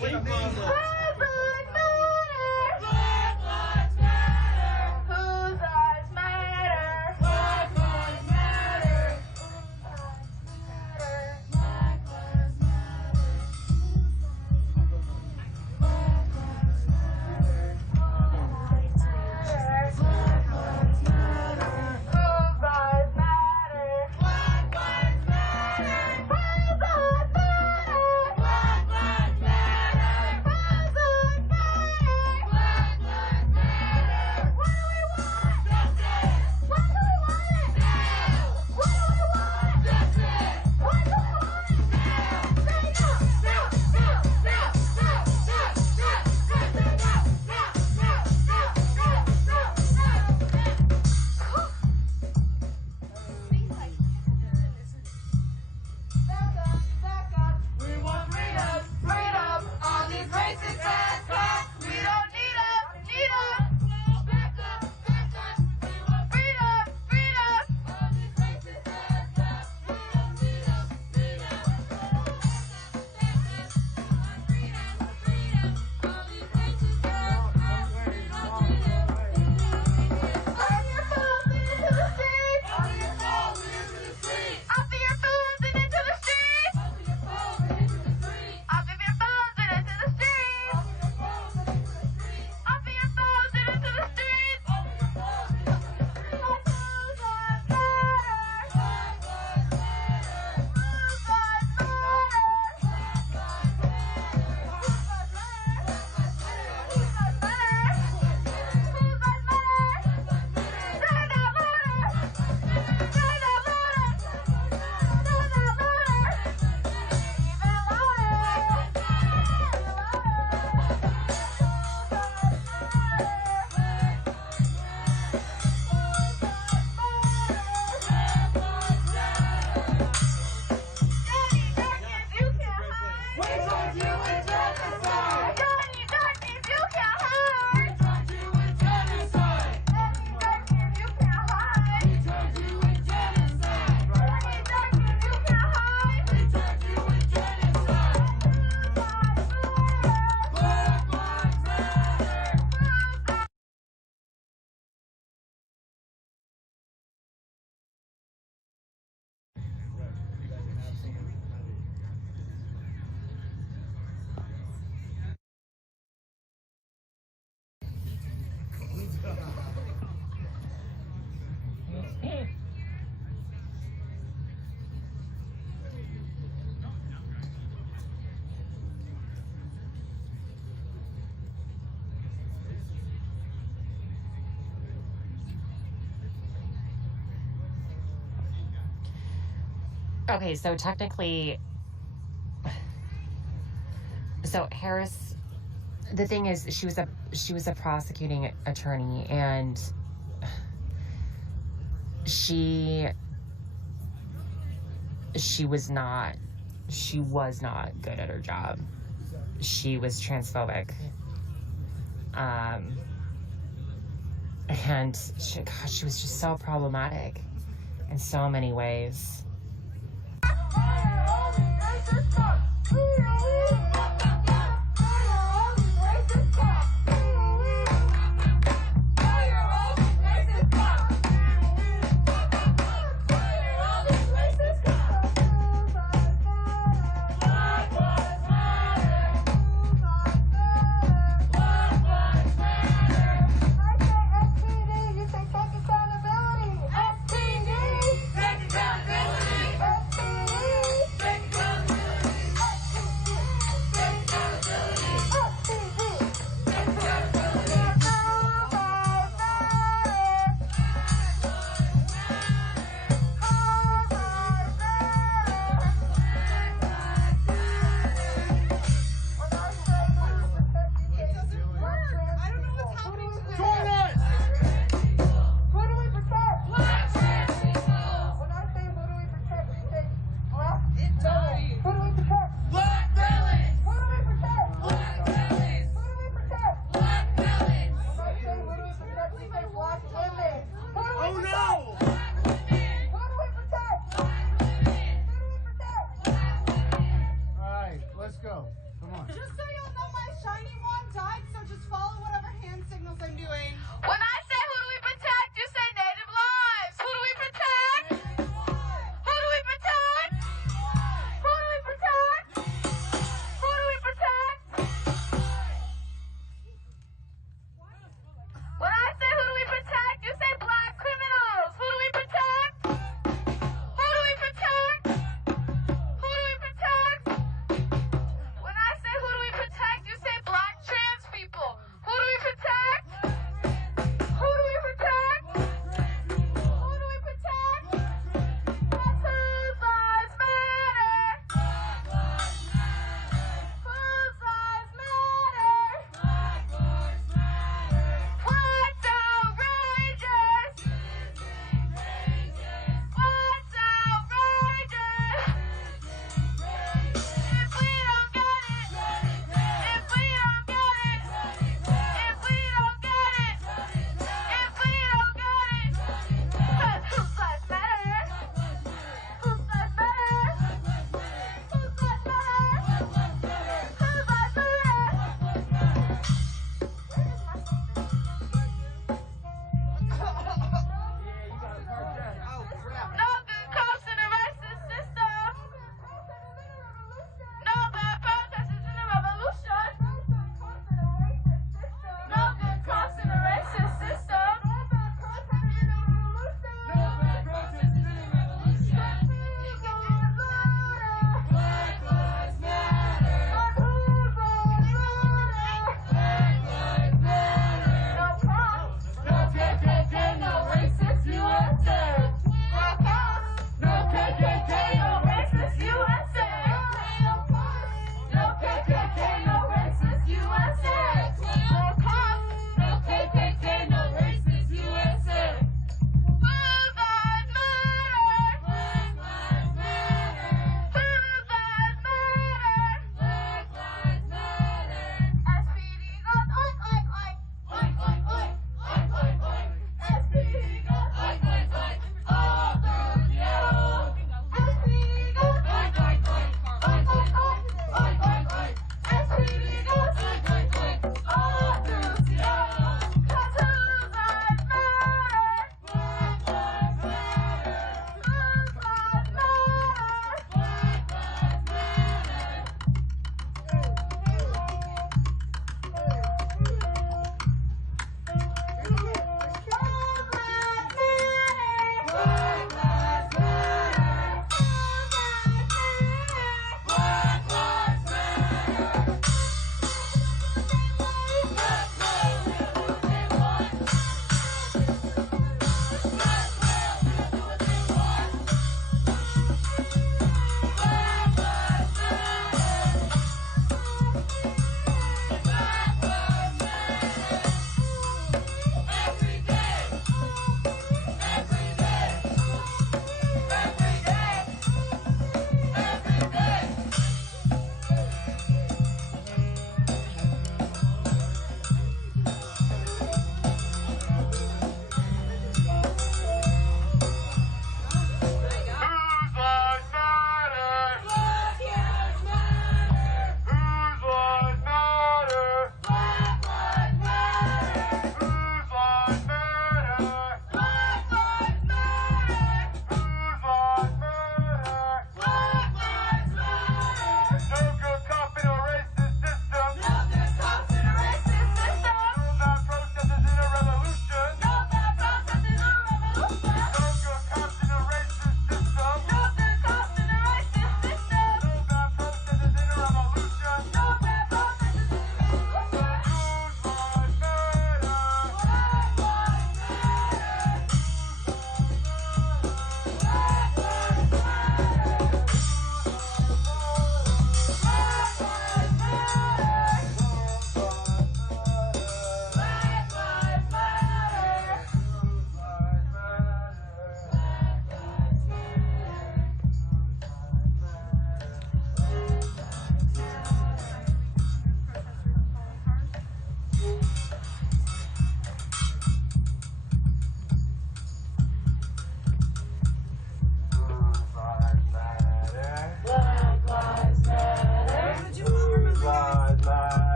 with a million. Okay, so technically, so Harris, the thing is, she was a prosecuting attorney, and she was not good at her job. She was transphobic, and she was just so problematic in so many ways. Come on. Just so y'all know, my shiny wand died, so just follow whatever hand signals I'm doing. When I say who do we protect, you say Native lives. Who do we protect? Who do we protect? Who do we protect? Who do we protect? When I say who do we protect, you say black criminals. Who do we protect? Who do we protect? Who do we protect? When I say who do we protect, you say black trans people. Who do we protect? Who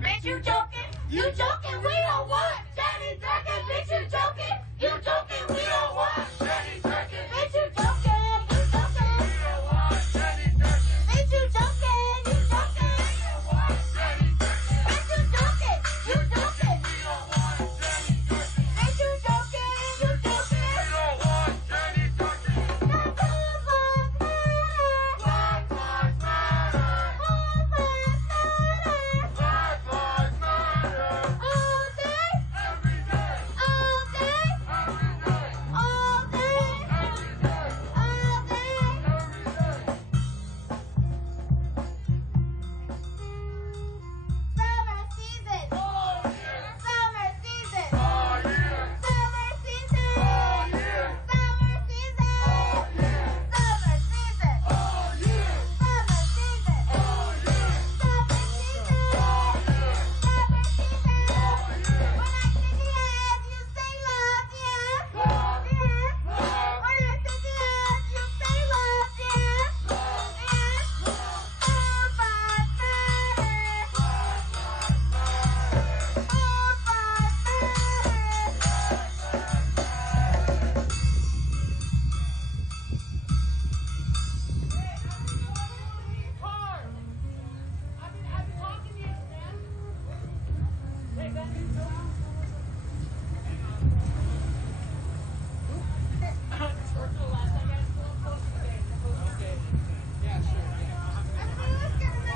Bitch, you joking? You joking? We don't want Jenny Durkin. Bitch, you joking? You joking? We don't want Jenny Durkin. Bitch, you joking? You joking? We don't want Jenny Durkin. Bitch, you joking? You joking? We don't want Jenny Durkin. Bitch, you joking? You joking? We don't want Jenny Durkin. Bitch, you joking? You joking? We don't want Jenny Durkin. Black lives matter. Black lives matter. Black lives matter. All day, every day. All day, every day. All day, every day. All day, every day. Summer season. All year. Summer season. All year. Summer season. All year. Summer season. All year. Summer season. All year. Summer season. All year. Summer season. All year. Summer season. All year. When I shake your ass, you say love, yeah. Love, yeah. Love. When I shake your ass, you say love, yeah. Love, yeah. Love. All lives matter. All lives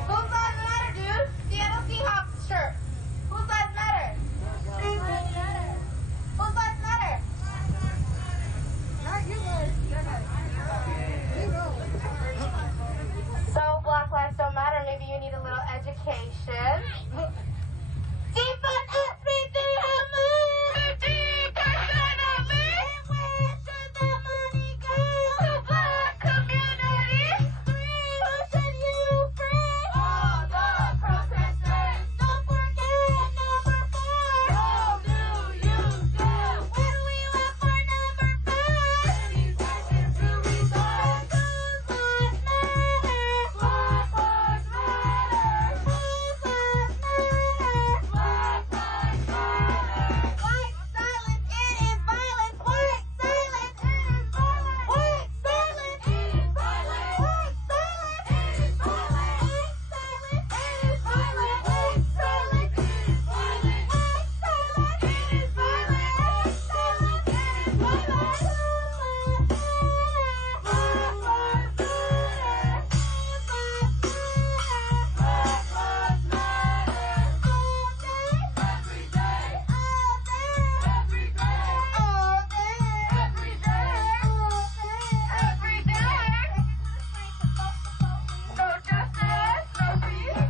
Whose lives matter, dude? Seattle Seahawks shirt. Whose lives matter? Whose lives matter? Whose lives matter? Not you guys. So Black lives don't matter. Maybe you need a little education. Defund everything I move. 15% of me. And where should the money go? To black communities. 3, who should you free? All the protesters. Don't forget number 4. How do you do? When we went for number 5. Any seconds to resolve. Whose lives matter? Black lives matter. Whose lives matter? Black lives matter. White silence, it is violence. White silence, it is violence. White silence, it is violence. White silence, it is violence. White silence, it is violence. White silence, it is violence. White silence, it is violence. White silence, it is violence. Black lives matter. Black lives matter. Whose lives matter? Black lives matter. All day, every day. All day, every day. All day, every day. No justice, no peace.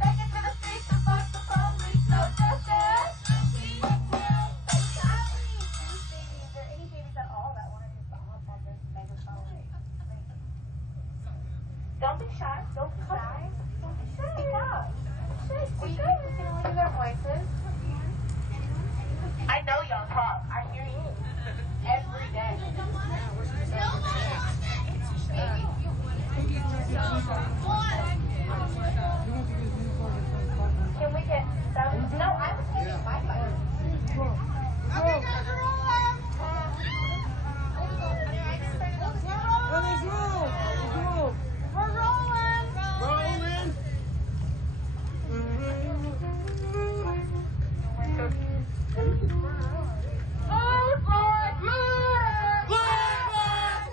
Take it to the streets and fuck the police. No justice, no peace. Is there any babies at all that want to just hop on this megaphone? Don't be shy. Don't be shy. Don't be shy. Speak up. We can only hear their voices. I know y'all talk. I hear you every day. Can we get some? No, I was taking my bike. Okay, guys, we're rolling. We're rolling. Rolling. Whose lives matter? Black lives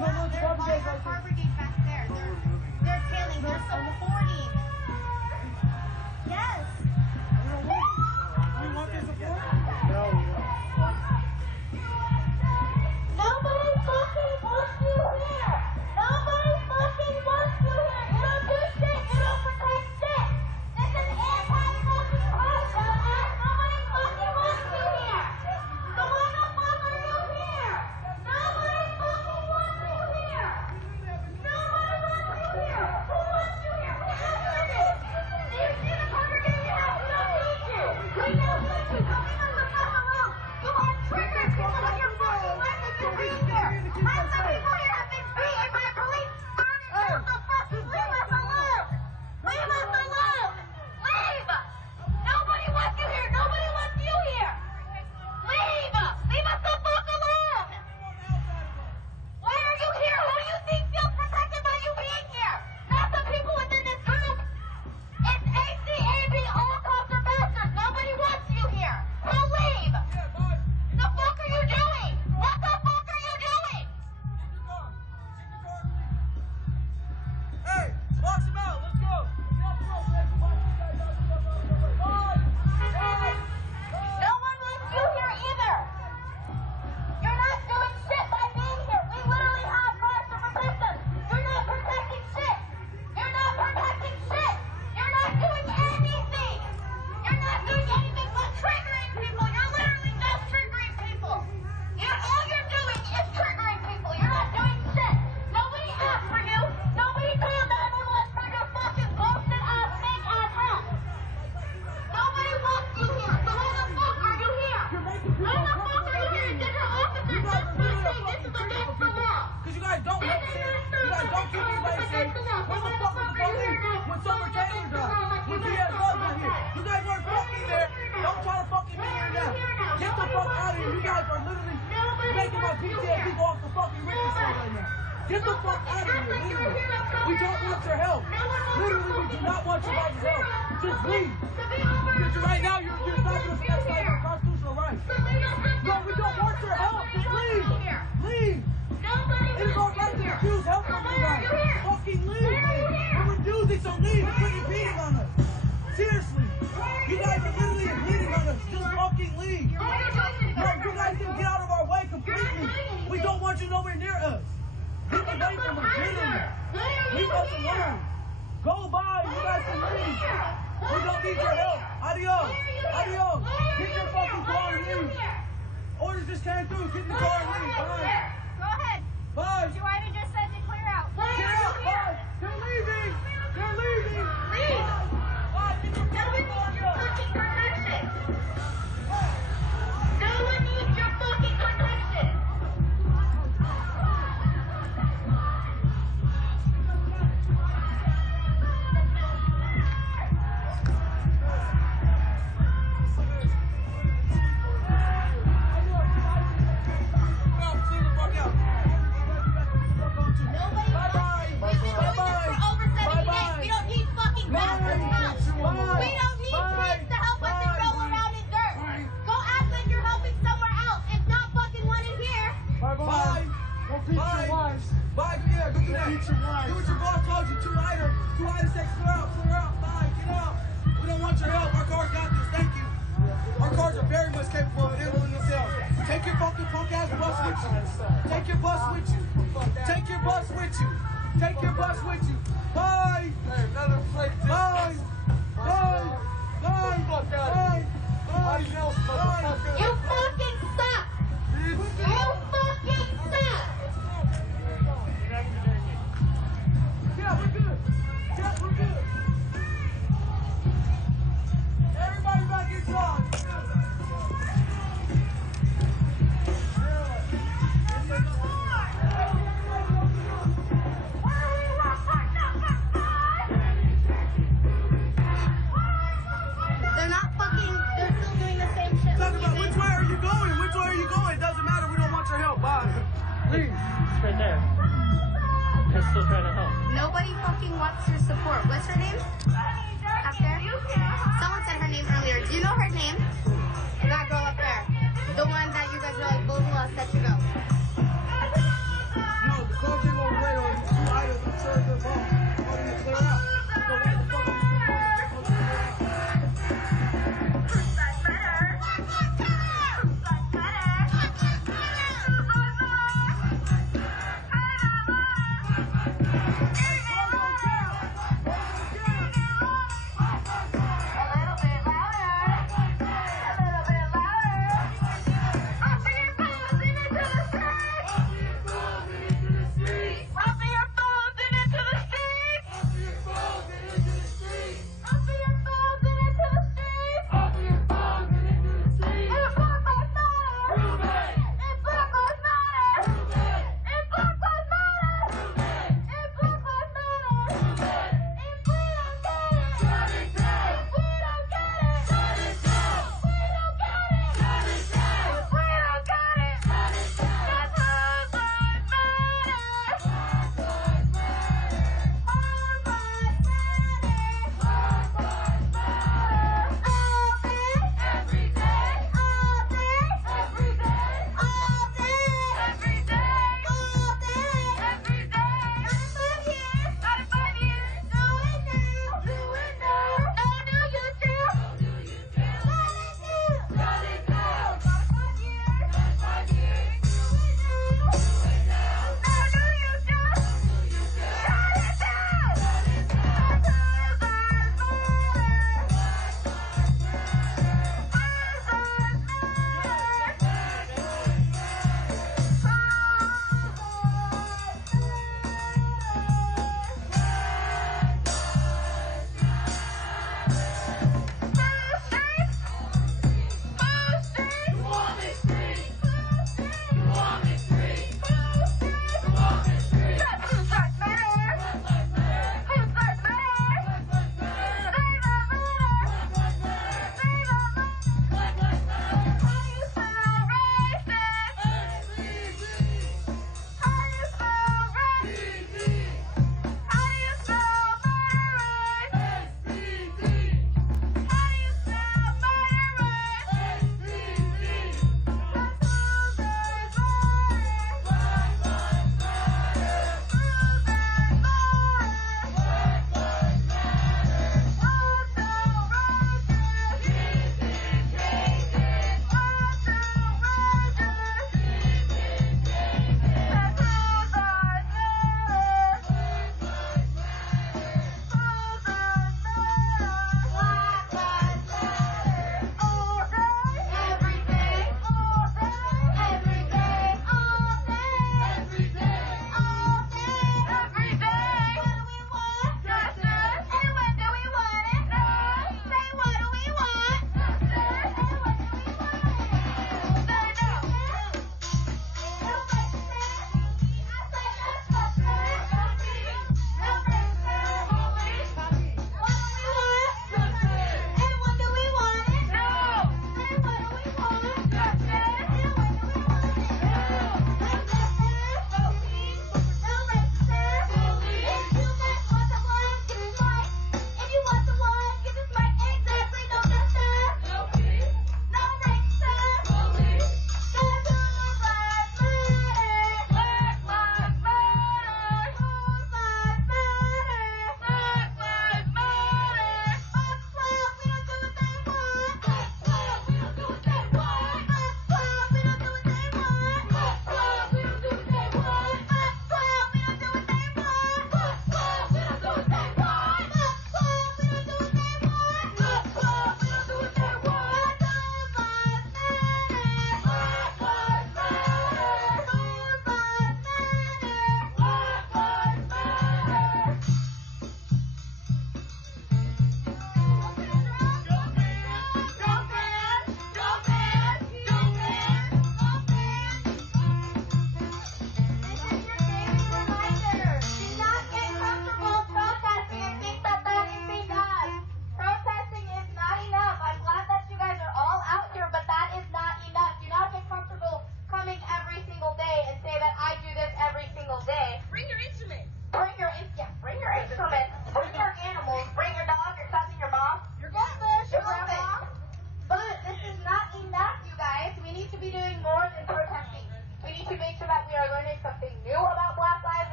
fire brigade back there. They're tailing. They're supporting. Yes. We want their support? No. Nobody fucking wants you here. Nobody fucking wants you here. You don't do shit. You don't protect shit. This is anti-fucking protest. Nobody fucking wants you here. So why the fuck are you here? Nobody fucking wants you here. Nobody wants you here. Who wants you here? Who asked you? Do you see the congregation house? We don't need you. We don't need you. So leave us the fuck alone. You are triggering people with your fucking language to be here. Half the people here have been beaten by police. What the fuck? Leave us alone. Leave us alone. Leave. Nobody wants you here. Nobody wants you here. Leave. Leave us the fuck alone. Why are you here? Who do you think feels protected by you being here? Not the people within this group. It's ACAB, all cops are bastards. Nobody wants you here. So leave. The fuck are you doing? What the fuck are you doing? Hey, box him out. Let's go. No one wants you here either. You're not doing shit by being here. We literally have cars to protect us. You're not protecting shit. You're not protecting shit. You're not doing anything. You're not doing anything but triggering people. You're literally just triggering people. All you're doing is triggering people. You're not doing shit. Nobody asked for you. Nobody called 911 for your fucking bullshit ass fake ass hat. Nobody wants you here. So why the fuck are you here? Why the fuck are you here? Did your officer just say this is against the law? Because you guys don't help safe. You guys don't keep anybody safe. Where the fuck was the police when Summer Taylor died? When T.S. Love was here? You guys weren't fucking there. Don't try to fucking be here now. Get the fuck out of here. You guys are literally making my PTSD go off the fucking register right now. Get the fuck out of here. Literally. We don't want your help. Literally, we do not want your guys' help. Just leave. Because right now, you're not going to exercise our constitutional rights. No, we don't want your help. Just leave. Leave. It is our right to refuse help from you guys. Fucking leave. We're refusing, so leave and quit impeding on us. Seriously. You guys are literally impeding on us. Just fucking leave. No, you guys can get out of our way completely. We don't want you nowhere near us. Get away from us, literally. Leave us alone. Go by. You guys can leave. We don't need your help. Adios. Adios. Get your fucking car and leave. Orders just came through. Get in the car and leave. Bye. Go ahead. Bye. Joanna just said to clear out. Get out. Bye. They're leaving. They're leaving. Leave. Bye. Get your No one needs your fucking protection. No one needs your fucking protection. No, the car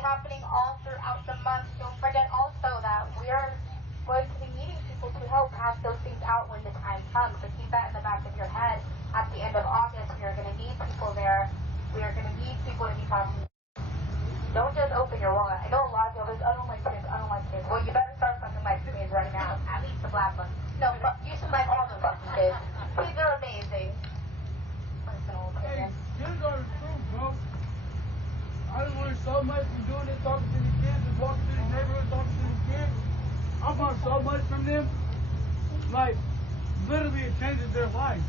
happening all throughout the month. Don't forget also that we're going to be needing people to help pass those things out when the time comes. So keep that in the back of your head. At the end of August, we are going to need people there. We are going to need people to be talking. Don't just open your wallet. I know a lot of people are I don't like kids, I don't like kids. Well, you better start fucking like kids right now. At least the black ones. No, but you should like all the fucking kids. Kids are amazing. Personal opinion. Kids are the truth, bro. I just learned so much from doing this, talking to the kids and walking through the neighborhood, talking to the kids. I've learned so much from them. Like, literally it changes their life.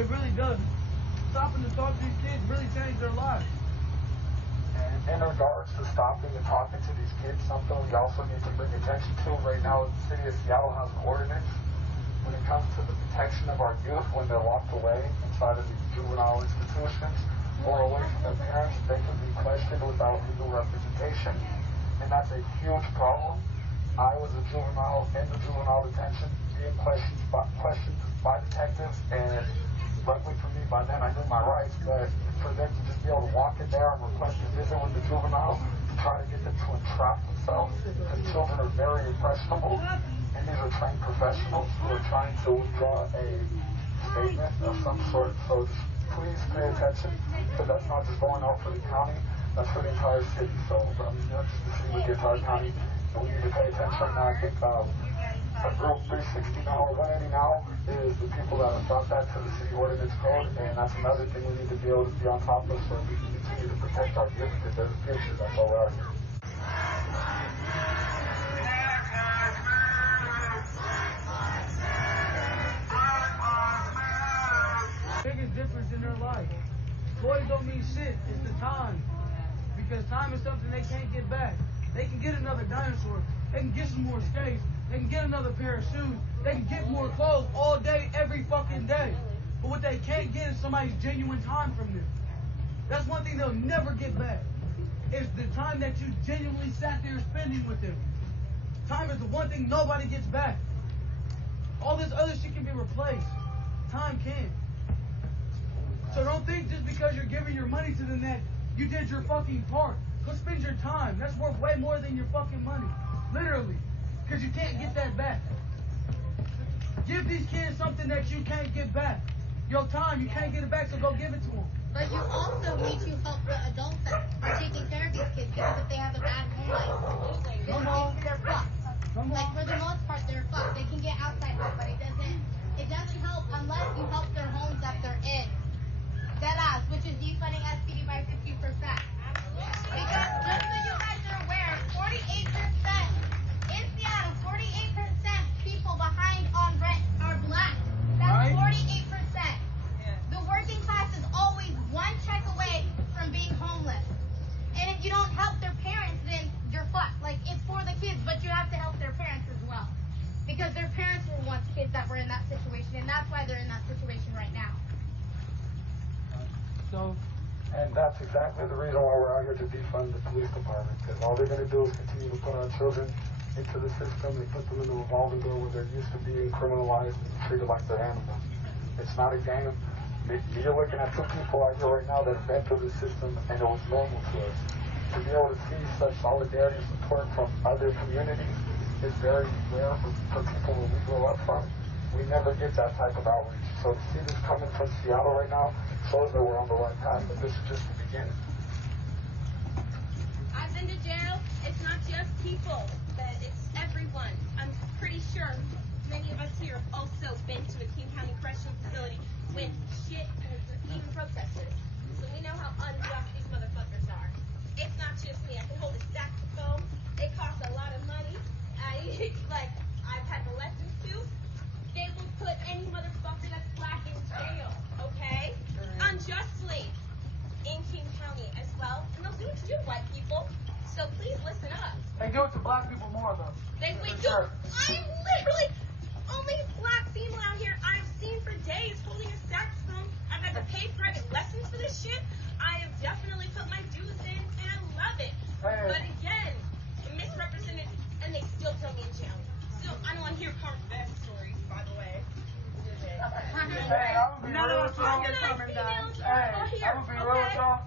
It really does. Stopping to talk to these kids really changed their lives. And in regards to stopping and talking to these kids, something we also need to bring attention to right now is the city of Seattle has an ordinance when it comes to the protection of our youth when they're locked away inside of these juvenile institutions or away from their parents. They can be questioned without legal representation, and that's a huge problem. I was a juvenile in the juvenile detention, being questioned by detectives, and luckily for me, by then I knew my rights, but for them to just be able to walk in there and request a visit with the juvenile, try to get them to entrap themselves, because children are very impressionable, and these are trained professionals who are trying to withdraw a statement of some sort. So just please pay attention, because that's not just going out for the county, that's for the entire city. So, just the city with the entire county, and we need to pay attention. I think a group 360 now or 180 now is the people that have brought that to the city ordinance code, and that's another thing we need to be able to be on top of so we can continue to protect our youth, because they're the future. That's all we are here. Biggest difference in their life. Boys don't mean shit. It's the time. Because time is something they can't get back. They can get another dinosaur. They can get some more skates. They can get another pair of shoes. They can get more clothes all day, every fucking day. But what they can't get is somebody's genuine time from them. That's one thing they'll never get back. Is the time that you genuinely sat there spending with them. Time is the one thing nobody gets back. All this other shit can be replaced. Time can't. So don't think just because you're giving your money to them that you did your fucking part. Go spend your time. That's worth way more than your fucking money. Literally. Because you can't get that back. Give these kids something that you can't get back. Your time, you can't get it back, so go give it to them. But you also need to help the adults that are taking care of these kids, because if they have a bad home life, they're fucked. Like, for the most part, they're fucked. They can get outside help, but it doesn't help unless you help their homes that they're in. Deadass, which is defunding SPD by 50%. Because just so you guys are aware, 48% in Seattle, 48% people behind on rent are black. That's 48%. The working class is always one check away from being homeless. And if you don't help their parents, then you're fucked. Like, it's for the kids, but you have to help their parents as well. Because their parents were once kids that were in that situation, and that's why they're in that situation right now. And that's exactly the reason why we're out here to defund the police department, because all they're going to do is continue to put our children into the system and put them in the revolving door where they're used to being criminalized and treated like they're animals. It's not a game. You're looking at two people out here right now that have been through the system, and it was normal to us. To be able to see such solidarity and support from other communities is very rare for people where we grow up from. We never get that type of outreach. So to see this coming from Seattle right now shows that we're on the right path, but this is just the beginning. I've been to jail. It's not just people, but it's everyone. I'm pretty sure many of us here have also been to a King County Correctional Facility with shit, even protesters. So we know how unjust these motherfuckers are. It's not just me. I can hold a saxophone. It costs a lot of money. I've had the lessons too. They will put any motherfucker that's black in jail, okay? Unjustly. In King County as well. And they'll do it to white people. So please listen up. They do it to black people more, though. I'm literally only black female out here I've seen for days holding a saxophone. I've had to pay private lessons for this shit. I have definitely put my dues in, and I love it. But again, misrepresented, and they still throw me in jail. So I don't want to hear Carmen's bad stories, by the way. Hey, I'm gonna be real with y'all. Hey, I'm gonna be real with y'all.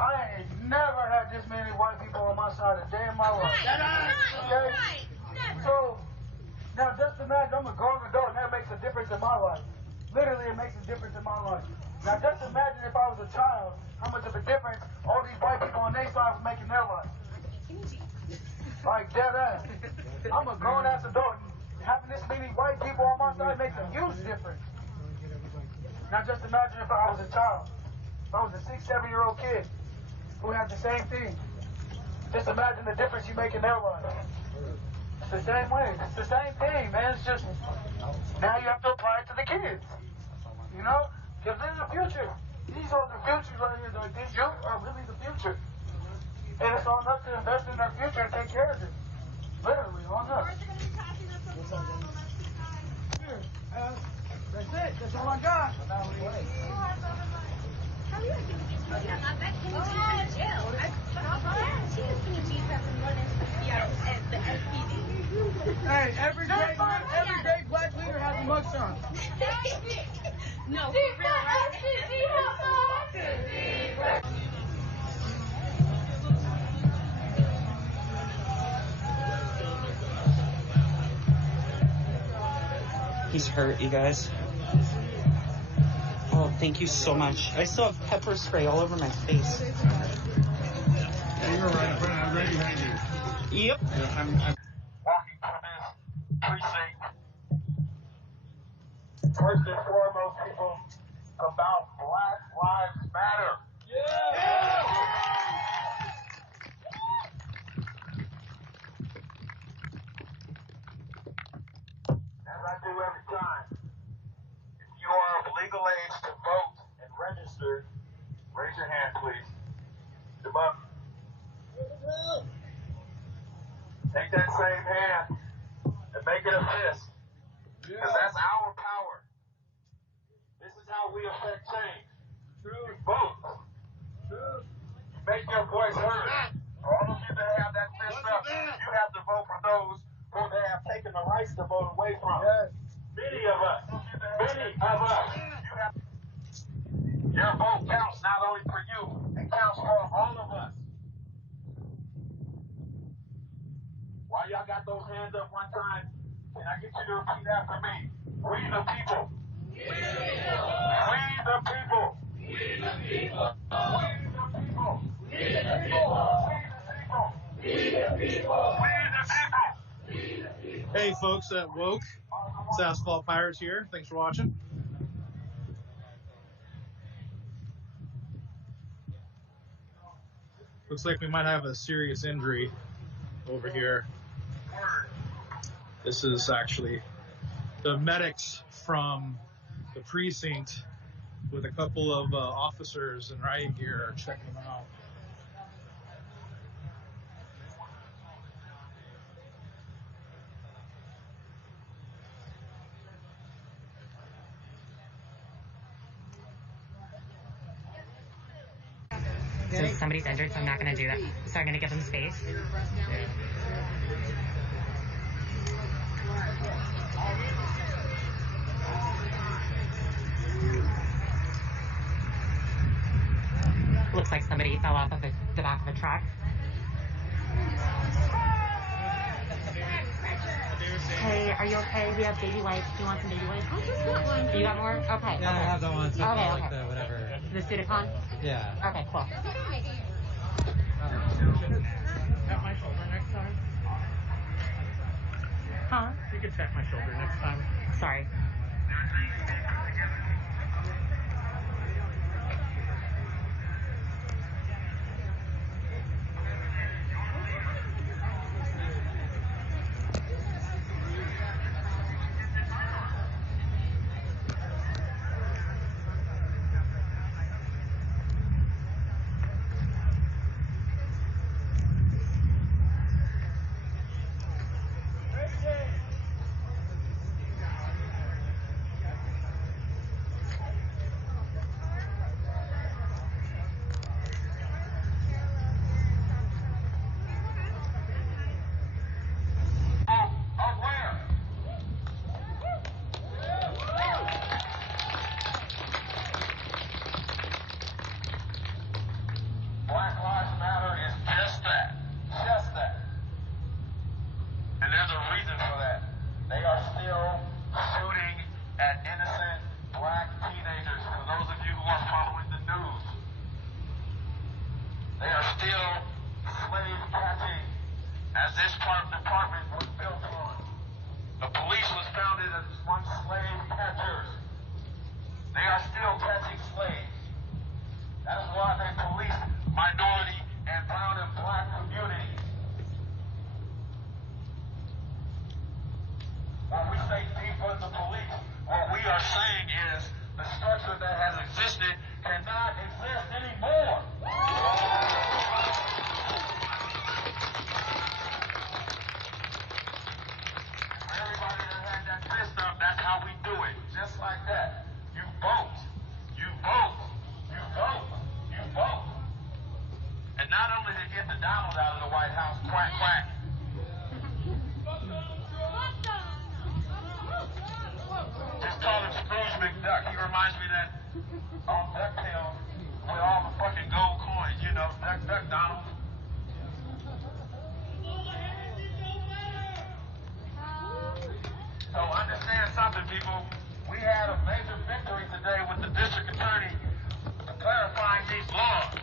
I ain't never had this many white people on my side a day in my life. Okay? So, now just imagine I'm a grown adult and that makes a difference in my life. Literally, it makes a difference in my life. Now just imagine if I was a child, how much of a difference all these white people on their side was making their life. Like, dead ass. I'm a grown ass adult and having this many white people on my side makes a huge difference. Now just imagine if I was a child. If I was a 6, 7-year-old kid who had the same thing. Just imagine the difference you make in their life. It's the same way. It's the same thing, man. It's just, now you have to apply it to the kids. You know? Because they're the future. These are the futures right here. Like, these youth are really the future. And it's on us to invest in their future and take care of it. Literally, on us. Here, that's it. That's all I got. Hey, every great black leader has a mugshot. No, for real, right? He's hurt, you guys. Oh, thank you so much. I still have pepper spray all over my face. Yeah, you're right. I'm ready behind you. Yep. Yeah, I'm walking through this precinct. First and foremost, people, about Black Lives Matter. As I do every time, if you are of legal age to vote and register, raise your hand, please. Come up. Take that same hand and make it a fist. Because that's our power. This is how we affect change. You vote. You make your voice heard. For all of you that have that fist up, you have to vote for those who they have taken the rights to vote away from. Many of us. Your vote counts not only for you, it counts for all of us. While y'all got those hands up one time, can I get you to repeat after me? We the people. We the people. We the people. We the people. Hey folks at Woke, it's Asphalt Pirates here. Thanks for watching. Looks like we might have a serious injury over here. This is actually the medics from the precinct with a couple of officers in riot gear are checking them out. So somebody's injured, so I'm not going to do that. So I'm going to give them space. Looks like somebody fell off of the back of a truck. Hey, are you okay? We have baby wipes. Do you want some baby wipes? You got more? Okay. Yeah, I have the ones. Okay, okay. Like the whatever. The Sudicon? Yeah. Okay, cool. Tap my shoulder next time. Huh? You can tap my shoulder next time. Sorry. Black Lives Matter is just that. Just that. And there's a reason for that. They are still shooting at innocent black teenagers. For those of you who are following the news, they are still slave catching, as this department was built on. The police was founded as once slave catchers. They are still catching slaves. That is why they police minority and brown and black communities. When we say defund the police, what we are saying is the structure that has existed cannot exist anymore. For everybody that had that fist up, that's how we do it. Just like that. You vote. You vote. You vote. You vote. And not only to get the Donald out of the White House, quack, quack. Just call him Scrooge McDuck. He reminds me of that on DuckTales with all the fucking gold coins, you know, Duck, Duck, Donald. So understand something, people. We had a major victory today with the district attorney clarifying these laws.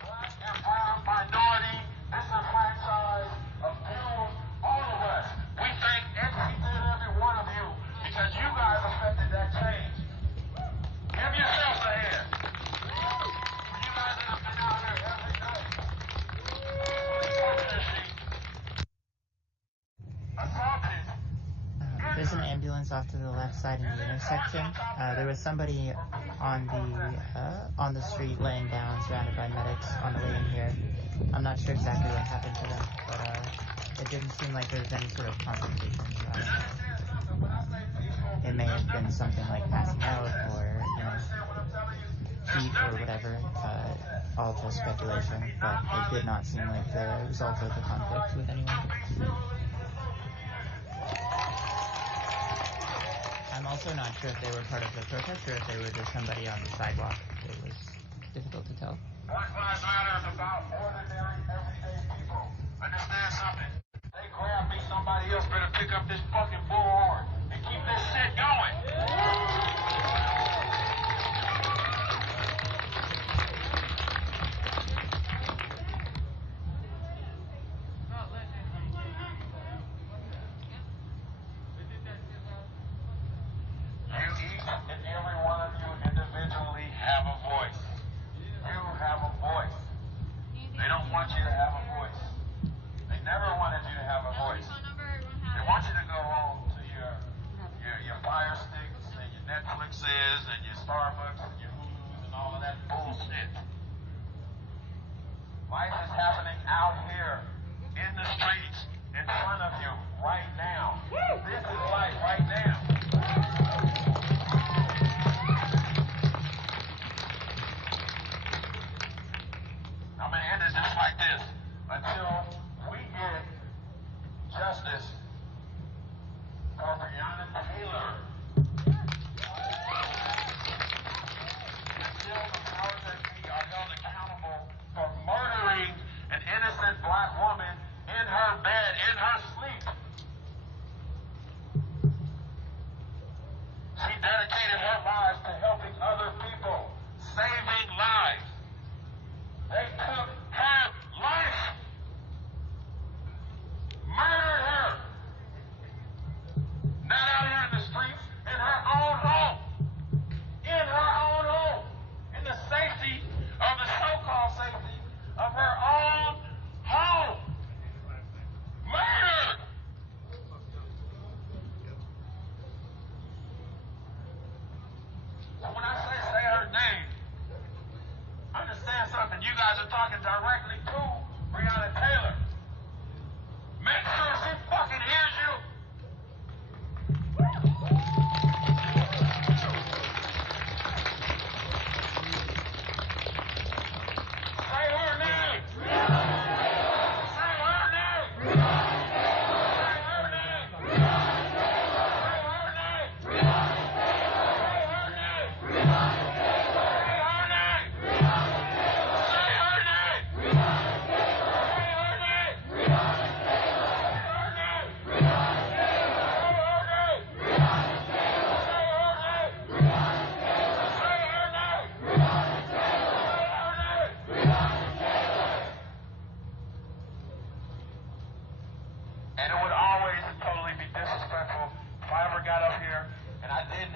Black and brown minority, disenfranchised, abused, all of us. We thank every one of you because you guys affected that change. Give yourselves a hand. You guys that have been out here every day. Assaulted. There's an ambulance off to the left side in the intersection. There was somebody on the street laying down, surrounded by medics on the way in here. I'm not sure exactly what happened to them, but it didn't seem like there was any sort of confrontation. It may have been something like passing out or, heat or whatever. All just speculation, but it did not seem like the result of the conflict with anyone. I'm also not sure if they were part of the protest or if they were just somebody on the sidewalk. It was difficult to tell. Black Lives Matter is about ordinary, everyday people. Understand something? They grab me, somebody else better pick up this fucking bullhorn and keep this shit going. Each and every one of you individually have a voice. You have a voice. They don't want you to have a voice. They never wanted you to have a voice. They want you to go home to your Fire Sticks and your Netflixes and your Starbucks and your Hulus and all of that bullshit. Life is happening out here in the streets in front of you right now. This is life right now. I'm going to end it just like this. Until we get justice for Breonna Taylor. Until the powers that be are held accountable for murdering an innocent black woman in her bed, in her sleep. She dedicated her lives to helping other people, saving lives. They took her life, murdered her, not out here in the streets, in her own home, in the safety of the so-called safety of her own home. Murdered! So when I say her name, understand something. You guys are talking directly to Breonna Taylor. Make sure she fucking hears you. Say her name. Say her name. Say her name. Say her name. Say her name.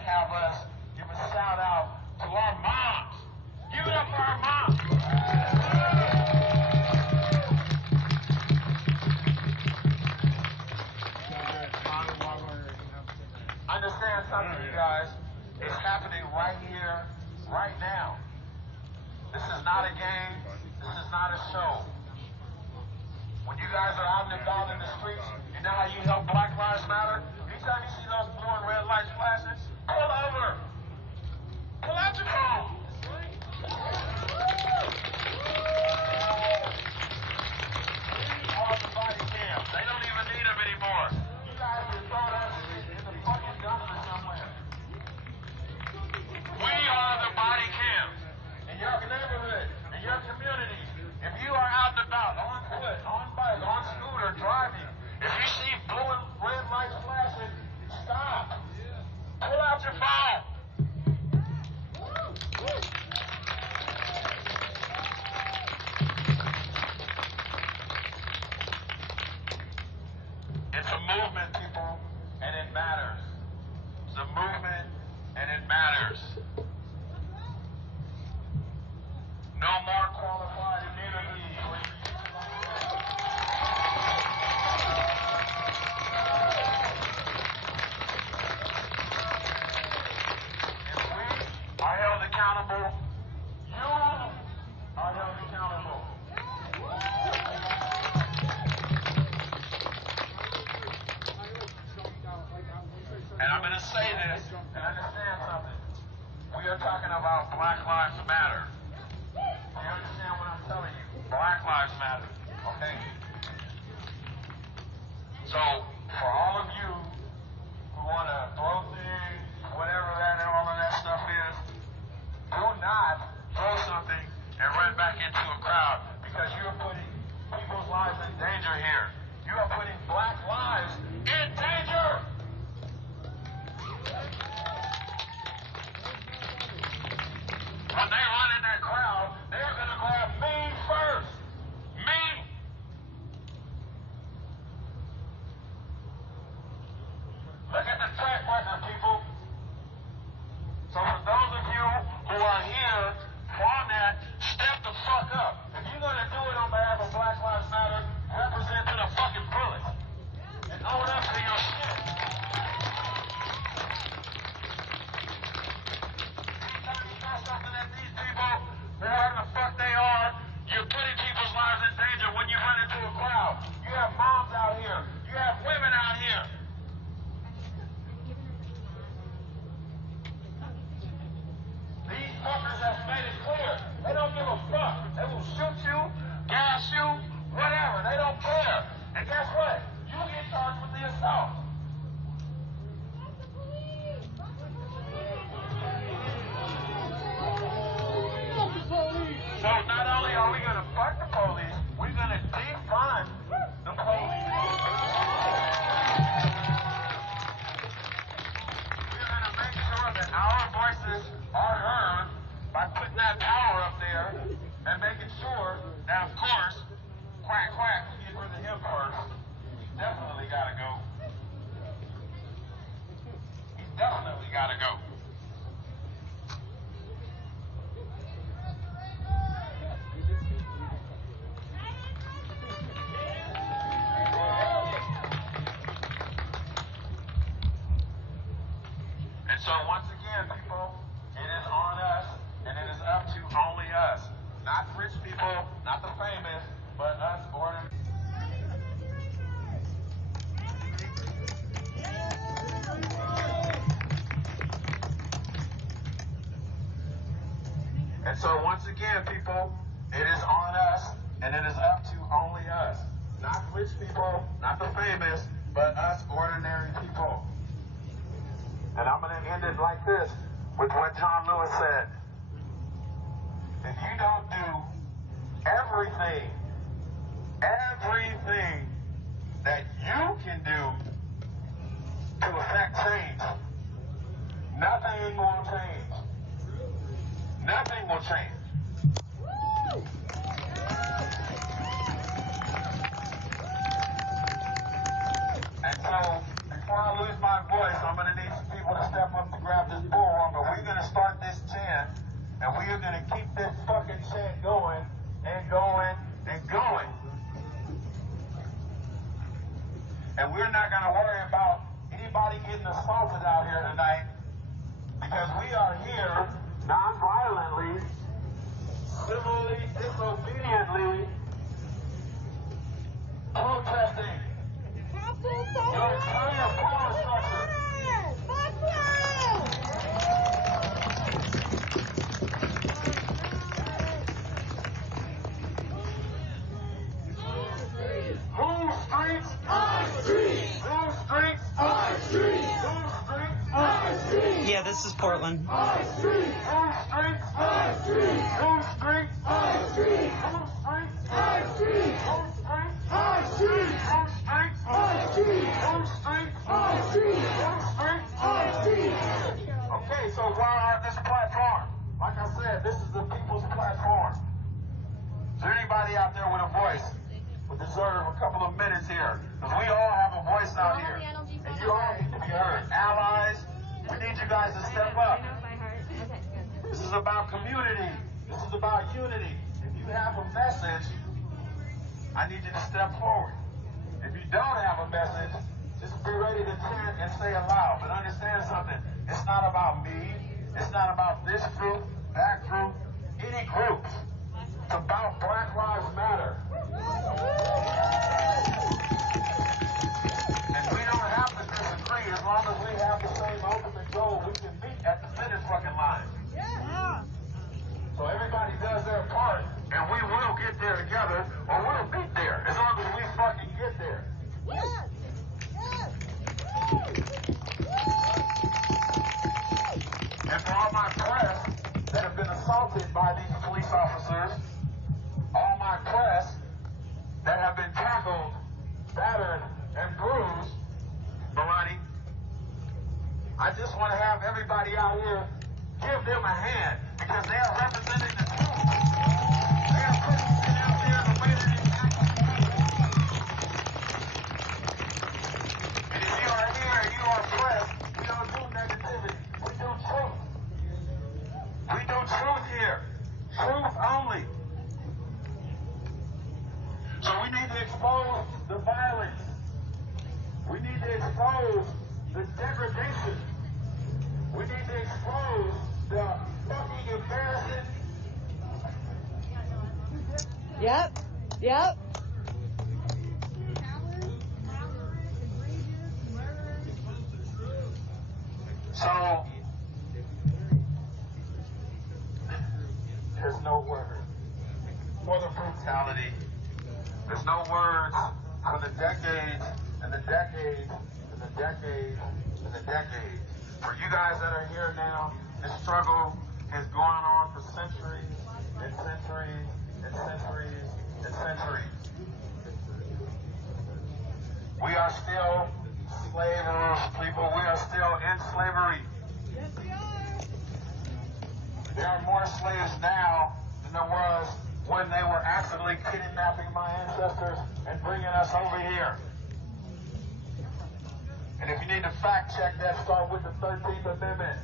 have us give a shout out to our moms. Give it up for our moms. Understand something, you guys. It's happening right here, right now. This is not a game. This is not a show. When you guys are out and about in the streets, you know how you help Black Lives Matter? Anytime you see those blue and red lights flashing, pull over. Pull out your phone. All the body cams. They don't even need them anymore. You guys can throw that shit in the fucking dumpster somewhere. We are the body cams. In your neighborhood, in your community, if you are out and about, on foot, on bike, on scooter, driving, if you see blue and red lights flashing, stop. Pull out your phone. It's a movement, people, and it matters. It's a movement, and it matters. No more qualified immunity. If we are held accountable, you are held accountable. And I'm going to say this and understand something. We are talking about Black Lives Matter. You understand what I'm telling you? Black Lives Matter. Okay? So, for all of you who want to throw things, whatever that and all of that stuff is, do not throw something and run back into a crowd because you're putting people's lives in danger here. You are putting Black lives in danger. When they run in that crowd, they're going to grab me first. Me. Look at the track record, people. So for those of you who are here on that, step the fuck up. If you're going to do it on behalf of Black Lives Matter, represent to the fucking fullest. And own up to your shit. Something that these people, whoever the fuck they are, you're putting people's lives in danger when you run into a crowd. You have moms out here. You have women out here. These fuckers have made it clear. They don't give a fuck. They will shoot you, gas you, whatever. They don't care. And guess what? You get charged with the assault. So not only are we going to fuck the police, we're going to defund the police. We're going to make sure that our voices are heard by putting that power up there and making sure that, of course, quack, quack, we get rid of him first. He's definitely got to go. He's definitely got to go. And so once again, people, it is on us, and it is up to only us. Not rich people, not the famous, but us ordinary. And so once again, people, it is on us, and it is up to only us. Not rich people, not the famous, but us ordinary people. And I'm going to end it like this, with what John Lewis said. If you don't do everything that you can do to affect change, nothing will change. Nothing will change. And so, before I lose my voice, I'm going to need some people to want to step up to grab this bullhorn, but we're going to start this chant, and we are going to keep this fucking chant going and going and going. And we're not going to worry about anybody getting assaulted out here tonight, because we are here non-violently, civilly, disobediently protesting your entire power structure. Whose streets? Our streets. Whose streets? Our streets. Whose streets? Our streets. Yeah, this is Portland. Our streets. Whose streets? Our streets. Whose streets? Our streets. Whose streets? Our streets. Whose streets? Our streets. Whose streets? Our streets. Whose streets? Our streets. Whose streets? Our streets. Okay, so why on this platform? Like I said, this is the people's platform. Is there anybody out there with a voice would deserve a couple of minutes here? Because we all have a voice out here. And you all need to be heard. Allies, we need you guys to step up. This is about community. This is about unity. If you have a message, I need you to step forward. If you don't have a message, just be ready to chant and say it loud. But understand something. It's not about me. It's not about this group, that group, any groups. It's about Black Lives Matter. And we don't have to disagree. As long as we have the same ultimate goal, we can meet at the finish fucking line. Yeah. So everybody does their part, and we will get there together, or we'll meet there, as long as we fucking get there. Yes. Yes. And for all my press that have been assaulted by these police officers, all my press that have been tackled, battered, and bruised, Barani, I just want to have everybody out here give them a hand, because they are representing the truth. They are putting it out there the way that it's actually. And if you are here and you are pressed, we don't do negativity. We do truth. We do truth here. Truth only. So we need to expose the violence. We need to expose the degradation. We need to expose the fucking embarrassing. Yep. Yep. So, there's no word for the brutality. There's no words for the decades and the decades and the decades and the decades. For you guys that are here now, this struggle has gone on for centuries and centuries and centuries and centuries. We are still slavers, people. We are still in slavery. Yes, we are. There are more slaves now than there was when they were accidentally kidnapping my ancestors and bringing us over here. And if you need to fact check that, start with the 13th Amendment.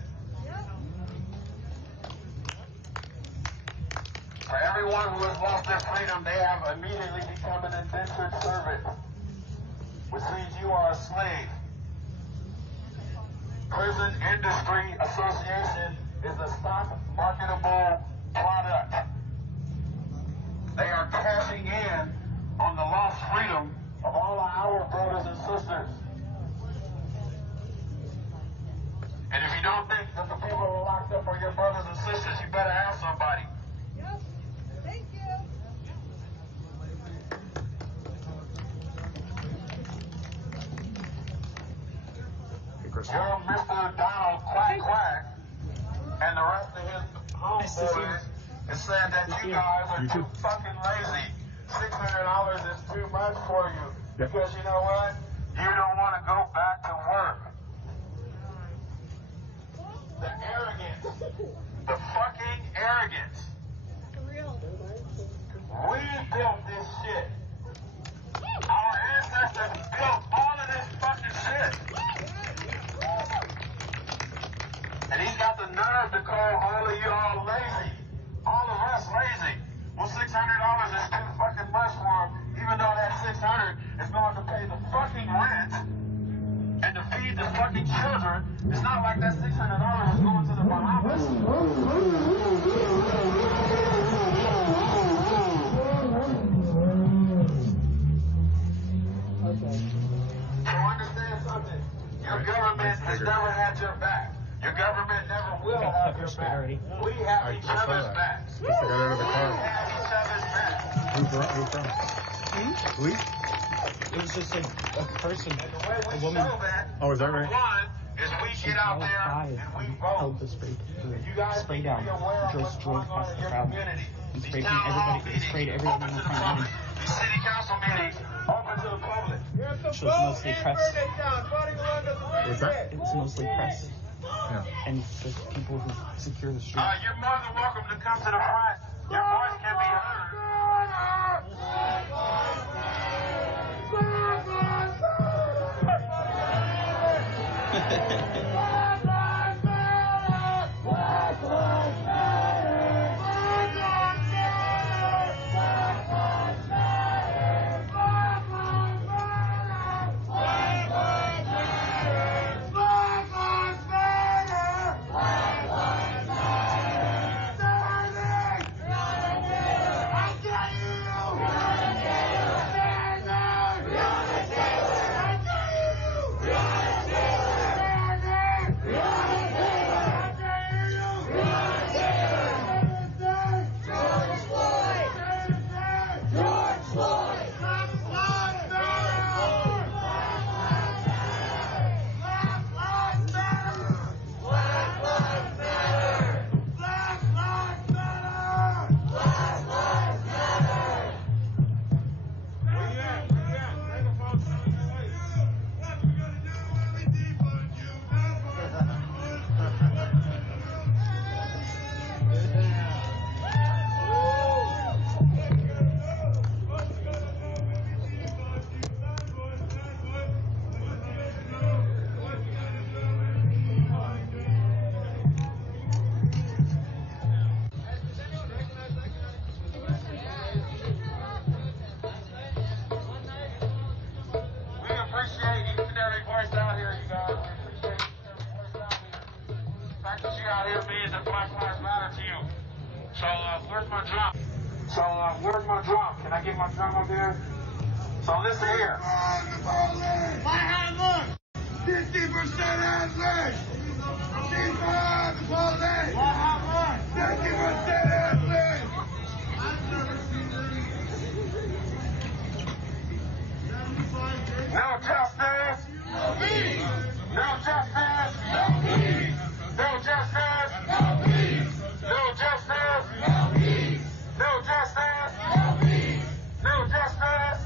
For everyone who has lost their freedom, they have immediately become an indentured servant, which means you are a slave. Prison Industry Association is a stock marketable product. They are cashing in on the lost freedom of all our brothers and sisters. And if you don't think that the people who are locked up are your brothers and sisters, you better ask somebody. Yep. Thank you. You're Mr. Donald Quack Quack, and the rest of his homeboys is saying that you guys are too fucking lazy. $600 is too much for you. Because you know what? You don't want to go back to work. The arrogance. The fucking arrogance. For real. We built this shit. Our ancestors built all of this fucking shit. call all of y'all lazy. All of us lazy. Well, $600 is too fucking much for them, even though that $600 is going to pay the fucking rent and to feed the fucking children. It's not like that $600 is going to the Bahamas. So understand something. Your government has never had your back. Your government never will have your back. We have each other's backs. We have each other's backs. Who from? Police? It was just a person, a woman. Oh, is that right? One is we get out there and we vote. Held the spray down. Just drove past the crowd. And sprayed everybody. Sprayed everyone in the front line. These city council meetings open to the public. So it's mostly press. What's that? It's mostly press. Yeah. And the people who secure the street. You're more than welcome to come to the front. Your voice can be where's my drum? Can I get my drum up here? So listen here. What happened? 50% average. Defund the police. What happened? 50% average. No justice. No peace. No justice. No peace. No justice. No peace. No justice. No peace. No justice. No peace. No justice. No peace. No justice.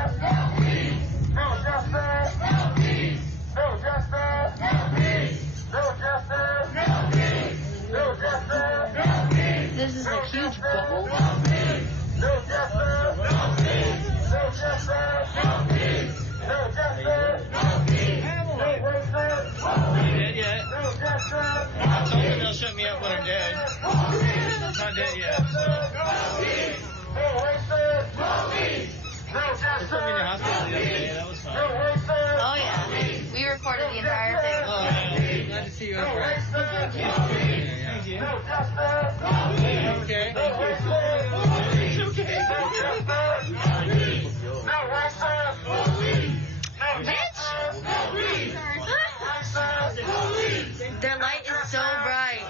No peace. No justice. No peace. No justice. No peace. No justice. No peace. No justice. No peace. This is a huge bubble. No peace. No justice. No peace. No justice. No peace. No justice. No peace. No racist. No peace. Dead yet? No justice. I told them they'll shut me up when I'm dead. Not dead yet. No racist. No peace. No justice. They put me in the hospital the other day. That was fun. No racist. Oh yeah, we recorded the entire thing. Oh yeah. Glad to see you up there. Thank you. Thank you. No justice. No peace. Okay. No racist. It's okay. No justice. No peace. No racist. No peace. No justice. No peace. No racist. Their light is so bright.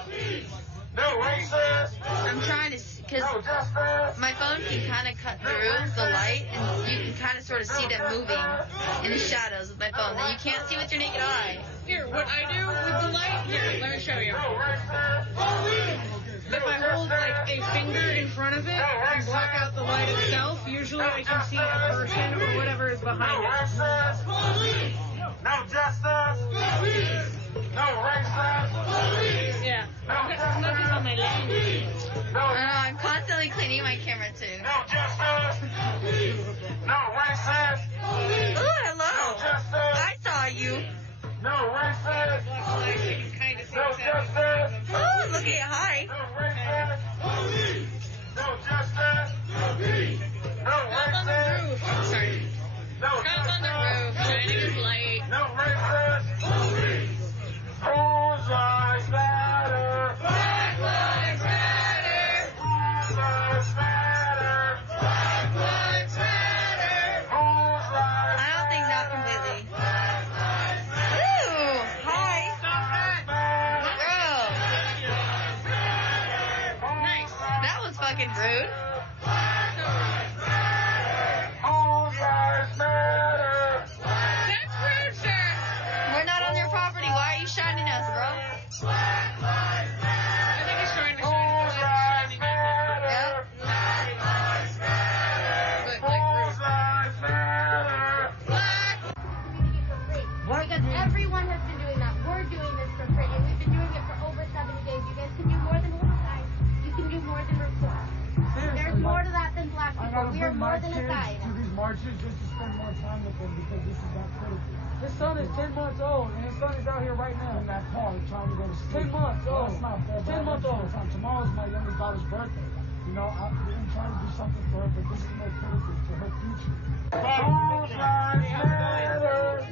No racist. I'm trying to, because my phone can kind of cut through the light, and you can kind of sort of see them moving in the shadows with my phone that you can't see with your naked eye. Here, what I do with the light, here, let me show you. If I hold like a finger in front of it and block out the light itself, usually I can see a person or whatever is behind it. No justice. No racist. Yeah. I'm looking on my lens. I know, I'm constantly cleaning my camera too. No justice. No racist. Ooh, hello. No justice. I saw you. No racist. I can kind of see No exactly fucking rude? That's rude, sir. We're not on your property. Why are you shining us, bro? I think he's trying to shine the light. Yeah. Because everyone has been doing that. We're doing this for free, and we've been doing it for over 70 days. You guys can do more than one side. You can do more than report. There's more to that than black people. We are more than a side. To these marches just to spend more time with them because this is that critical. His son is 10 months old, and his son is out here right now in that car trying to go to sleep. 10 months old. That's not fair. 10 months old. Tomorrow's my youngest daughter's birthday. You know, I'm trying to do something for her, but this is more critical to her future. Whose lives matter?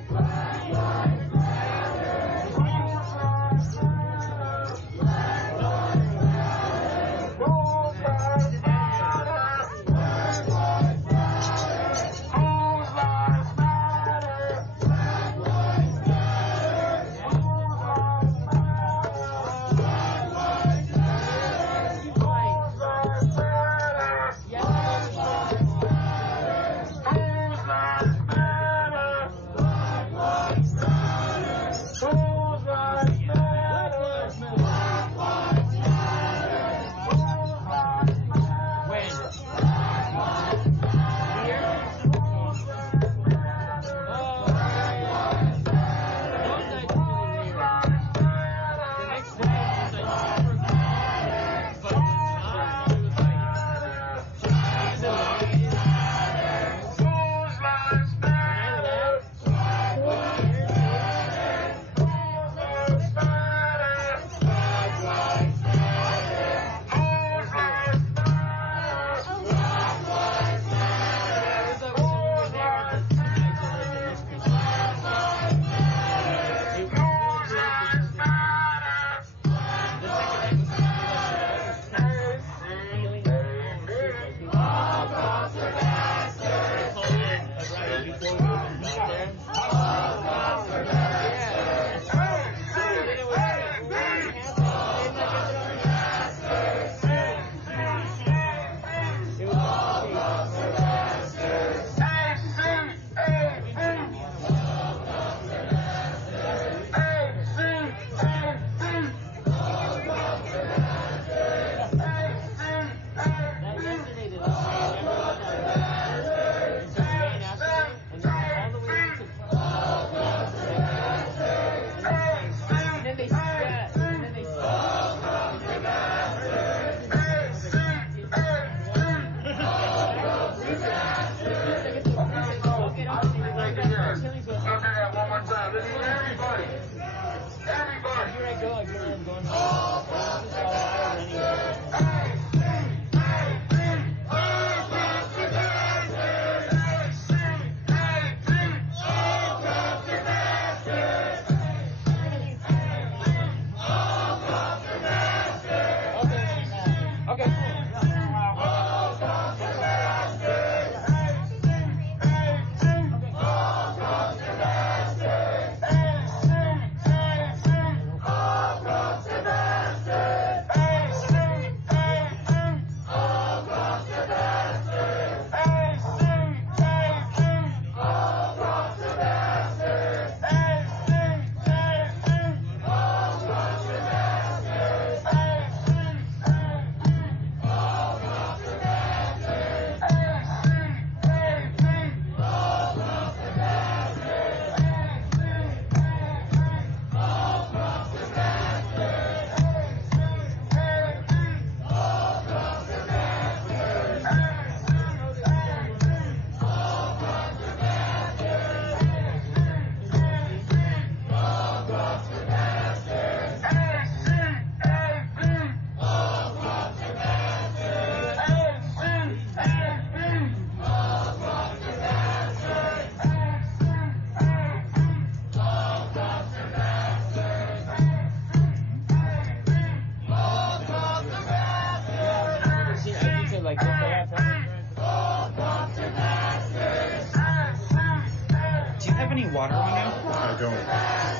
Water on you? I don't.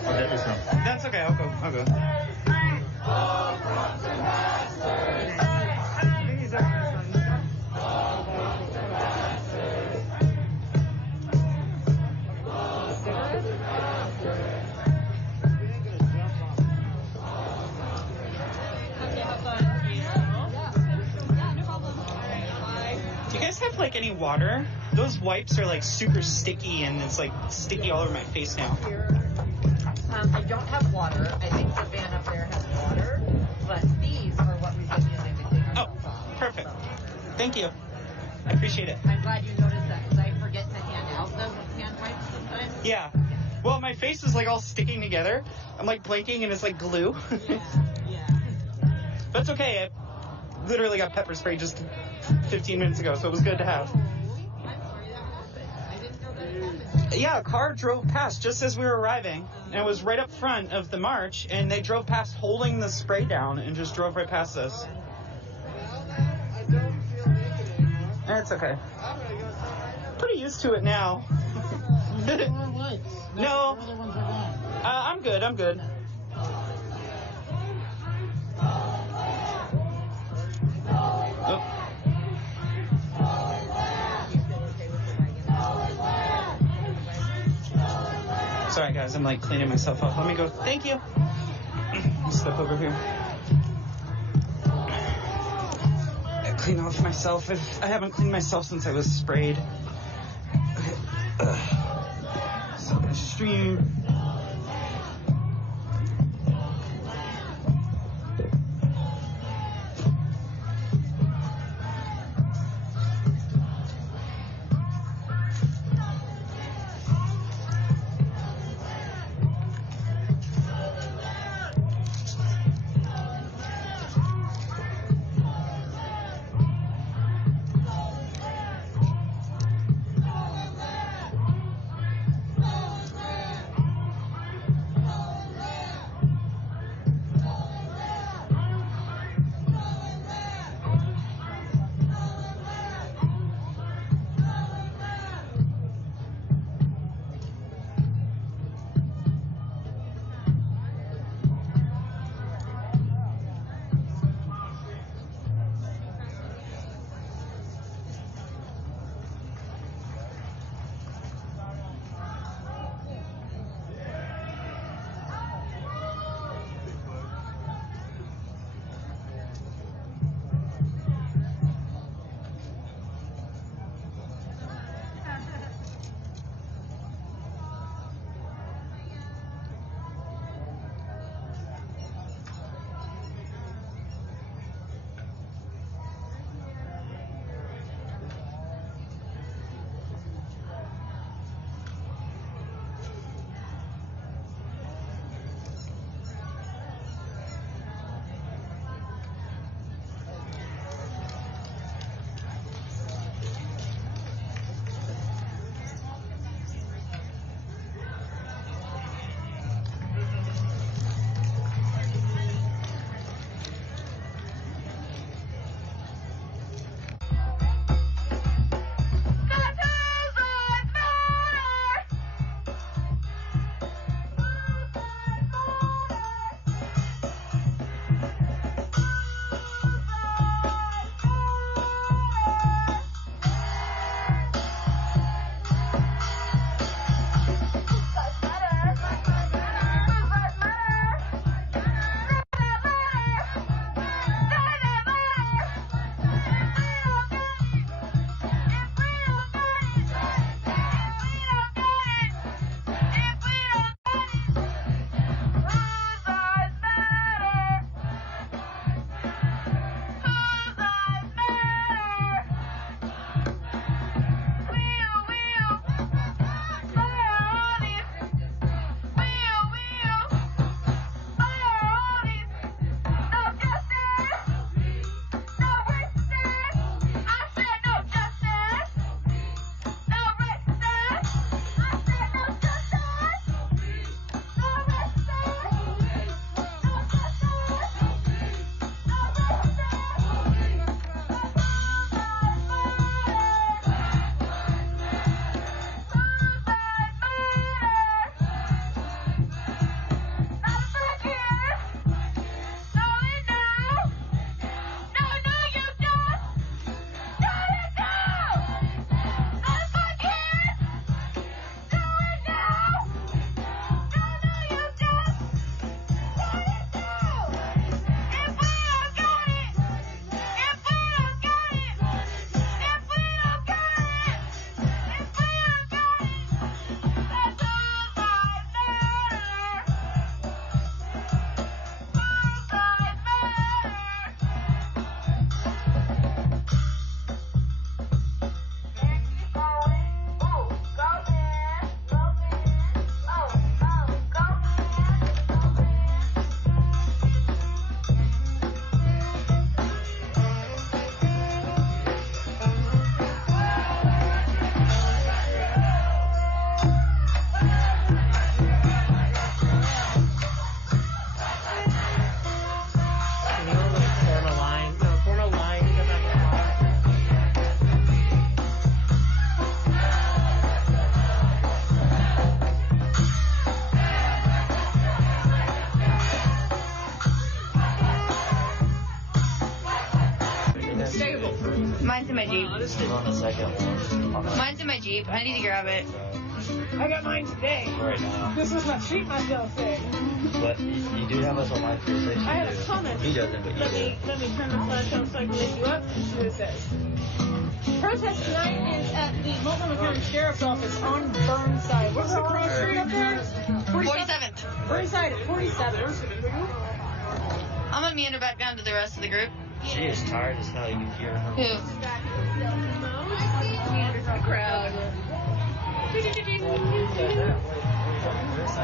I'll get you some. That's okay, I'll go. I'll go. like any water. Those wipes are like super sticky and it's like sticky all over my face now. I don't have water. I think the van up there has water, but these are what we've been using to clean ourselves off. Perfect. Thank you. I appreciate it. I'm glad you noticed that because I forget to hand out the hand wipes sometimes. Yeah. Well, my face is like all sticking together. I'm like blinking and it's like glue. Yeah. But it's okay. I literally got pepper spray just 15 minutes ago, so it was good to have. Yeah, a car drove past just as we were arriving, and it was right up front of the march, and they drove past holding the spray down and just drove right past us. It's okay. Pretty used to it now. No. I'm good. Oh. Sorry guys, I'm like cleaning myself up. Let me go. Thank you. Step over here. I clean off myself. I haven't cleaned myself since I was sprayed. Okay. So I'm gonna stream. Mine's in my Jeep. We're on the second one. Mine's in my Jeep. I need to grab it. I got mine today. Right now. This is my treat myself thing. But you do have us on live for a section. I have a comment. He doesn't, but you do. Let me turn the flash on so I can lift you up and see what it says. Protest tonight is at the Multnomah County Sheriff's Office on Burnside. What's the cross street up there? 47th. Burnside at 47th. I'm gonna meander back down to the rest of the group. She is tired as hell. You can hear her. Who? The crowd. And, it's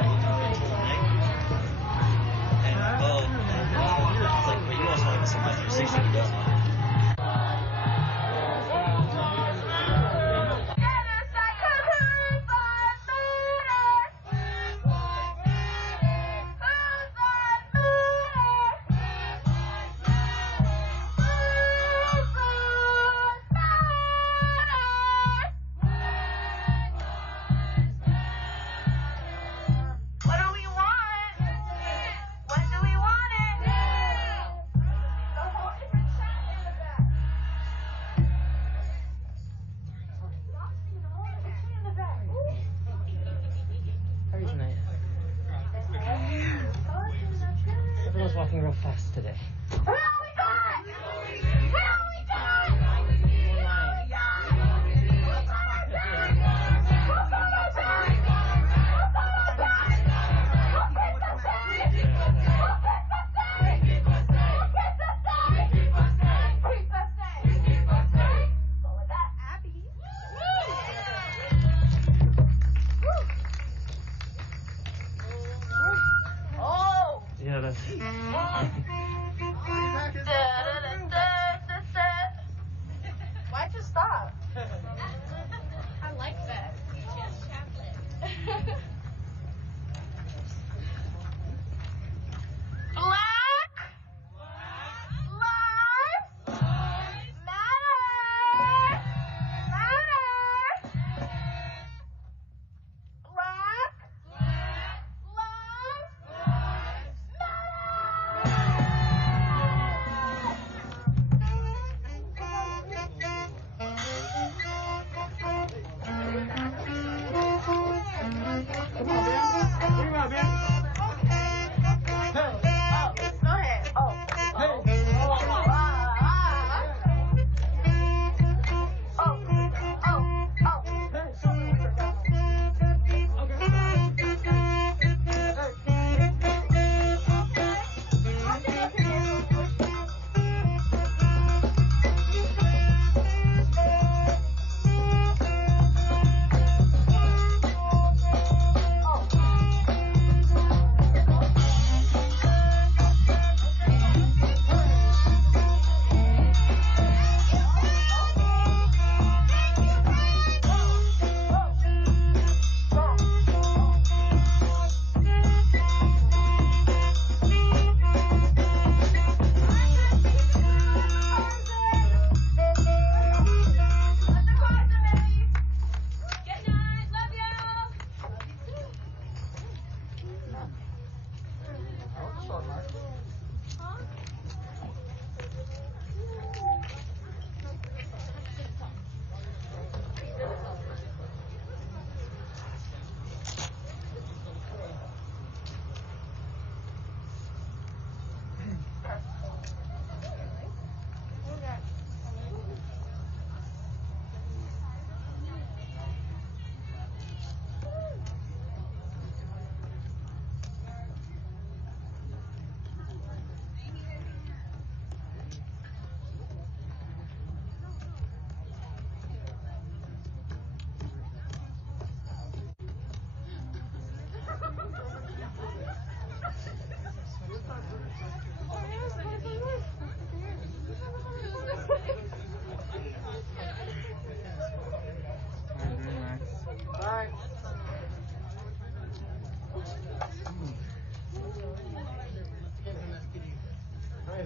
like, but you also have us on live 360 who doesn't. Everyone's walking real fast today. Yeah, that's... Why'd you stop? I like that. Peaches chocolate. Black lives matter. Black Come on, Ben. Here you go, Ben. Go ahead.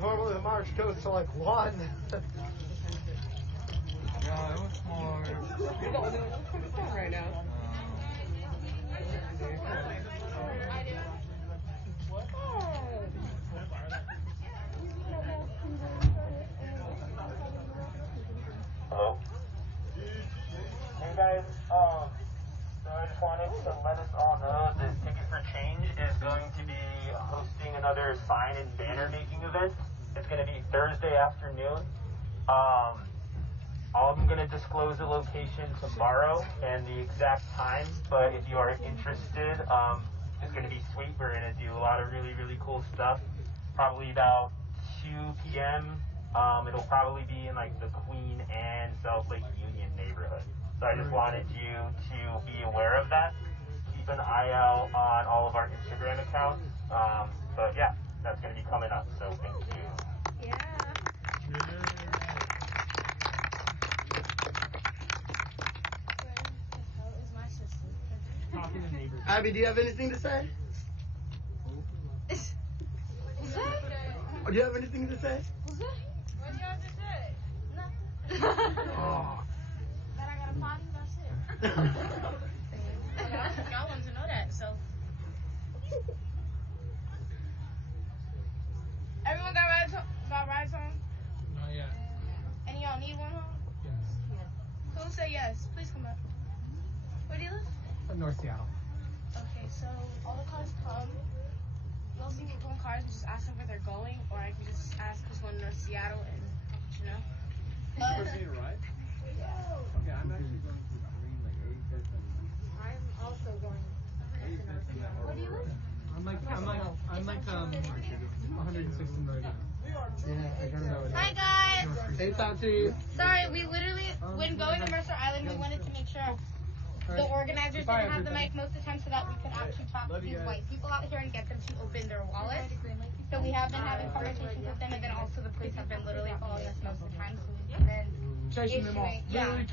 Normally the march goes to like 1. Yeah, it was more. Right now. sign-in banner making event. It's going to be Thursday afternoon. I'm going to disclose the location tomorrow and the exact time, but if you are interested, it's going to be sweet. We're going to do a lot of really, really cool stuff. Probably about 2 p.m. It'll probably be in like the Queen Anne, South Lake Union neighborhood. So I just wanted you to be aware of that. Keep an eye out on all of our Instagram accounts. But yeah, that's going to be coming up. So thank you. Abby, do you have anything to say? Do you have anything to say? What do you have to say? Nothing. Oh. That I got a potty, that's it. Y'all want to know that, so. Everyone got rides home? Not yet. And y'all need one home? Yes. Who say yes? Please come up. Where do you live? North Seattle. Okay, so all the cars come. They'll see people in cars and just ask them where they're going, or I can just ask who's going to North Seattle and, you know. First need a ride? Okay, I'm actually going to Green Lake 85th and I'm also going to North Seattle. Where do you live? I'm like 160 right now. Yeah, I gotta know it. Hi guys! Hey, Tati. Sorry, we literally, when going to Mercer Island, we wanted to make sure the organizers didn't have the mic most of the time so that we could actually talk to these white people out here and get them to open their wallets. So we have been having conversations with them, and then also the police have been literally following us most of the time, so we've been Chasing them all. yeah.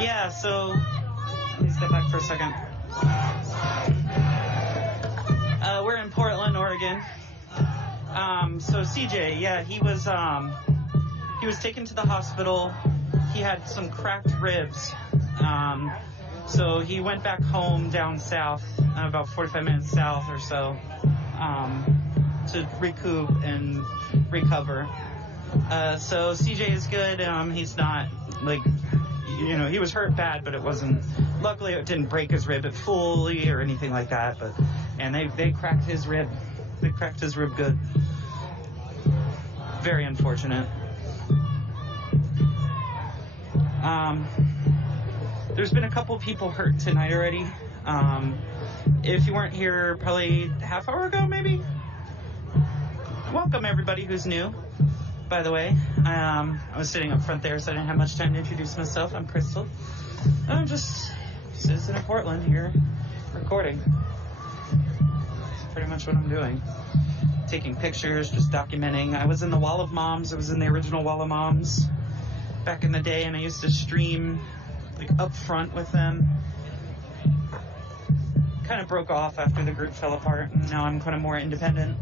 Yeah, so let me step back for a second. We're in Portland, Oregon. So CJ, yeah, he was taken to the hospital. He had some cracked ribs. So he went back home down south, about 45 minutes south or so, to recoup and recover. So CJ is good. He's not like, you know, he was hurt bad, but it wasn't, luckily it didn't break his rib fully or anything like that, and they cracked his rib. They cracked his rib good. Very unfortunate. There's been a couple people hurt tonight already. If you weren't here probably half hour ago, maybe. Welcome everybody who's new. By the way, I was sitting up front there, so I didn't have much time to introduce myself. I'm Crystal. I'm just a citizen of Portland here, recording. That's pretty much what I'm doing. Taking pictures, just documenting. I was in the Wall of Moms. I was in the original Wall of Moms back in the day, and I used to stream like up front with them. Kind of broke off after the group fell apart, and now I'm kind of more independent.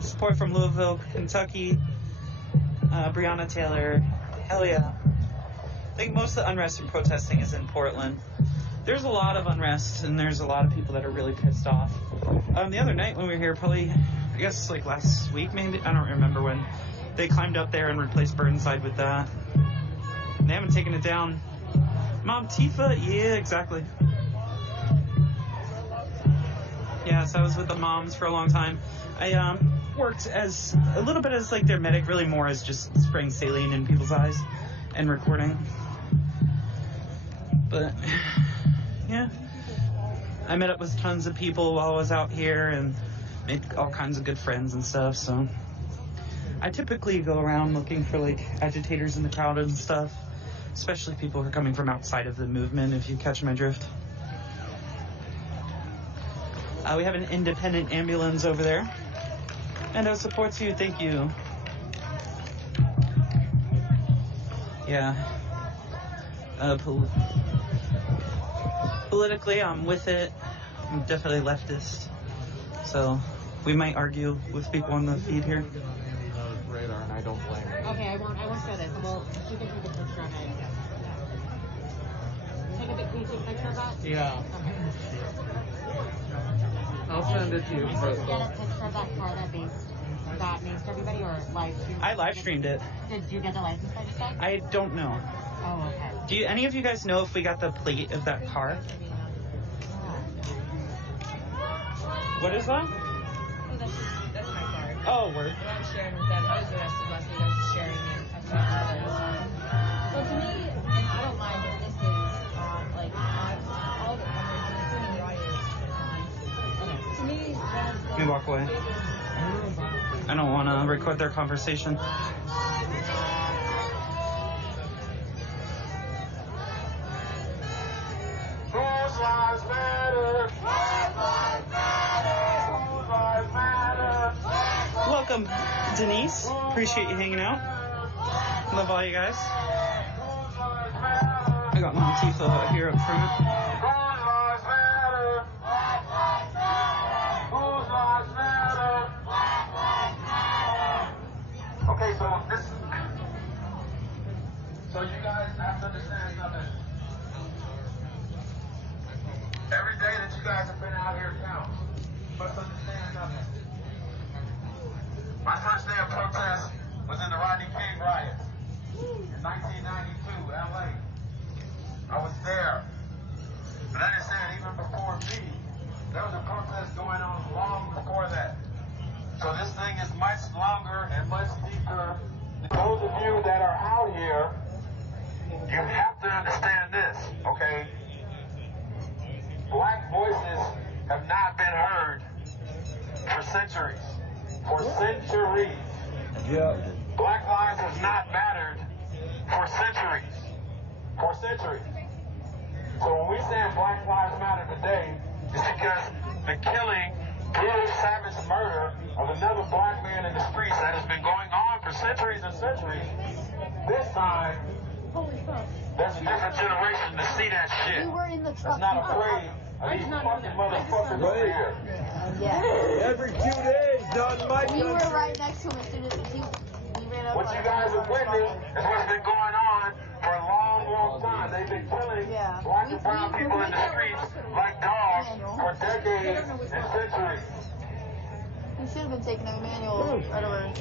Support from Louisville, Kentucky, Breonna Taylor, hell yeah. I think most of the unrest and protesting is in Portland. There's a lot of unrest, and there's a lot of people that are really pissed off. The other night when we were here, probably, I guess like last week maybe, I don't remember when, they climbed up there and replaced Burnside with that. And they haven't taken it down. Mom Tifa? Yeah, exactly. Yes, I was with the moms for a long time. I worked as a little bit as like their medic, really more as just spraying saline in people's eyes and recording. But yeah, I met up with tons of people while I was out here and made all kinds of good friends and stuff. So I typically go around looking for like agitators in the crowd and stuff, especially people who are coming from outside of the movement, if you catch my drift. We have an independent ambulance over there. And it supports you, thank you. Yeah. Politically, I'm with it. I'm definitely leftist. So we might argue with people on the feed here. Radar, and I don't blame her. Okay, I won't show this. Well, you can take a picture of it. Can you take a picture of that? Yeah. Okay. I'll send it to you. Can you just get a picture of that car that maced everybody, or live streamed? I live streamed it. Did you get the license plate? I don't know. Oh, okay. Do any of you guys know if we got the plate of that car? What is that? Oh, that's my card. Oh, word. I'm sharing with them. I was arrested last week. I was just sharing it. Well, to me, and I don't mind if this is like all the cameras, including Riots. To me, Let me walk away. I don't want to record their conversation. Whose lives matter? Black lives matter. Whose lives matter? Welcome, Denise. Appreciate you hanging out. Love all you guys. I got my Antifa here up front. Whose lives matter? Black lives matter. Whose lives matter? Black lives matter. Okay, so you guys have to understand something. Every day that you guys have been out here counts. You must understand something. My first day of protest was in the Rodney King riots in 1992, LA. I was there. But understand, even before me, there was a protest going on long before that. So this thing is much longer and much deeper. Those of you that are out here, you have to understand this, okay? Black voices have not been heard for centuries. For centuries. Yeah. Black lives have not mattered for centuries. For centuries. So when we say Black Lives Matter today, it's because the killing, brutal, savage murder of another black man in the streets that has been going on for centuries and centuries, this time, there's a different generation to see that shit. We were in the truck. That's not afraid of these fucking motherfuckers over here. Yeah. Every 2 days, not in my We country. were right next to him as soon as he ran up. What you guys have witnessed is what's been going on for a long, long time. They've been killing black and brown people in the streets like dogs for decades and centuries. We should have been taking a manual right over,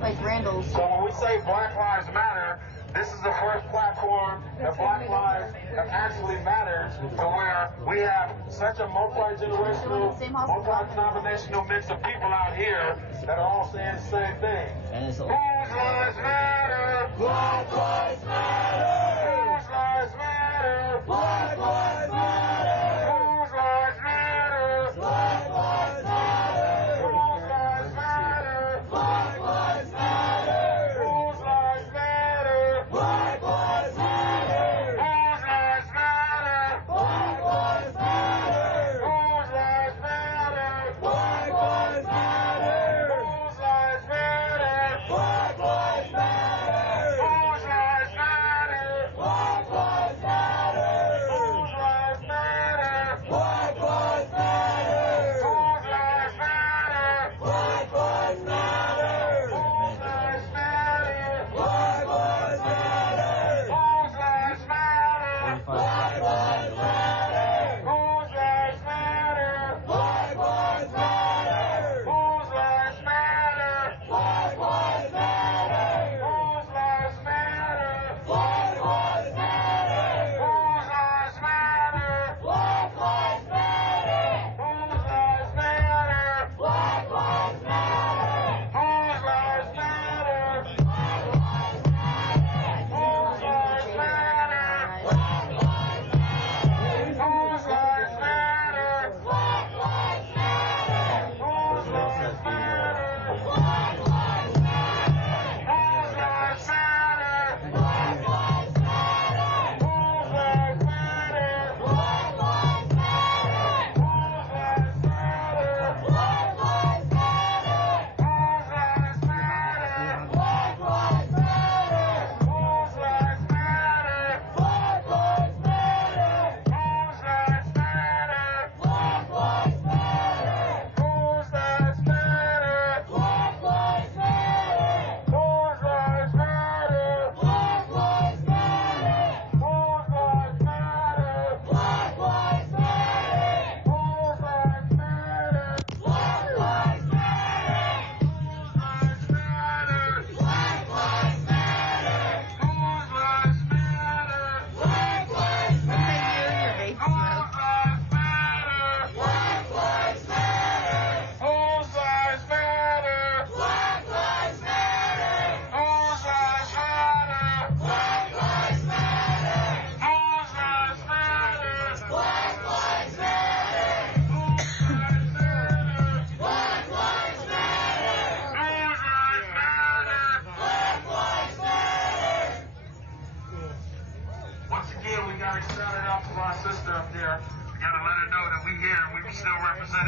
like Randall's. So when we say Black Lives Matter, this is the first platform that Black lives have actually mattered to where we have such a multi-generational, multi-denominational mix of people out here that are all saying the same thing. Whose lives matter? Black lives matter. Whose lives matter? Black lives matter. Whose lives matter? Black lives matter. Whose lives matter? Black lives matter. Whose lives matter? Black lives matter. Whose lives matter? Black lives matter. Whose lives matter? Black lives matter. Whose lives matter? Black lives matter. Whose lives matter? Black lives matter. Whose lives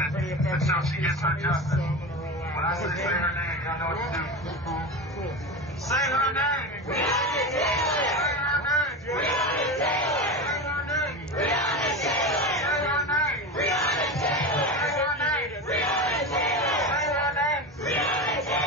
minute until she gets her justice. When I say her name, y'all know what to do. Say her name. Breonna Taylor. Say her name. Breonna Taylor. Say her name. Breonna Taylor. Say her name. Breonna Taylor. Say her name. Breonna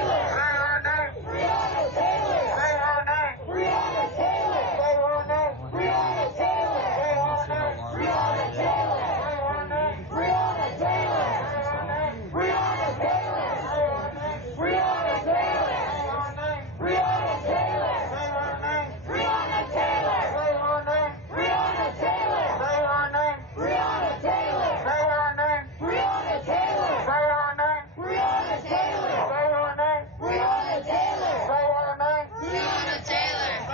Taylor. Say her name. Breonna Taylor. Say her name. Breonna Taylor. Say her name. Breonna Taylor. Say her name. Breonna Taylor. Say her name. Breonna Taylor. Say her name. Breonna Taylor. Say her name. Breonna Taylor. Say her name. Breonna Taylor. Say her name. Breonna Taylor.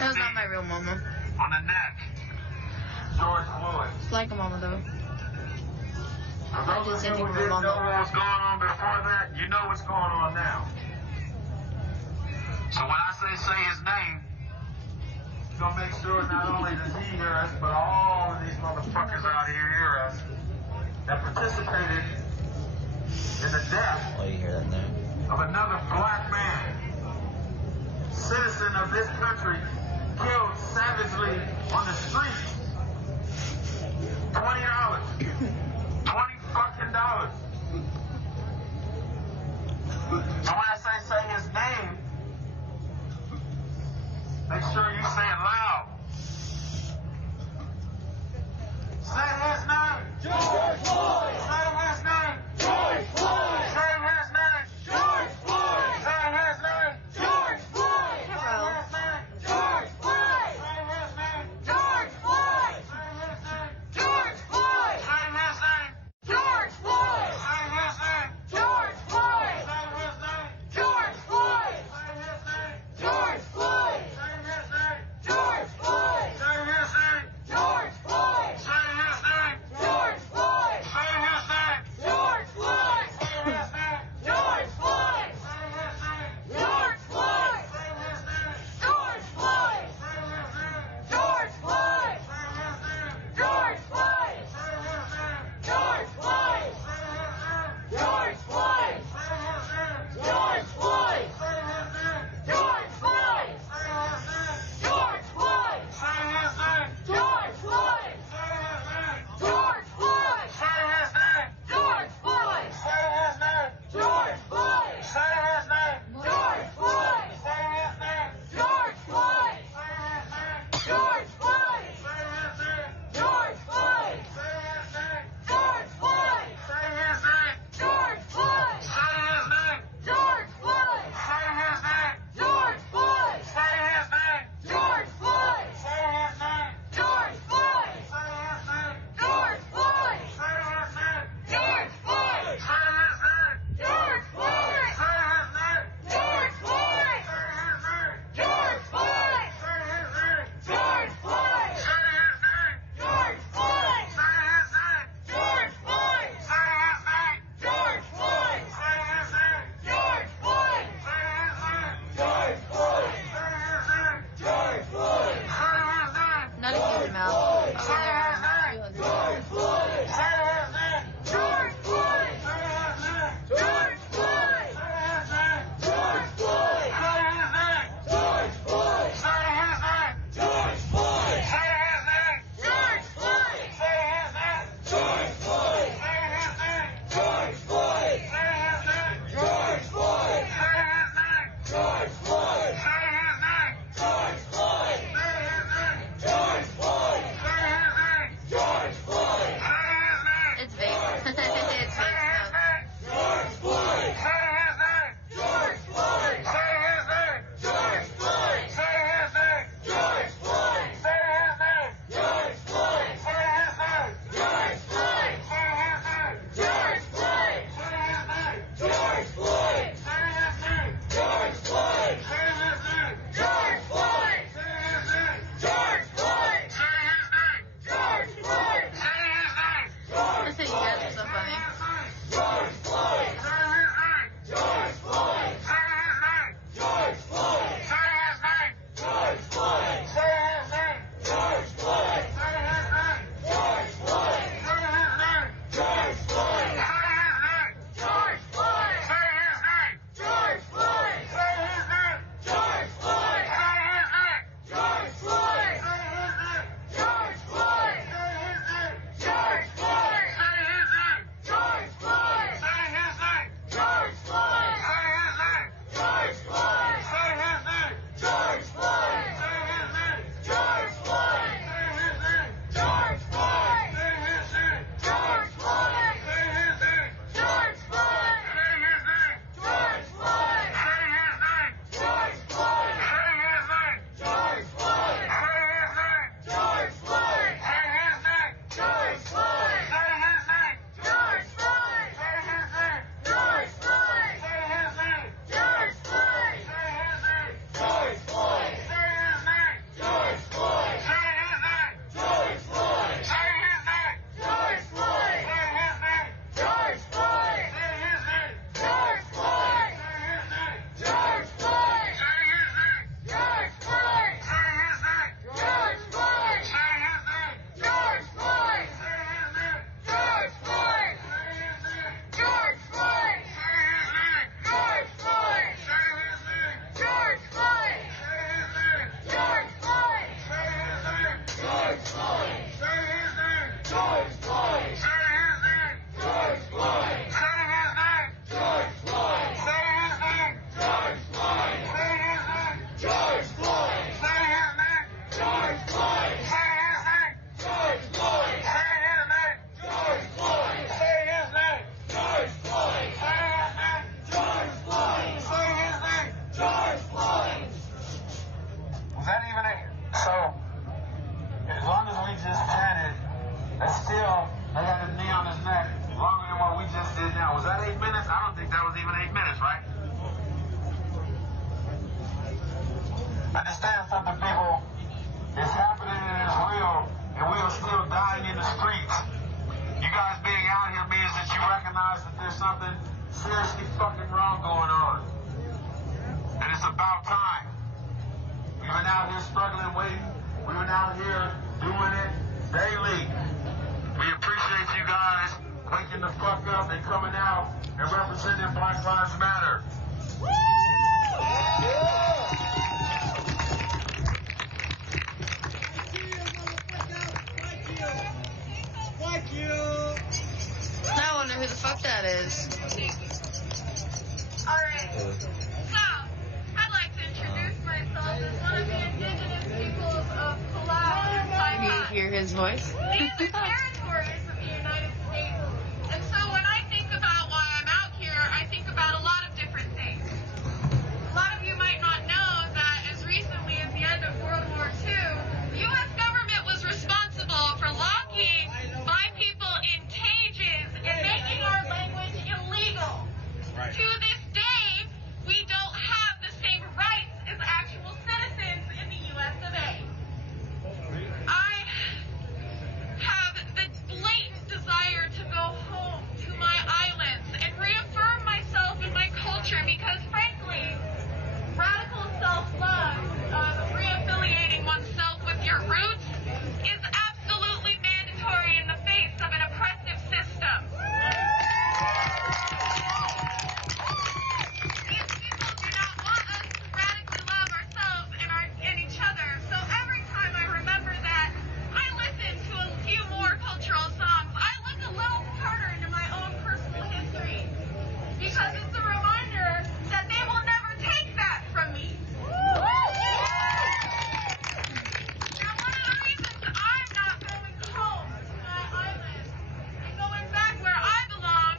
That was not my real mama. On the neck. George Floyd. It's like a mama though. For those of you who didn't know what was going on before that, you know what's going on now. So when I say his name, you're gonna make sure not only does he hear us, but all of these motherfuckers out here hear us that participated in the death of another black man, citizen of this country, killed savagely on the streets. $20. $20 So when I say his name, make sure you say it loud. Say his name. George Floyd. Say his name. George Floyd. Say his name. George Floyd. Say his name. George Floyd. Say his name. George Floyd. Say his name. George Floyd. Say his name. George Floyd. Say his name. George Floyd. Say his name. George Floyd. Say his name. George Floyd. Say his name. George Floyd. Say his name. struggling, waiting. We were out here doing it daily. We appreciate you guys waking the fuck up and coming out and representing Black Lives Matter. Fuck you. I wonder who the fuck that is. Alright. So, I'd like to introduce myself as one of the indigenous peoples of Palau and Can you Saipan. hear his voice? These are territories of the United States. And so when I think about why I'm out here, I think about a lot of different things. A lot of you might not know that as recently as the end of World War II, the U.S. government was responsible for locking my people in cages and making our language illegal. Right. To this day, we don't have the same rights as actual citizens in the U.S. of A. I have the blatant desire to go home to my islands and reaffirm myself and my culture because, frankly, radical self-love, reaffiliating oneself with your roots, is absolutely mandatory in the face of an oppressive system. These people do not want us to radically love ourselves and each other. So every time I remember that, I listen to a few more cultural songs. I look a little harder into my own personal history because it's a reminder that they will never take that from me. Now, one of the reasons I'm not going home to my island and going back where I belong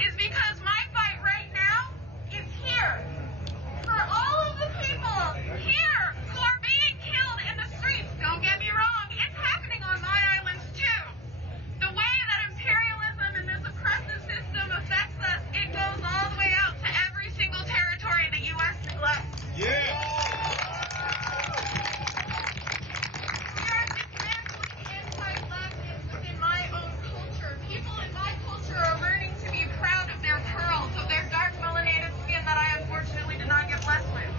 is because my fight right now is here. For all of the people here who are being killed in the streets, don't get me wrong, it's happening on my islands too. The way that imperialism and this oppressive system affects us, it goes all the way out to every single territory the U.S. neglects. Yeah. We are dismantling anti-blackness within my own culture. People in my culture are learning to be proud of their pearls, of their dark melanated skin that I unfortunately did not get blessed with.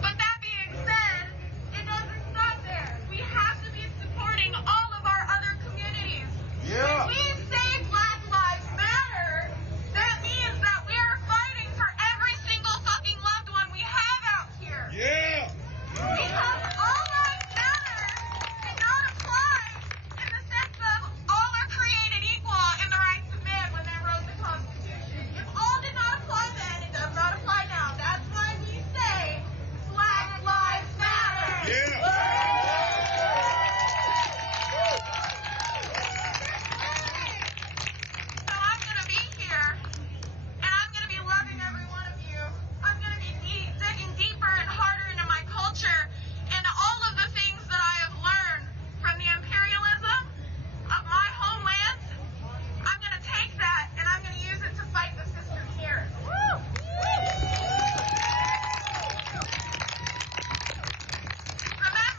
But that being said, it doesn't stop there. We have to be supporting all of our other communities. Yeah. When we say Black Lives Matter, that means that we are fighting for every single fucking loved one we have out here. Yeah. Because all lives matter did not apply in the sense of all are created equal in the rights of man when they wrote the Constitution. If all did not apply then, it does not apply now. That's why we say Black Lives Matter. Yeah. So I'm going to be here, and I'm going to be loving every one of you. I'm going to be digging deeper and harder into my culture and all of the things that I have learned from the imperialism of my homeland. I'm going to take that, and I'm going to use it to fight the system here. Remember,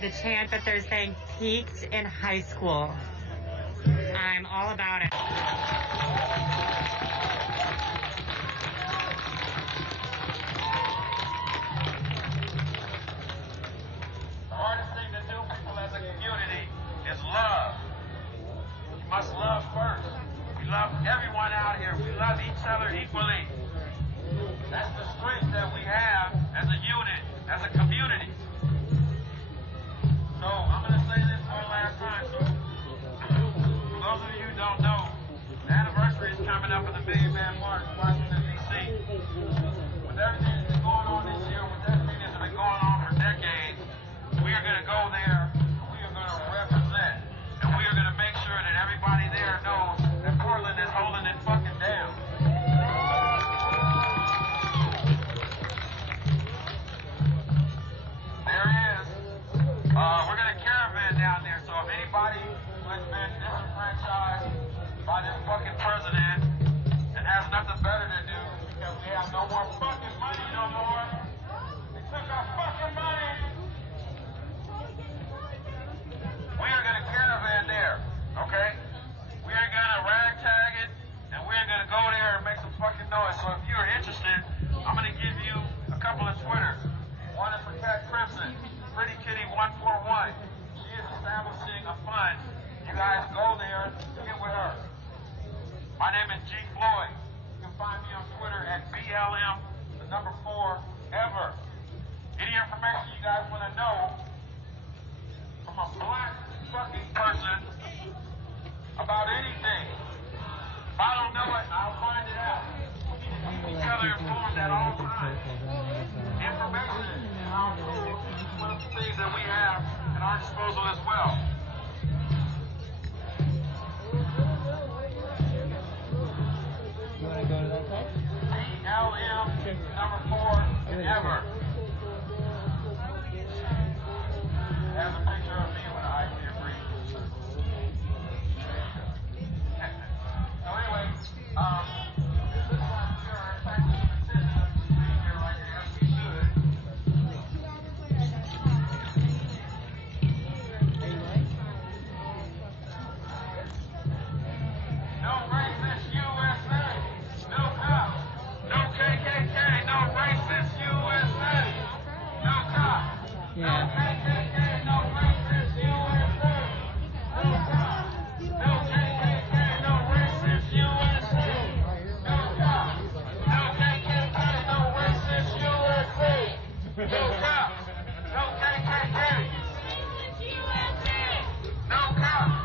The chant that they're saying peaked in high school. I'm all about it. The hardest thing to do, people, as a community is love. You must love first. We love everyone out here. We love each other equally. That's the strength that we have as a unit, as a community. So I'm going to say this one last time. So for those of you who don't know, the anniversary is coming up of the Million Man March in Washington, D.C. With everything that's going on this year, with everything that's been going on for decades, we are going to go there, and we are going to represent, and we are going to make sure that everybody there knows that Portland is holding it fucking down. We're going to caravan down there, so if anybody who has been disenfranchised by this fucking president and has nothing better to do because we have no more fucking money no more, they took our fucking money. We are going to caravan there, okay? We are going to ragtag it, and we are going to go there and make some fucking noise. So if you're interested, I'm going to give you a couple of Twitters. One is for Cat Crimson. Pretty Kitty 141. She is establishing a fund. You guys go there, get with her. My name is G. Floyd. You can find me on Twitter at BLM4ever. Any information you guys want to know from a black fucking person about anything. If I don't know it, I'll find it out. We need to keep each other informed at all times. Information is one of the things that we have at our disposal as well. You want to go to that side? BLM4ever. Has a picture of me when I actually agree. So anyway, this is what you're thank you for being here right here as we should. No racist USA. No cops. No KKK. No racist USA. No cops. No KKK. No racist USA. No cops. No KKK. No racist USA. No cops. No KKK. No racist USA. No cops. No KKK. No cops.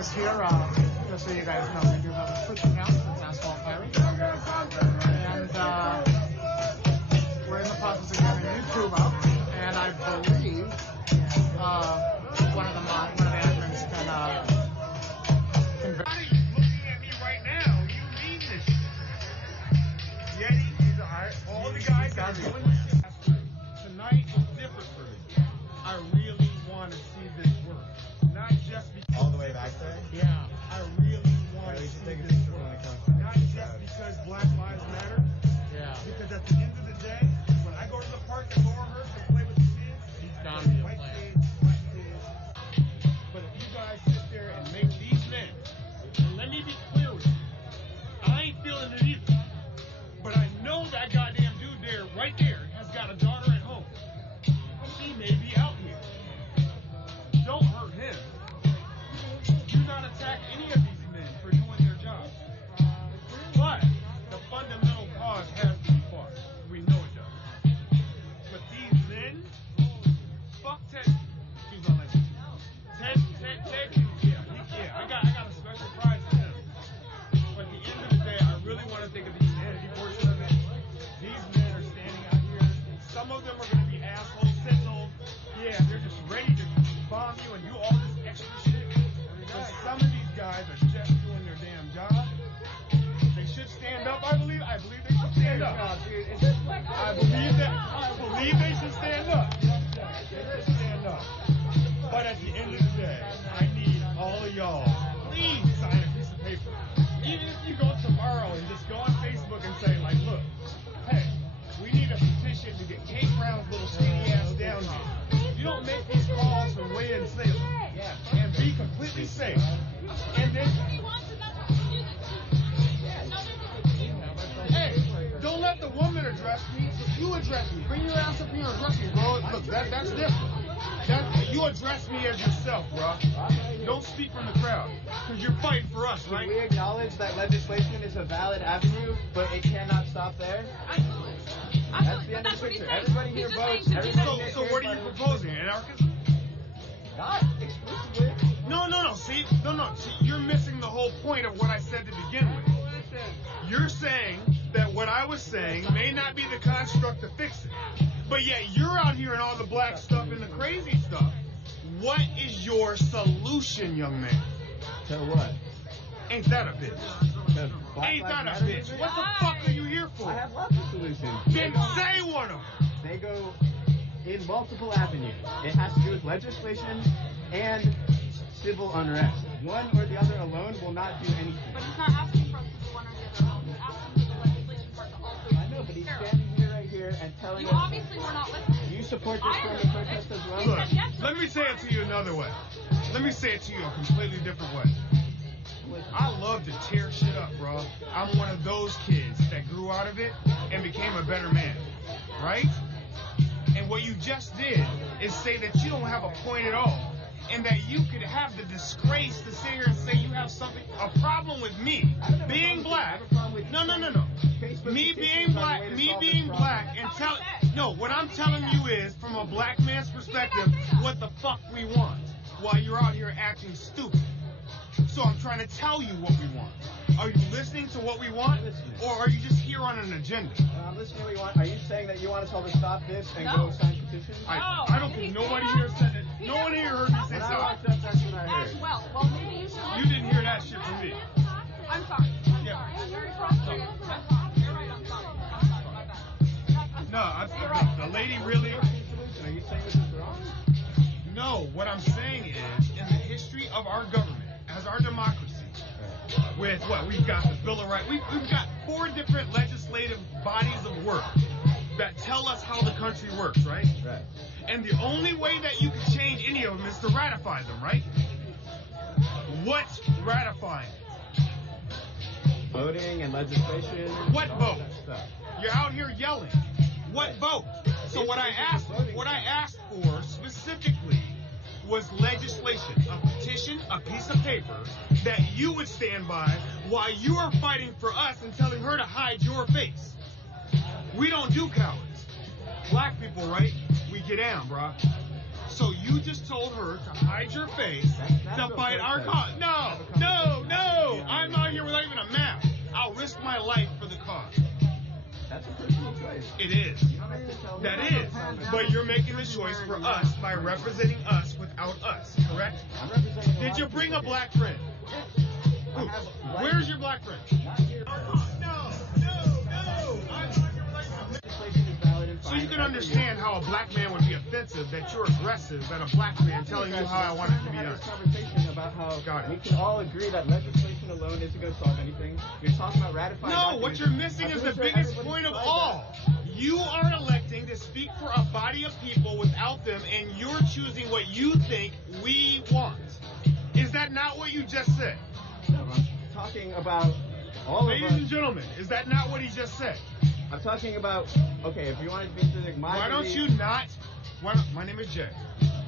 us here, just so you guys know, we do have a quick account with Asphalt Pirate. And we're in the process of getting YouTube up, and I believe one of the admins can Looking at me right now, you mean this shit. Yeti, all the guys that are doing this shit. Tonight is different for me. I really want to see this work. Not just because... All the way back there? Yeah, I really want to see this work. Not just because Black Lives Matter. Yeah. Because at the end of the day, when I go to the park at Laurelhurst and play with the kids, he's got to be a white player. kids, black kids. But if you guys sit there and make these men, and let me be clear with you, I ain't feeling it either. But I know that goddamn dude there, right there, has got a daughter at home. He may be out here. Don't hurt him. Do not attack any of these men for doing their job. But the fundamental cause has to be fought. We know it does. But these men, fuck Ted. Excuse my language. Ted, yeah, I got a special prize for him. But at the end of the day, I really want to think of the humanity portion of it. These men are standing out here. Some of them are going to be assholes, sentinels. Yeah, they're just ready to bomb you and do all this extra shit. But some of these guys are just doing their damn job. They should stand up. I believe they should stand up. I believe they should stand up. They should stand up. But at the end of the day, I need all of y'all, please sign a piece of paper. Even if you go tomorrow and just go on Facebook and say, like, look, hey, we need a petition to get Kate Brown's little skinny ass down here. You don't make these calls from way in Salem. And be completely safe. And then, hey, don't let the woman address me. You address me. Bring your ass up here and address me, bro. Look, that's different. You address me as yourself, bro. Don't speak from the crowd. Because you're fighting for us, right? Can we acknowledge that legislation is a valid avenue, but it cannot stop there? That's the end of the picture. Everybody here votes. So what are you proposing? Anarchism? Not exclusively. No. See, you're missing the whole point of what I said to begin with. You're saying that what I was saying may not be the construct to fix it. But yet you're out here and all the black stuff and the crazy stuff. What is your solution, young man? To what? Ain't that a bitch? Ain't that a bitch? What the fuck are you here for? I have lots of solutions. Then say one of them. They go in multiple avenues. It has to do with legislation and civil unrest. One or the other alone will not do anything. But he's not asking for us to do one or the other alone. He's asking for the legislation part to also. I know, but he's standing here right here and telling us. You obviously were not listening. You support this form of protest as well? Look, let me say it to you another way. Let me say it to you a completely different way. I love to tear shit up, bro. I'm one of those kids that grew out of it and became a better man, right? And what you just did is say that you don't have a point at all, and that you could have the disgrace to sit here and say you have something, a problem with me being black. No. Me being black, and tell. No, what I'm telling you is, from a black man's perspective, what the fuck we want, while you're out here acting stupid. So I'm trying to tell you what we want. Are you listening to what we want, or are you just here on an agenda? I'm listening to what you want. Are you saying that you want us all to stop this and go sign petitions? I don't think nobody here said it. No one here heard me say When I stop. walked up, that's what I heard. Well, maybe you should. You didn't hear that shit from me. I'm sorry. Yeah. I'm very frustrated. I'm sorry. You're right. I'm sorry. My bad. No, the lady really. Are you saying this is wrong? No, what I'm saying is, in the history of our government, as our democracy, with what we've got the Bill of Rights, we've got 4 different legislative bodies of work that tell us how the country works, right? Right. And the only way that you can change any of them is to ratify them, right? What's ratifying? Voting and legislation. What vote? You're out here yelling. What vote? So what I asked for specifically was legislation, a petition, a piece of paper that you would stand by while you are fighting for us and telling her to hide your face. We don't do cowards. Black people, right? We get down, bruh. So you just told her to hide your face to fight our cause. No. I'm out here without even a map. I'll risk my life for the cause. That's a personal choice. It is. That is. But you're making the choice for us by representing us without us, correct? I'm representing Did you bring a black friend? Who? Where's your black friend? No. So you can understand how a black man would be offensive that you're aggressive at a black man telling you how I want it to be done. Conversation about how we can all agree that legislation alone isn't going to solve anything. You're talking about ratifying. No, what you're missing is the biggest point of all. You are electing to speak for a body of people without them, and you're choosing what you think we want. Is that not what you just said? No, I'm talking about all of us. Ladies and gentlemen, is that not what he just said? I'm talking about, okay, if you want to be specific, my name is Jay.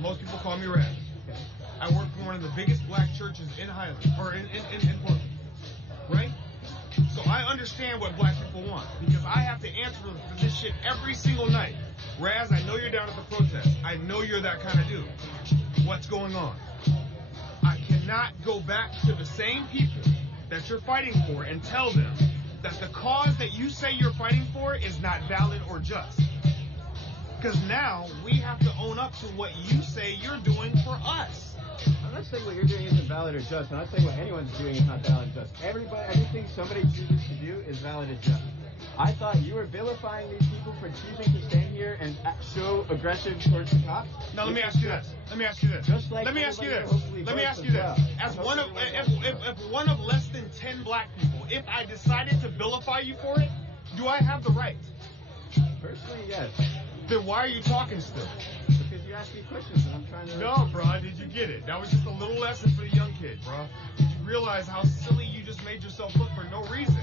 Most people call me Red. Okay. I work for one of the biggest black churches in Highland, or in Portland, right? So I understand what black people want, because I have to answer for this shit every single night. Raz, I know you're down at the protest. I know you're that kind of dude. What's going on? I cannot go back to the same people that you're fighting for and tell them that the cause that you say you're fighting for is not valid or just. Because now we have to own up to what you say you're doing for us. I'm not saying what you're doing isn't valid or just. I'm not saying what anyone's doing is not valid or just. Everything somebody chooses to do is valid or just. I thought you were vilifying these people for choosing to stand here and show aggression towards the cops. Now let me ask you this. As one of, if one of less than 10 black people, if I decided to vilify you for it, do I have the right? Personally, yes. Then why are you talking still? Because you asked me questions and I'm trying to... No, bro, did you get it? That was just a little lesson for the young kid, bro. Did you realize how silly you just made yourself look for no reason?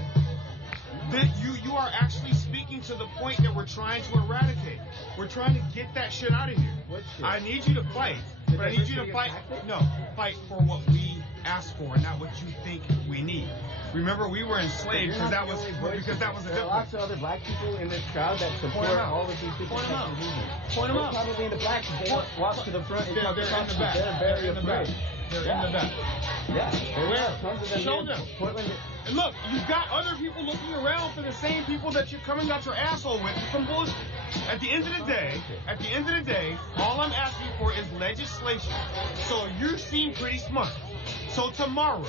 That you are actually speaking to the point that we're trying to eradicate. We're trying to get that shit out of here. What shit? I need you to fight, but I need you to fight. No, fight for what we asked for, not what you think we need. Remember, we were enslaved because that was a difference. There are lots of other black people in this crowd that support all of these different types of movements. Point them out. Probably in the black. They don't walk to the front and talk to cops. They're very afraid. They're in the back. Yeah. Where? Show them. Portland. And look, you've got other people looking around for the same people that you're coming out your asshole with some bullshit. At the end of the day, all I'm asking for is legislation. So you seem pretty smart. So tomorrow,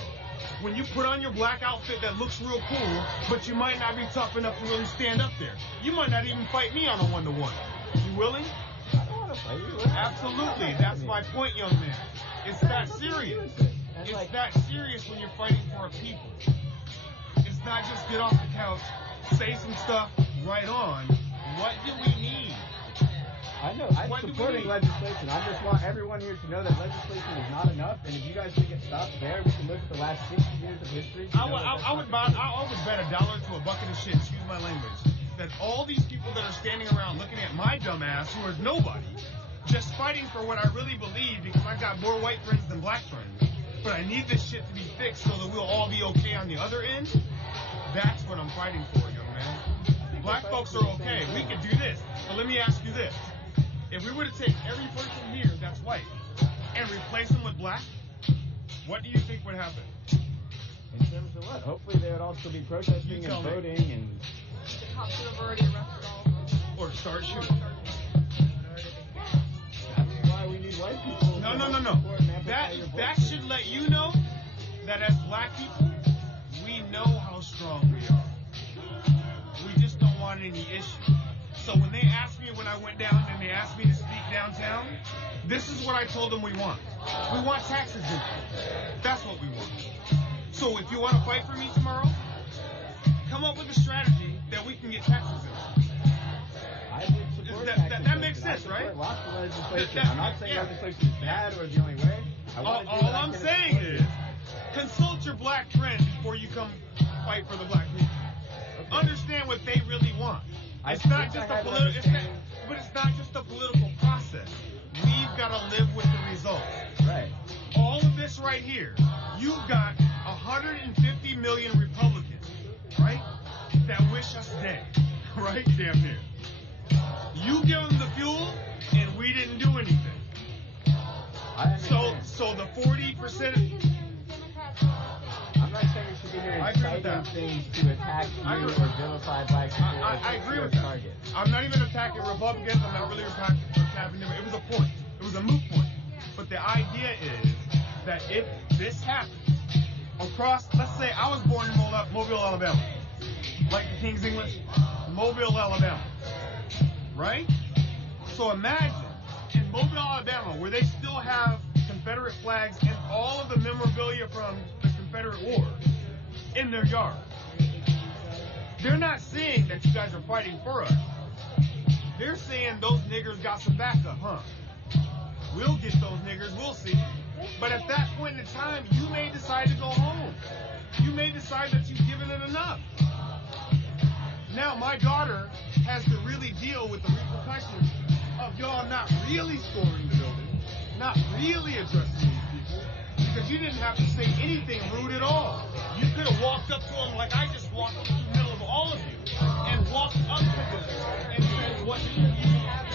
when you put on your black outfit that looks real cool, but you might not be tough enough to really stand up there. You might not even fight me on a 1-to-1. You willing? I don't want to fight you. Absolutely. That's my point, young man. It's that serious. It's that serious when you're fighting for a people. It's not just get off the couch, say some stuff, right on. What do we need? I know. I'm supporting legislation. I just want everyone here to know that legislation is not enough. And if you guys think it stops there, we can look at the last 60 years of history. I would bet $1 to a bucket of shit, excuse my language, that all these people that are standing around looking at my dumb ass, who is nobody, just fighting for what I really believe because I got more white friends than black friends. But I need this shit to be fixed so that we'll all be okay on the other end. That's what I'm fighting for, young man. Black folks are okay. We can do this. But let me ask you this. If we were to take every person here that's white and replace them with black, what do you think would happen? In terms of what? Hopefully they would also be protesting and voting and... The cops would have already arrested all of them. Or start shooting. That's why we need white people. No. That should let you know that as black people, we know how strong we are. We just don't want any issue. So when they asked me when I went down and they asked me to speak downtown, this is what I told them we want. We want taxes in. That's what we want. So if you want to fight for me tomorrow, come up with a strategy that we can get taxes in. That makes sense, right? Lots of legislation. I'm not saying legislation is bad or the only way. All I'm saying is, consult your black friend before you come fight for the black people. Okay. Understand what they really want. It's not just a political process. We've got to live with the results. Right. All of this right here, you've got 150 million Republicans, right, that wish us dead, right? Damn near. You give them the fuel, and we didn't do anything. said it. it. I'm not saying you should be here I agree with inciting that. things to attack you or vilify black people. I agree with that. that. I'm not even attacking Republicans. I'm not really attacking them. It was a point. It was a moot point. But the idea is that if this happens across, let's say I was born in Mobile, Alabama, like the King's English, Mobile, Alabama, right? So imagine in Mobile, Alabama, where they still have Confederate flags and all of the memorabilia from the Confederate War in their yard. They're not saying that you guys are fighting for us. They're saying those niggers got some backup, huh? We'll get those niggers, we'll see. But at that point in time, you may decide to go home. You may decide that you've given it enough. Now, my daughter has to really deal with the repercussions of y'all not really storming the building, not really addressing these people, because you didn't have to say anything rude at all. You could have walked up to them like I just walked up to the middle of all of you and walked up to them and said, what do you have?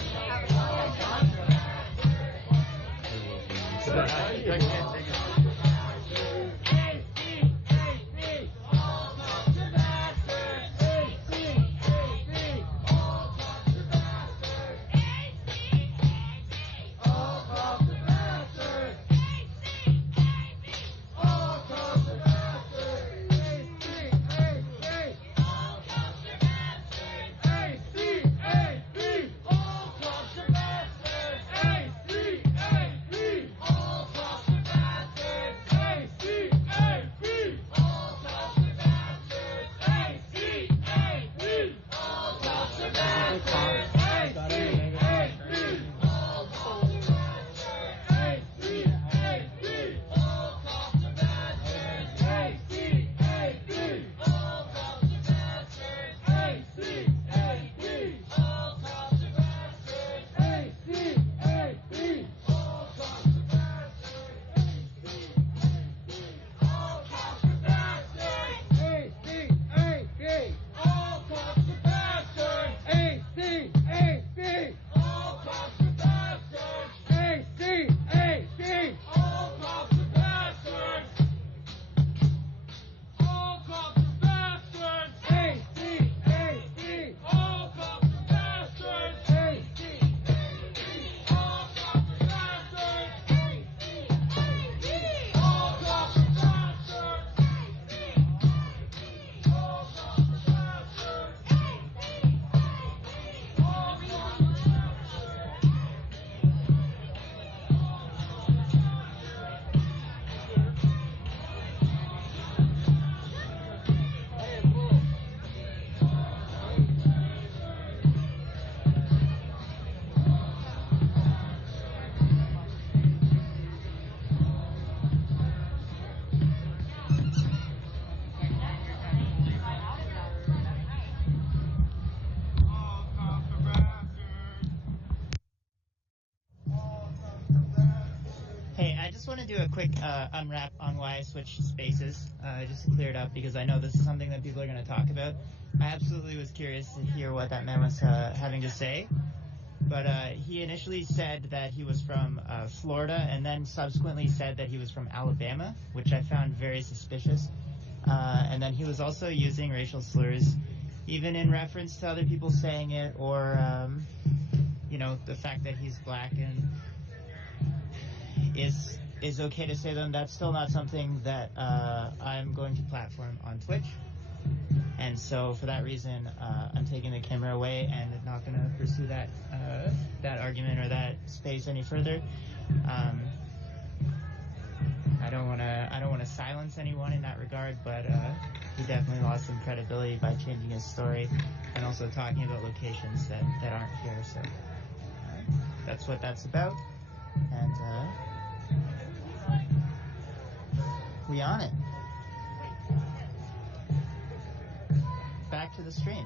Want to do a quick unwrap on why I switched spaces, just to clear it up, because I know this is something that people are going to talk about. I absolutely was curious to hear what that man was having to say, but he initially said that he was from Florida, and then subsequently said that he was from Alabama, which I found very suspicious. And then he was also using racial slurs, even in reference to other people saying it, or you know, the fact that he's black and is okay to say them. That's still not something that I'm going to platform on Twitch. And so for that reason, I'm taking the camera away and not going to pursue that that argument or that space any further. I don't want to silence anyone in that regard, but he definitely lost some credibility by changing his story and also talking about locations that aren't here. So that's what that's about. And we on it. Back to the stream.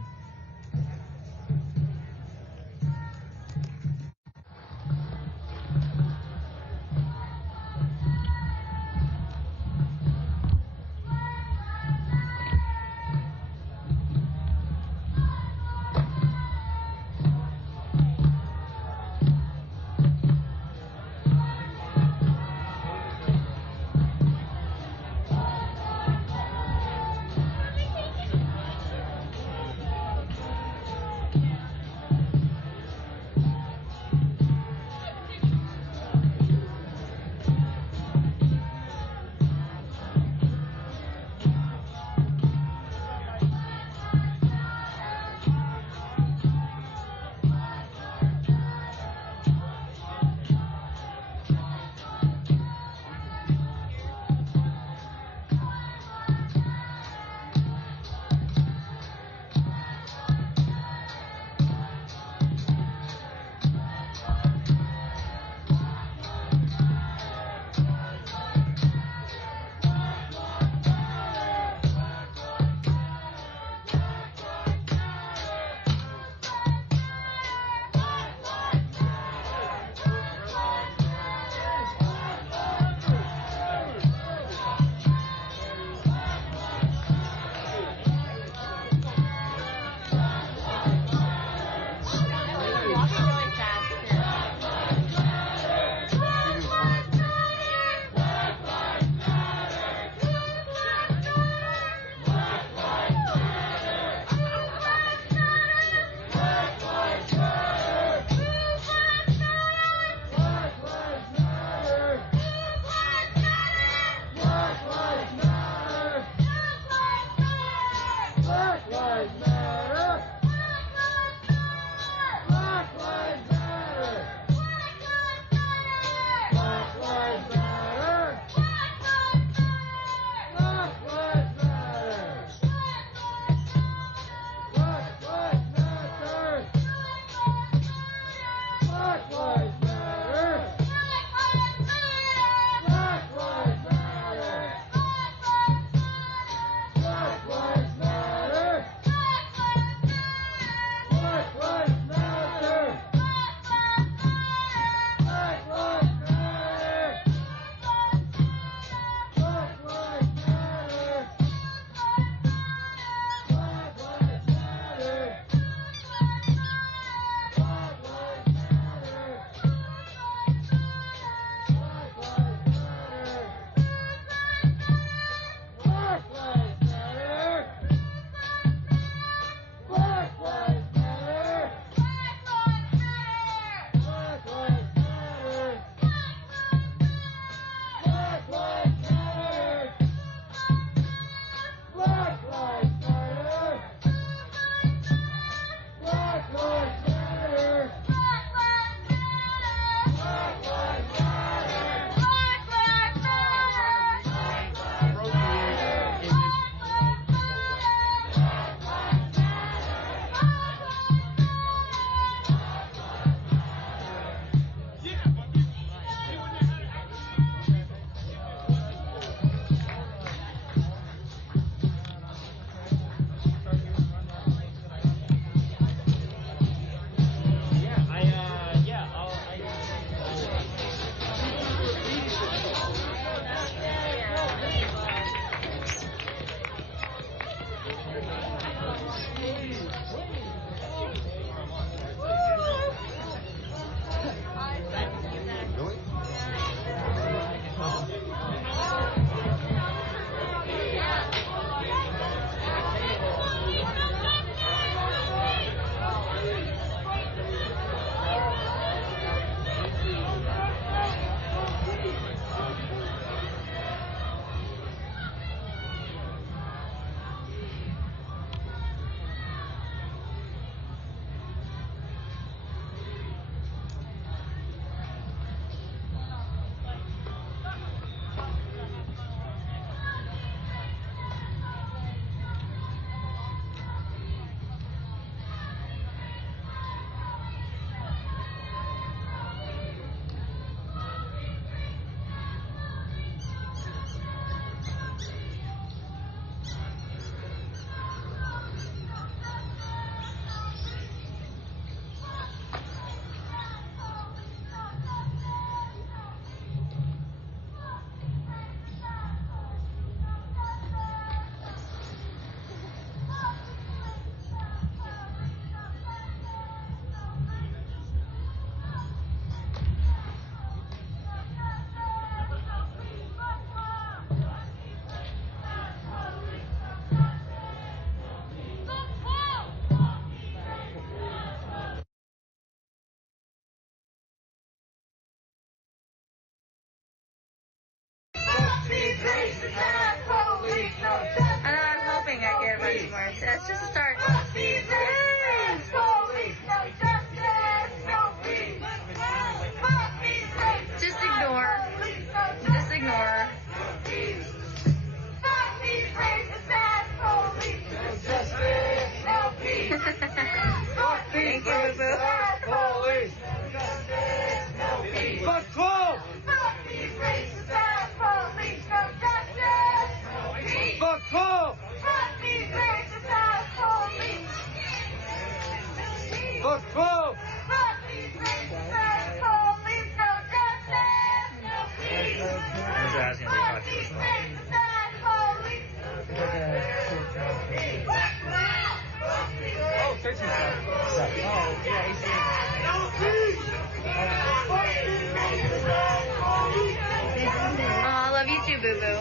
just a start. Just ignore. Just ignore. Thank you, Boo-Boo. Fuck Cole! Fuck Cole! Fuck Cole! Oh, I love you too, Boo-Boo.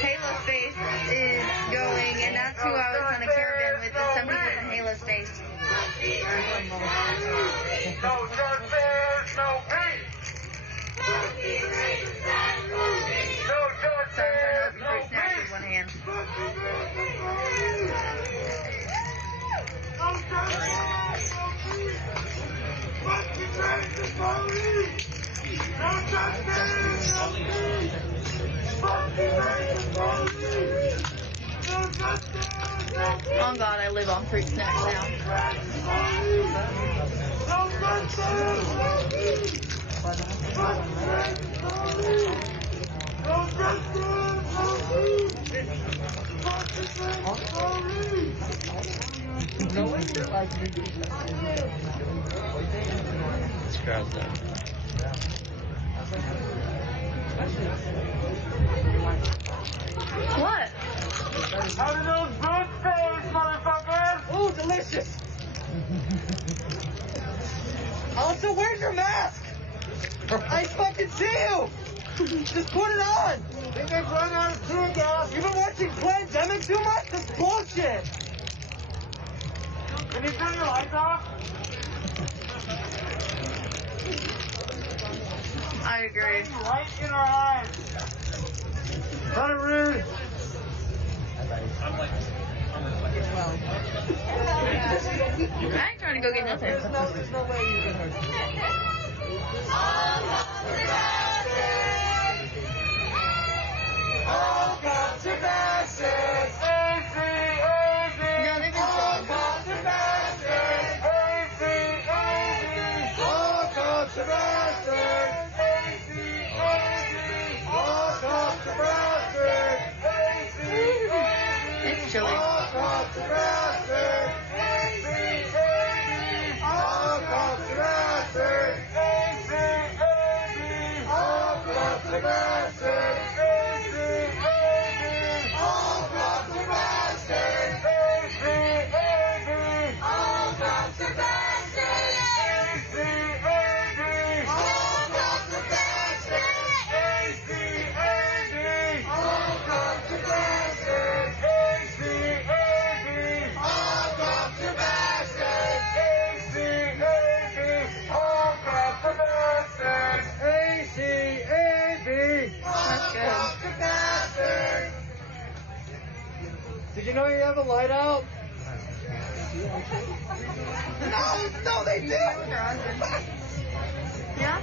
Halo Space is going, and that's who I was on a caravan with, is somebody with a Halo Space. No justice, no peace. No justice, no Snatch with one hand. Oh God, I live on fruit snacks now. Scrap that. What? How do those boots taste, motherfuckers? Ooh, delicious. Also, where's your mask? I fucking see you. Just put it on. Think they've run out of tear gas? You've been watching Pandemic too much? That's bullshit. Can you turn your lights off? I agree. Right in our eyes. Kind of rude. I ain't trying to go get nothing. There's no way you can hurt me. All cops are bastards. No, they've been All sold. cops are bastards. All cops are bastards. All cops are bastards. It's chilly. All cops are bastards. All cops are bastards. All cops are bastards. All cops are bastards. All cops are bastards. All cops are bastards. All cops are bastards. All cops are bastards. All cops are bastards. ACAB. That's good. All cops are bastards. Did you know you have a light out? No, they did. Yeah?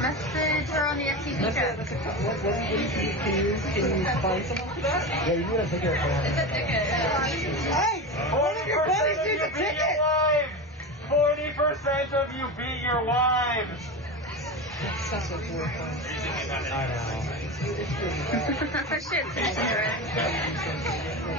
Message her on the FTP chat. Can you find someone for that? Yeah, you need a ticket. It's a ticket. Hey, one of your buddies needs a ticket. 40% of you beat your wives. Shit's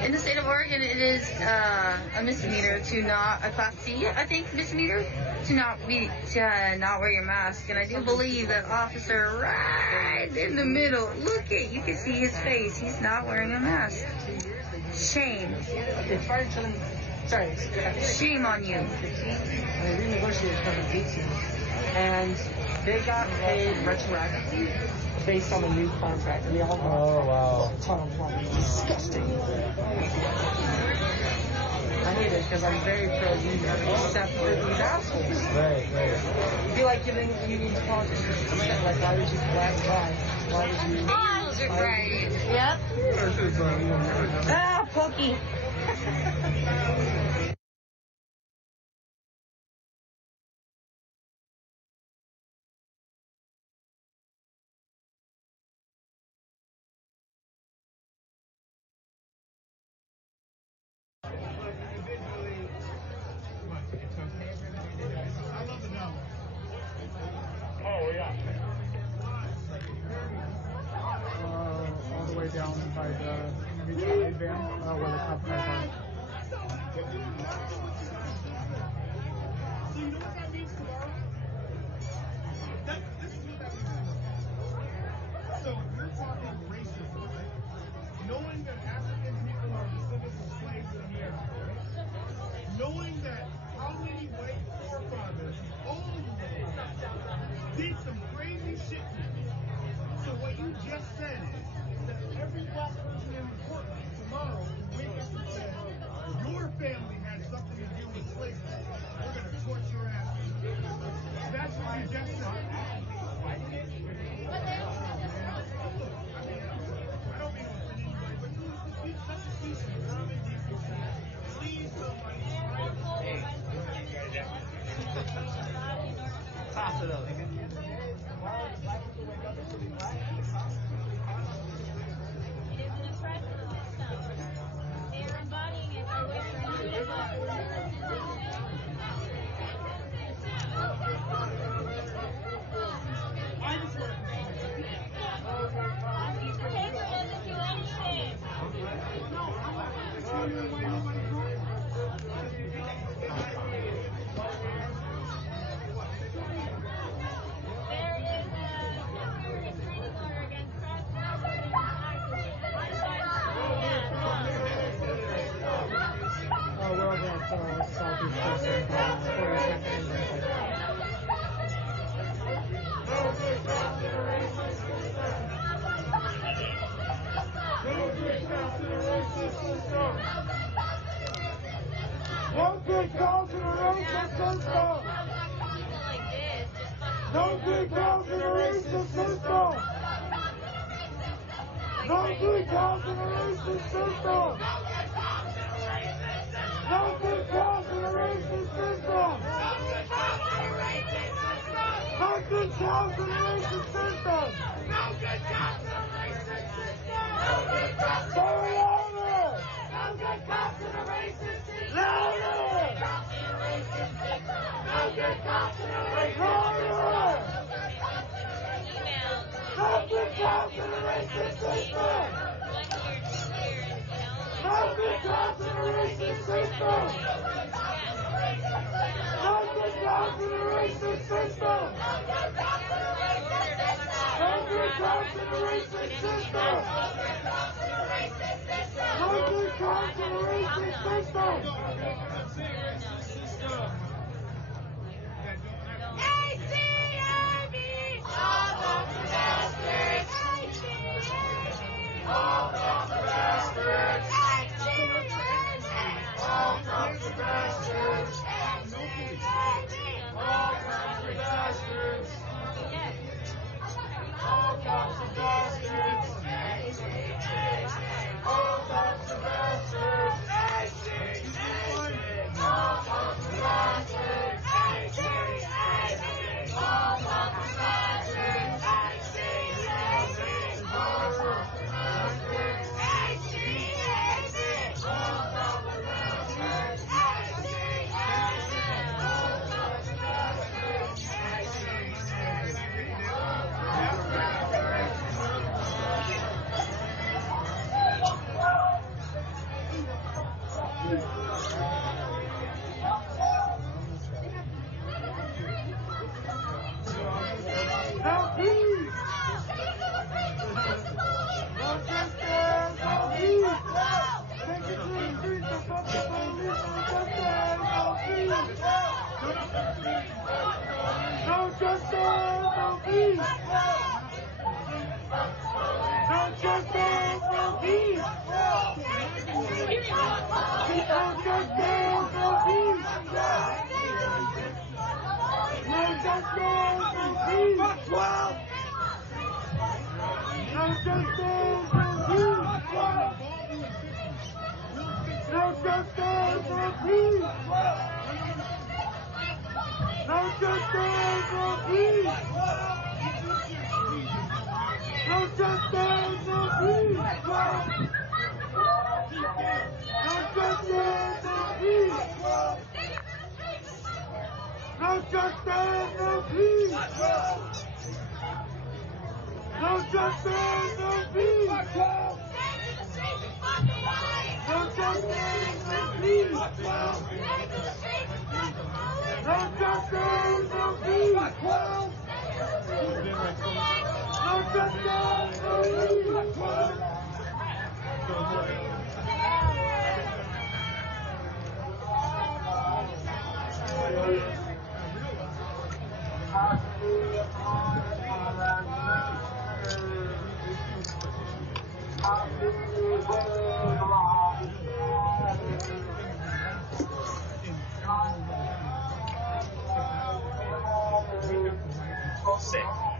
in the state of Oregon, it is a misdemeanor to not, a class C, I think, misdemeanor to not wear your mask. And I do believe that officer right in the middle, look at, you can see his face. He's not wearing a mask. Shame. Shame on you. They renegotiated from 18, and they got paid retroactively based on the new contract, and they all got a ton of money. Disgusting. I hate it because I'm very pro union, except for these assholes. Right. It'd be like giving unions politicians consent. Like, why would you flag by? Why would you? Right. Yep. Ah, Pokey. All the way down by the mutual aid van, where the cop cars are. So you know what that means tomorrow? This is what that means. So you're talking racism, right? Knowing that African people are descendants of slaves in America, right? Knowing that how many white forefathers, all of you did some crazy shit to you. So what you just said is that every black person in Portland tomorrow will wake up and say, your family had something to do with slavery. We're going to torture your ass. That's what you just said. I don't mean to offend anybody, but let's just do some common decency. Please, somebody try to toss it up. Bastards!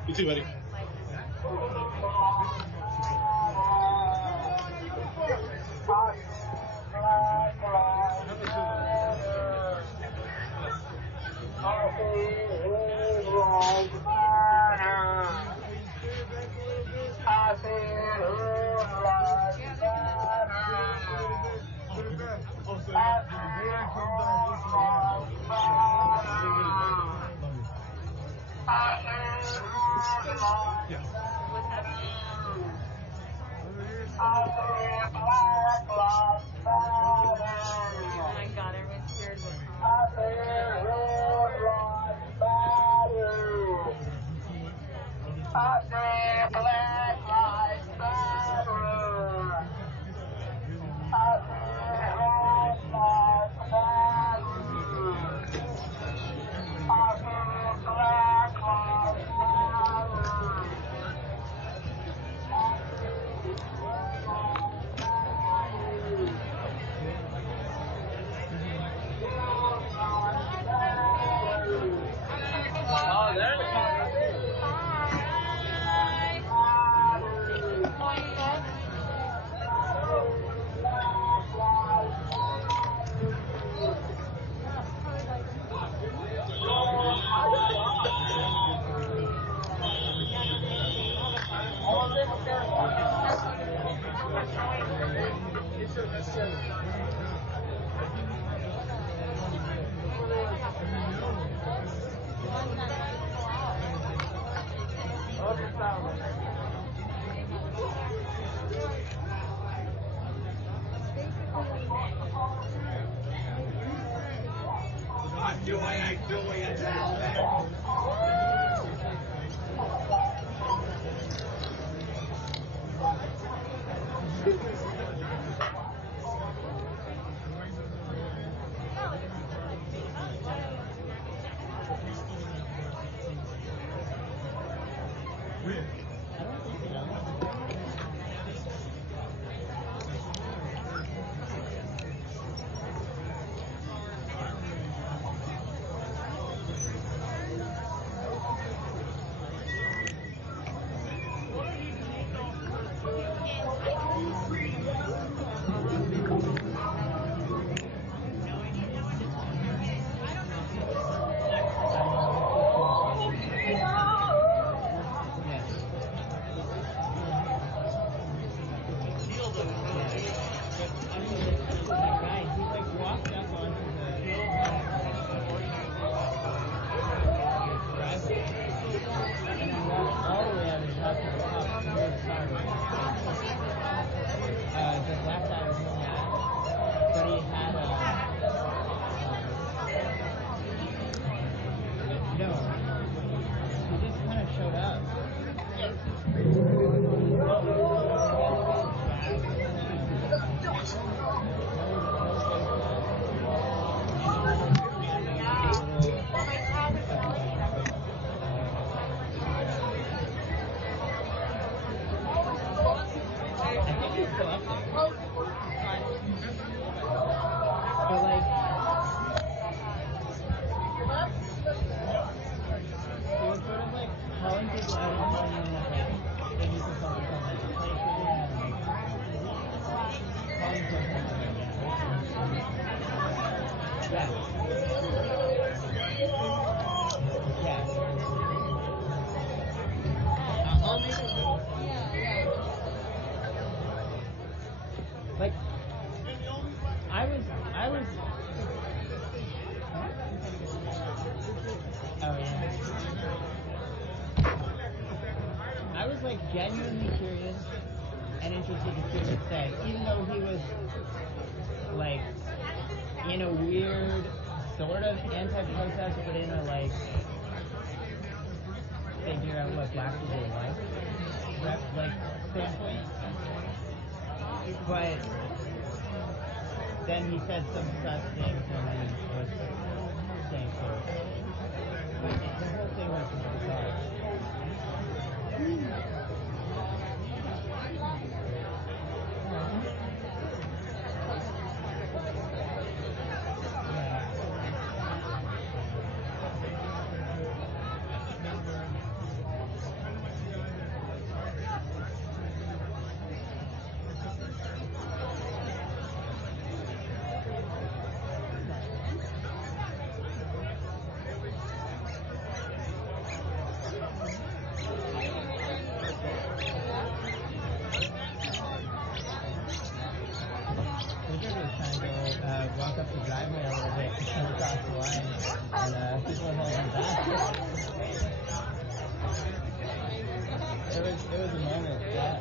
You too, buddy. Yeah. Yeah. I'll make it. Like, I was. Oh yeah. I was like genuinely curious and interested to see what it said, even though he was like in a weird sort of anti-protest, but in a like figure out what black people like standpoint. But then he said some sus things and then was saying so. But the whole thing was bizarre. Walk up the driveway a little bit to come across the line, and people are holding back. It was a moment, yeah.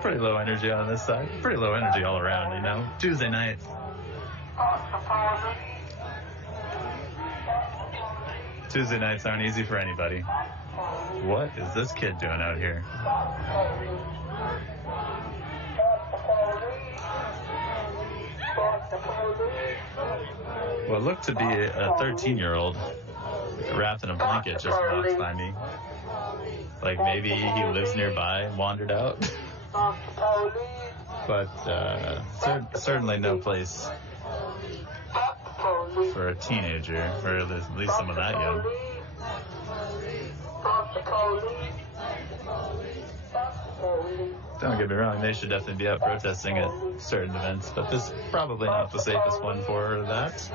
Pretty low energy on this side. Pretty low energy all around, you know. Tuesday nights. Tuesday nights aren't easy for anybody. What is this kid doing out here? what looked to be a 13-year-old wrapped in a blanket just walked by me. Like maybe he lives nearby and wandered out. But certainly no place for a teenager, or at least someone that young. Don't get me wrong, they should definitely be out protesting at certain events, but this is probably not the safest one for that.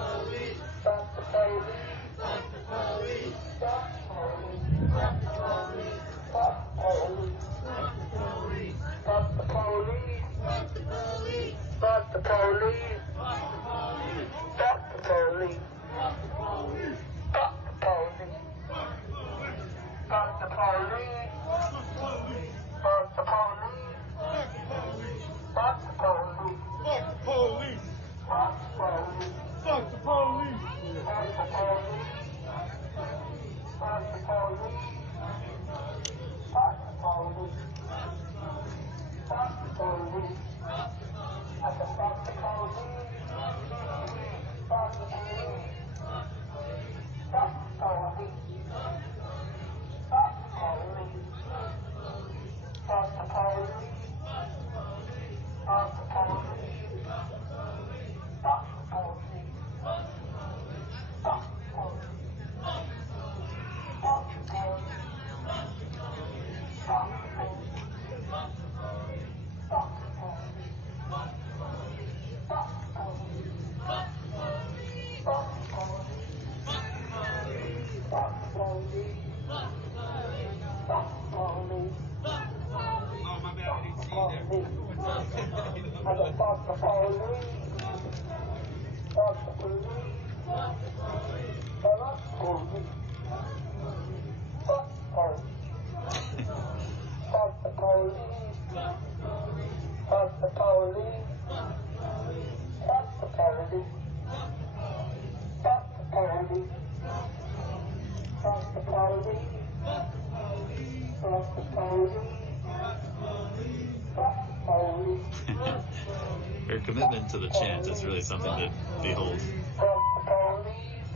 Her commitment to the chant is really something to behold.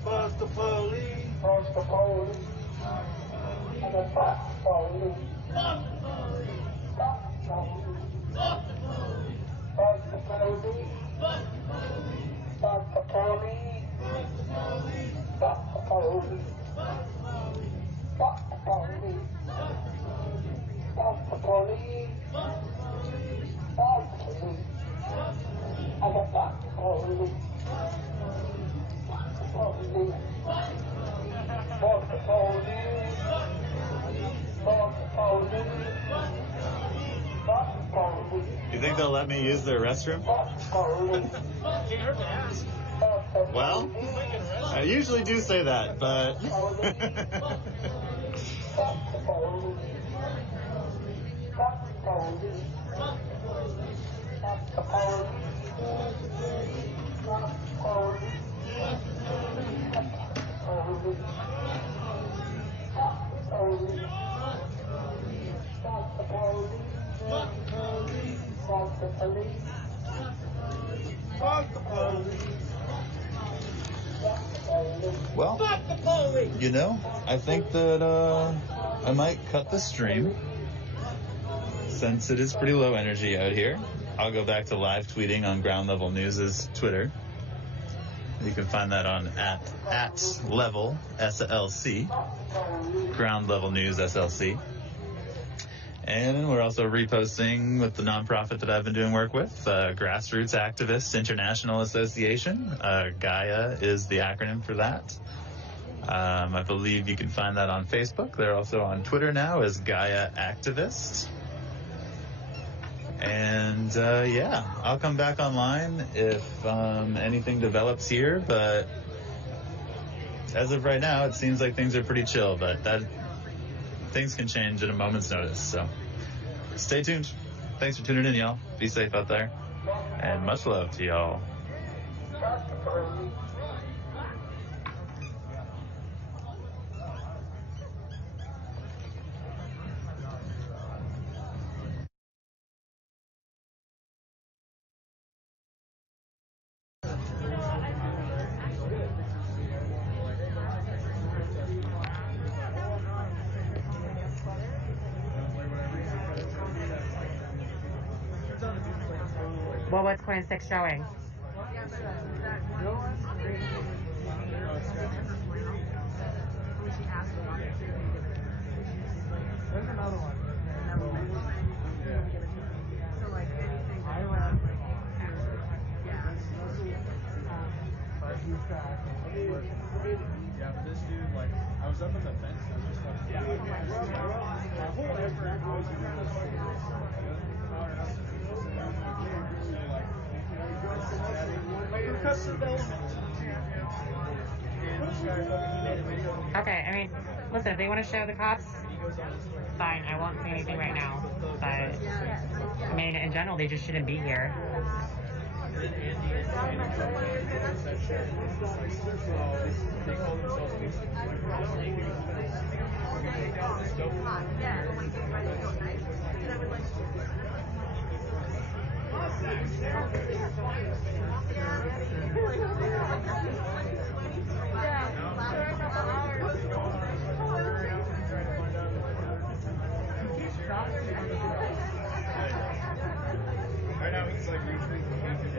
Fuck the police. Fuck the police. Fuck the police. Fuck the police. Fuck the police. Fuck the police. Fuck the police. Fuck the police. Fuck the police. Fuck the police. Fuck the police. I got fuck the police. Fuck the police. Fuck the police. Fuck the police. Fuck the police. You think they'll let me use their restroom? Well, I usually do say that, but... Well, you know, I think that I might cut the stream since it is pretty low energy out here. I'll go back to live tweeting on Ground Level News' Twitter. You can find that on at level SLC, Ground Level News SLC. And we're also reposting with the nonprofit that I've been doing work with, Grassroots Activists International Association. Gaia is the acronym for that. I believe you can find that on Facebook. They're also on Twitter now as Gaia Activist. And yeah, I'll come back online if anything develops here, but as of right now, it seems like things are pretty chill, but things can change at a moment's notice, so stay tuned. Thanks for tuning in, y'all. Be safe out there, and much love to y'all. Well, what's point 6 showing? There's another one. So like anything I ran Yeah, but this dude, like, I was up on the fence. I was just fucking. Yeah, my whole effort was to do this shit. Okay, I mean, listen, if they want to show the cops, fine, I won't say anything right now. But, I mean, in general, they just shouldn't be here. Right now he's like reaching the pink and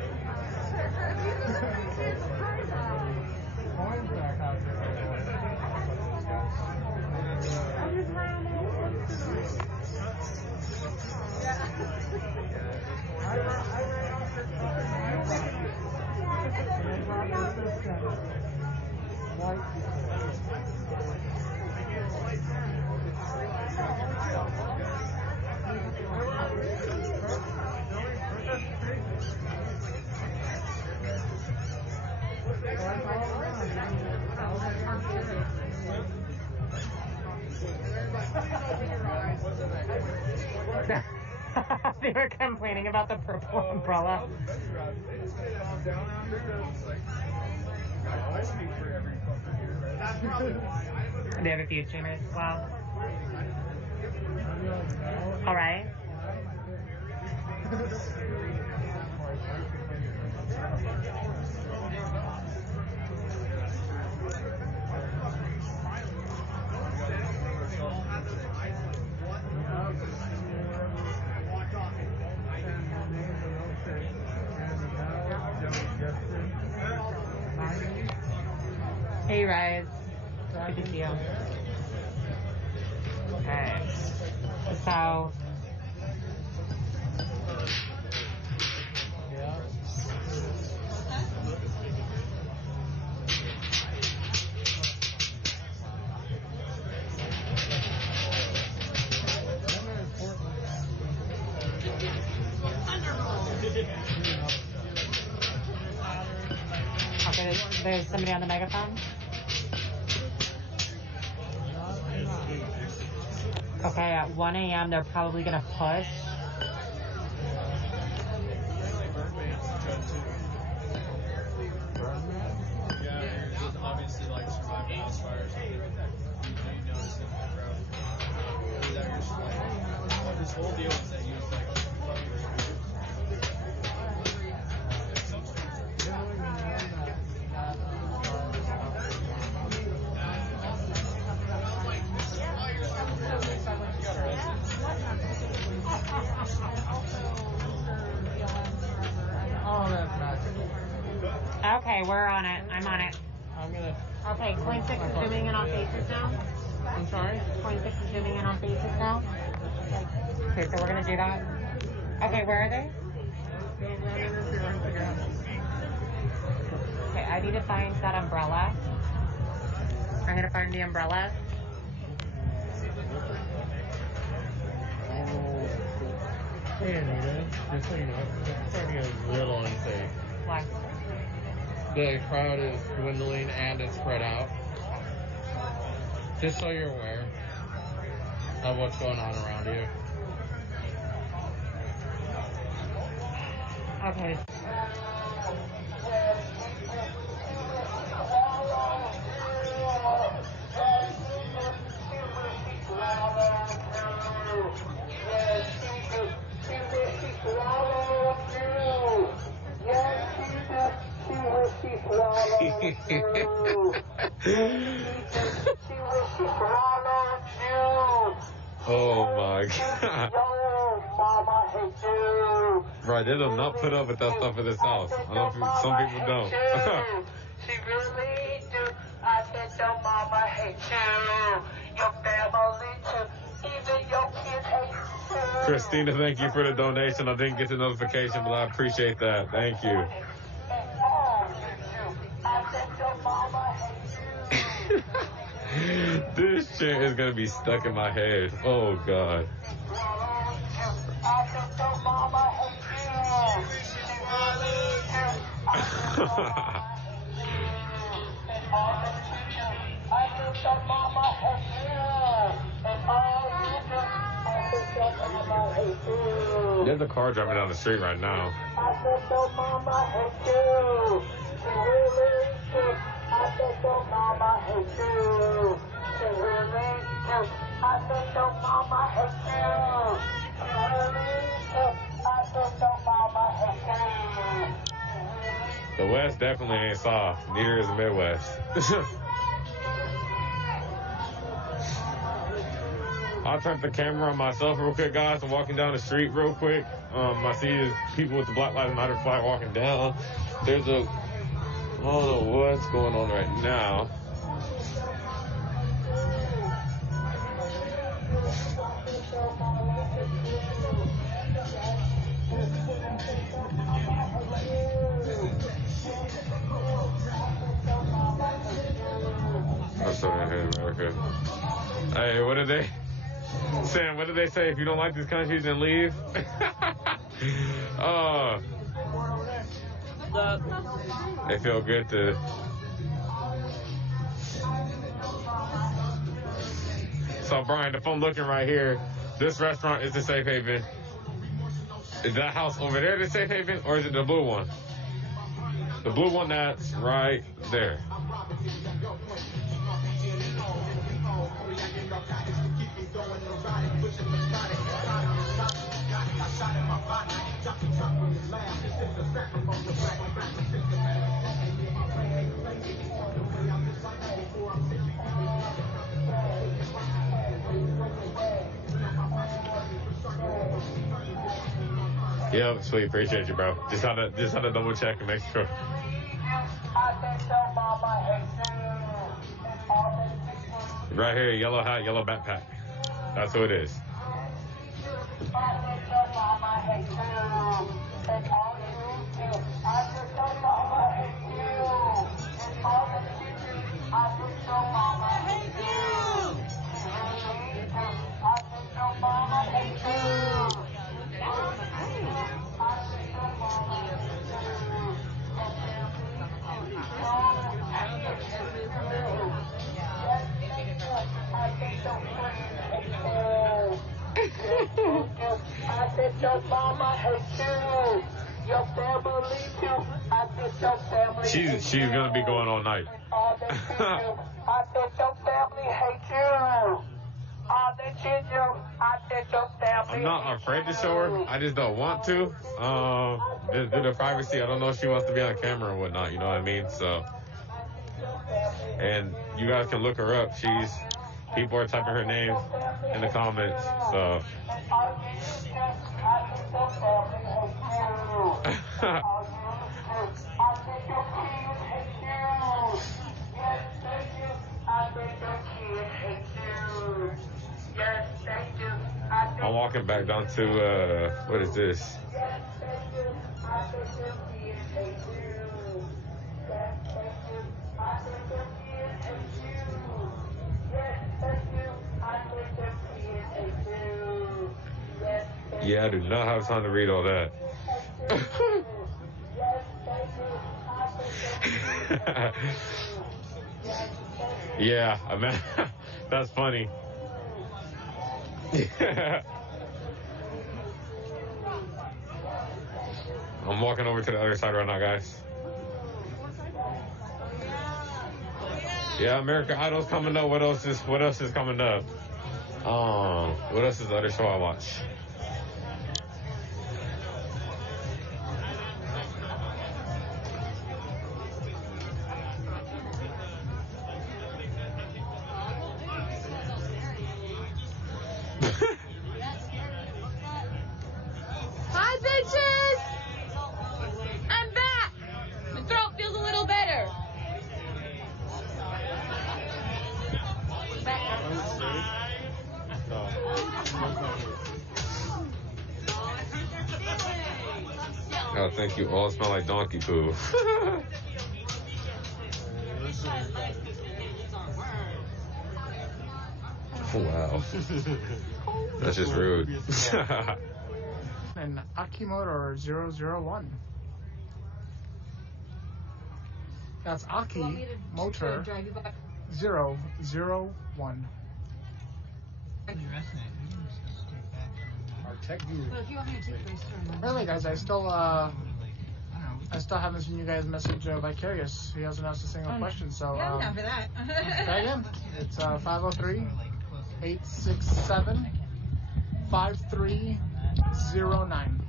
They were complaining about the purple umbrella. They have a few streamers. Well, all right. Hey, Rise. Good to see you. Okay. So. Okay, there's somebody on the megaphone. Okay, at 1 a.m. they're probably gonna push. yeah, there's obviously like surviving house fires. You notice it in the crowd. This whole deal is that he was like Okay, we're on it. I'm on it. I'm gonna. Okay, Coin 6 is zooming in on faces now. I'm sorry? Coin 6 is zooming in on faces now. Okay, so we're gonna do that. Okay, where are they? Okay, I need to find that umbrella. I'm gonna find the umbrella. Hey, Anita, just so you know, it's starting to get a little unsafe. Why? The crowd is dwindling and it's spread out. Just so you're aware of what's going on around you. Okay. Oh my god. Right, they do not put up with that stuff in this house. I know some people don't. She really do. I said your mama hates you. Your family too. Even your kids hate you. Christina, thank you for the donation. I didn't get the notification, but I appreciate that. Thank you. This shit is gonna be stuck in my head. Oh God. There's a car driving down the street right now. The West definitely ain't soft. Neither is the Midwest. I'll turn the camera on myself real quick, guys. I'm walking down the street real quick. I see people with the Black Lives Matter flag walking down. There's a... I don't know what's going on right now. That's what I heard, America. Hey, what did they... Sam, what did they say? If you don't like this country, then leave? They feel good to... So, Brian, if I'm looking right here, this restaurant is the Safe Haven. Is that house over there the Safe Haven, or is it the blue one? The blue one that's right there. Yeah, sweet. Appreciate you, bro. Just had to double check and make sure. Right here, yellow hat, yellow backpack. That's who it is. She's gonna be going all night. I'm not afraid to show her. I just don't want to. Due to privacy, I don't know if she wants to be on camera or whatnot. You know what I mean? So, and you guys can look her up. People are typing her name in the comments. So. I'm walking back down to, what is this? Yeah, I do not have time to read all that. Yeah, I mean, that's funny. I'm walking over to the other side right now, guys. Yeah, American Idol's coming up. What else is coming up? What else is the other show I watch? Hi, bitches! think you all smell like donkey poo. Wow. That's just rude. And Akimoto 001. That's Aki Motor 001. Our tech guru. Really, guys, I still haven't seen you guys message Vicarious. He hasn't asked a single question, so Yeah, I'm down for that. try again. It's 503-867-5309.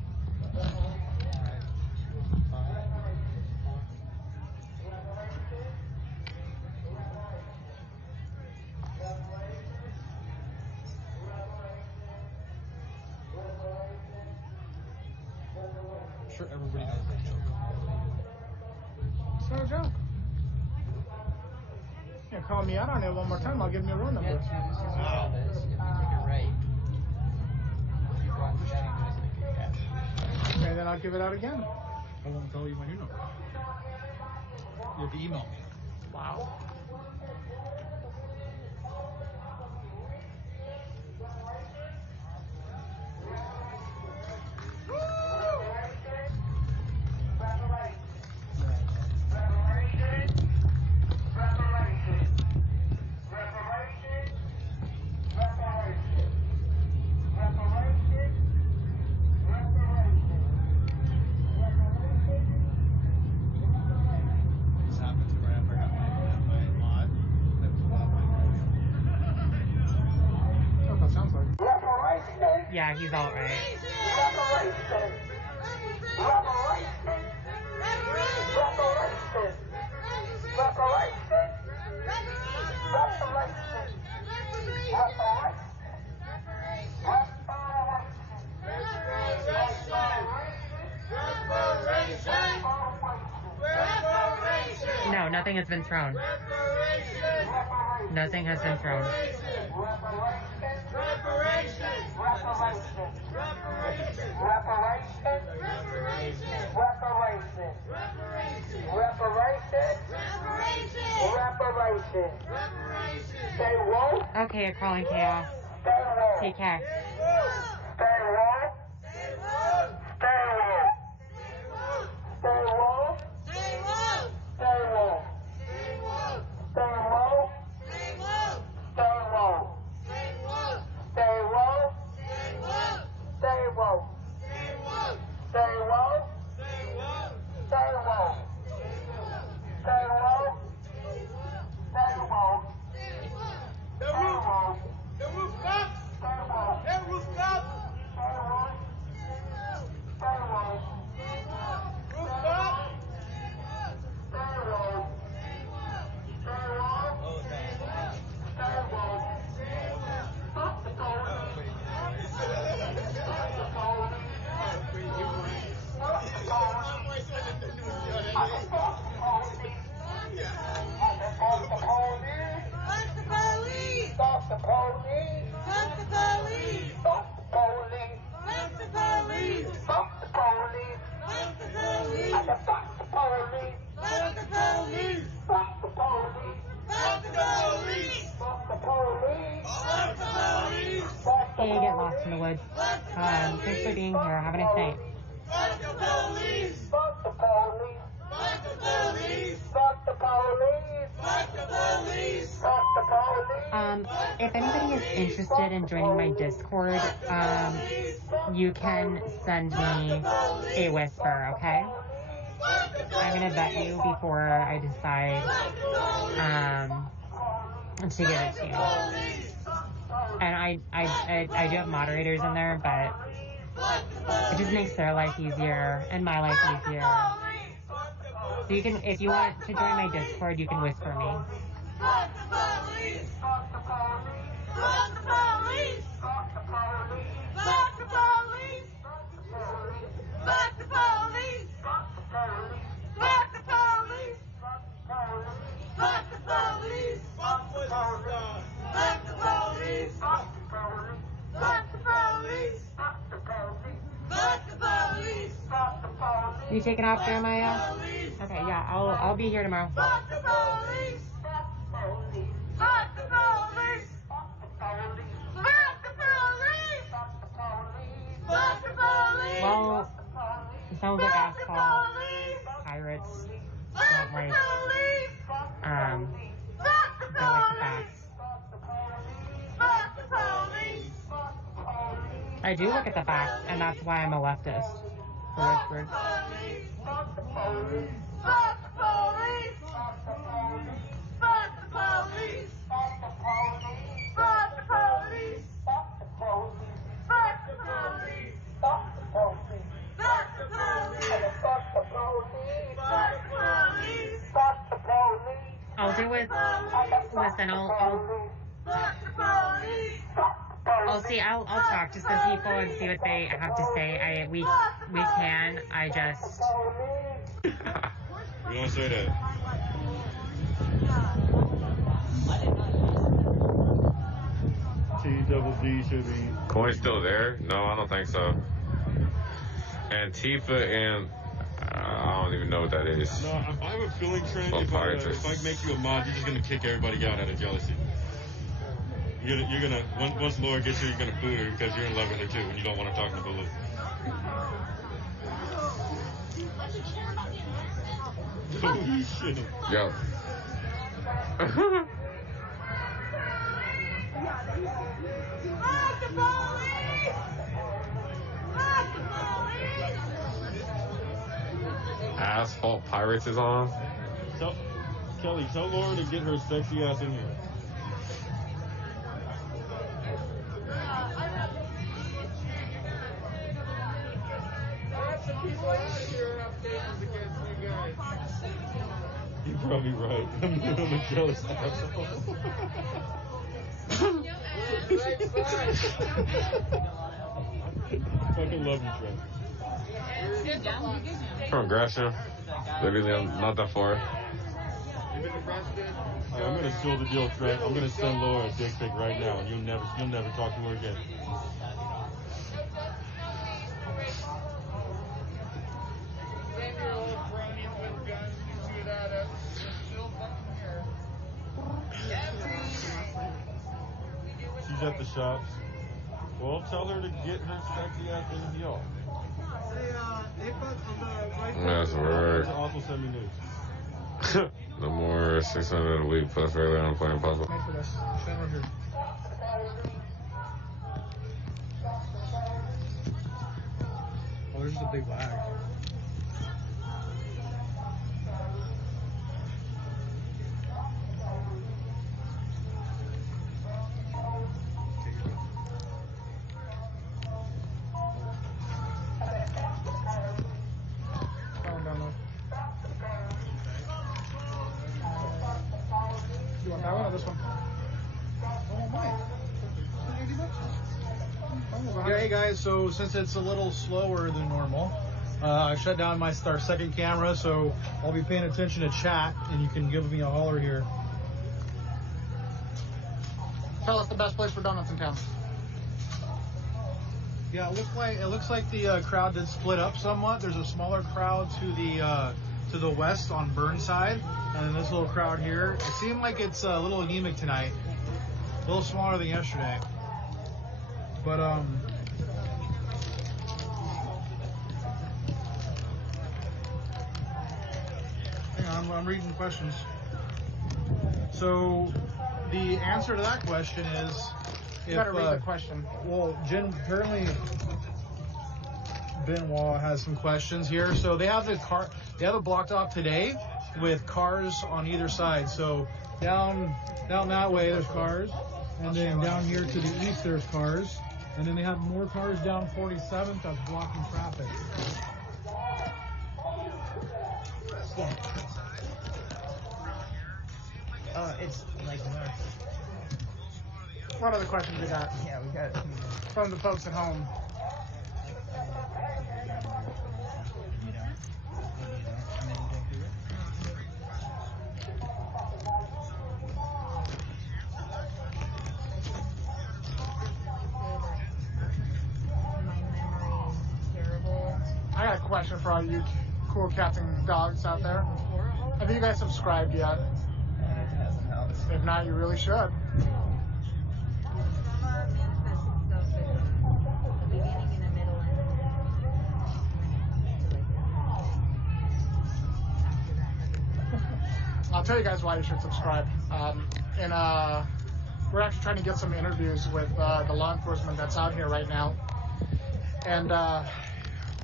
I'm sure everybody knows that joke. It's not a joke. Yeah, call me out on it one more time. I'll give you a roll number. If you take it right, you run down and Okay, then I'll give it out again. I won't tell you my new number. You have to email me. Wow. This happens right after I got my mod. I pulled out my That's what that sounds like. Yeah, he's all right. No, nothing has been thrown. Nothing has been thrown. Okay, you're calling chaos. Take care. Hey, get lost in the woods. Thanks for being here. Have a nice night. Fuck the police! Fuck the police! Fuck the police! Fuck the police! Fuck the police! Fuck the police! If anybody is interested in joining my Discord, you can send me a whisper, okay? I'm gonna vet you before I decide to give it to you. And I do have moderators in there, but it just makes their life easier and my life easier. So you can, if you want to join my Discord, you can whisper me. Fuck the police! Fuck the police! Fuck the police! Fuck the police! Fuck the police! Fuck the police! Fuck the police! Fuck the police! Fuck the police! Fuck the police! Fuck the police! Fuck the police! Fuck the police! Fuck the police! Fuck the police! Fuck the police! Fuck the police! You taking off, Jeremiah? Okay, yeah, I'll be here tomorrow. Fuck the police! Fuck the police! Fuck the police! Fuck the police! Well, it sounds like asphalt. Pirates don't like, don't like the facts. I do look at the facts, and that's why I'm a leftist. For Richford. Fuck the police! Fuck the police! Fuck the police! Fuck the police! Fuck the police! Fuck the police! Fuck the police! Fuck the police! Fuck the police! Fuck the police! Fuck the police! Fuck the police! Fuck the police! I'll do it. Listen, I'll see. I'll talk to some people and see what they have to say. We can. I just. We don't say that. T-double-D should be. Coin's still there? No, I don't think so. Antifa and I don't even know what that is. No, I have a feeling, Trent, Well, if I Patriotic. make you a mod, you're just gonna kick everybody out of jealousy. You're gonna once Laura gets here, you're gonna boo her because you're in love with her too, and you don't want to talk to Baloo. Holy shit. Yo. Fuck the police! Fuck the police! Asphalt Pirates is on. Kelly, tell Laura to get her sexy ass in here. You're probably right. I'm a jealous asshole. Fucking love you, Trent. From Gresham. Literally not that far. Hey, I'm gonna seal the deal, Trent. I'm gonna send Laura a dick pic right now, and you'll never talk to her again. She's at the shops. Well, tell her to get her sexy ass in the yard. That's word. It's also send me news. No more 600 a week plus regular unemployment possible. Made for this. Stand right here. Oh, there's just a big lag. You want that one or this one? Yeah, hey guys, so since it's a little slower than normal, I shut down our second camera, so I'll be paying attention to chat, and you can give me a holler here. Tell us the best place for donuts in town. Yeah, it looks like the crowd did split up somewhat. There's a smaller crowd to the west on Burnside, and then this little crowd here. It seemed like it's a little anemic tonight, a little smaller than yesterday. But hang on, I'm reading questions. So the answer to that question is, You gotta read the question. Well, Jen, apparently Benoit has some questions here. So they have it blocked off today with cars on either side. So down that way there's cars, and then down here to the east there's cars, and then they have more cars down 47th that's blocking traffic. It's like north. What other questions we got? Yeah, we got From the folks at home. I got a question for all you cool cats and dogs out there. Have you guys subscribed yet? If not, you really should. I'll tell you guys why you should subscribe. We're actually trying to get some interviews with the law enforcement that's out here right now. And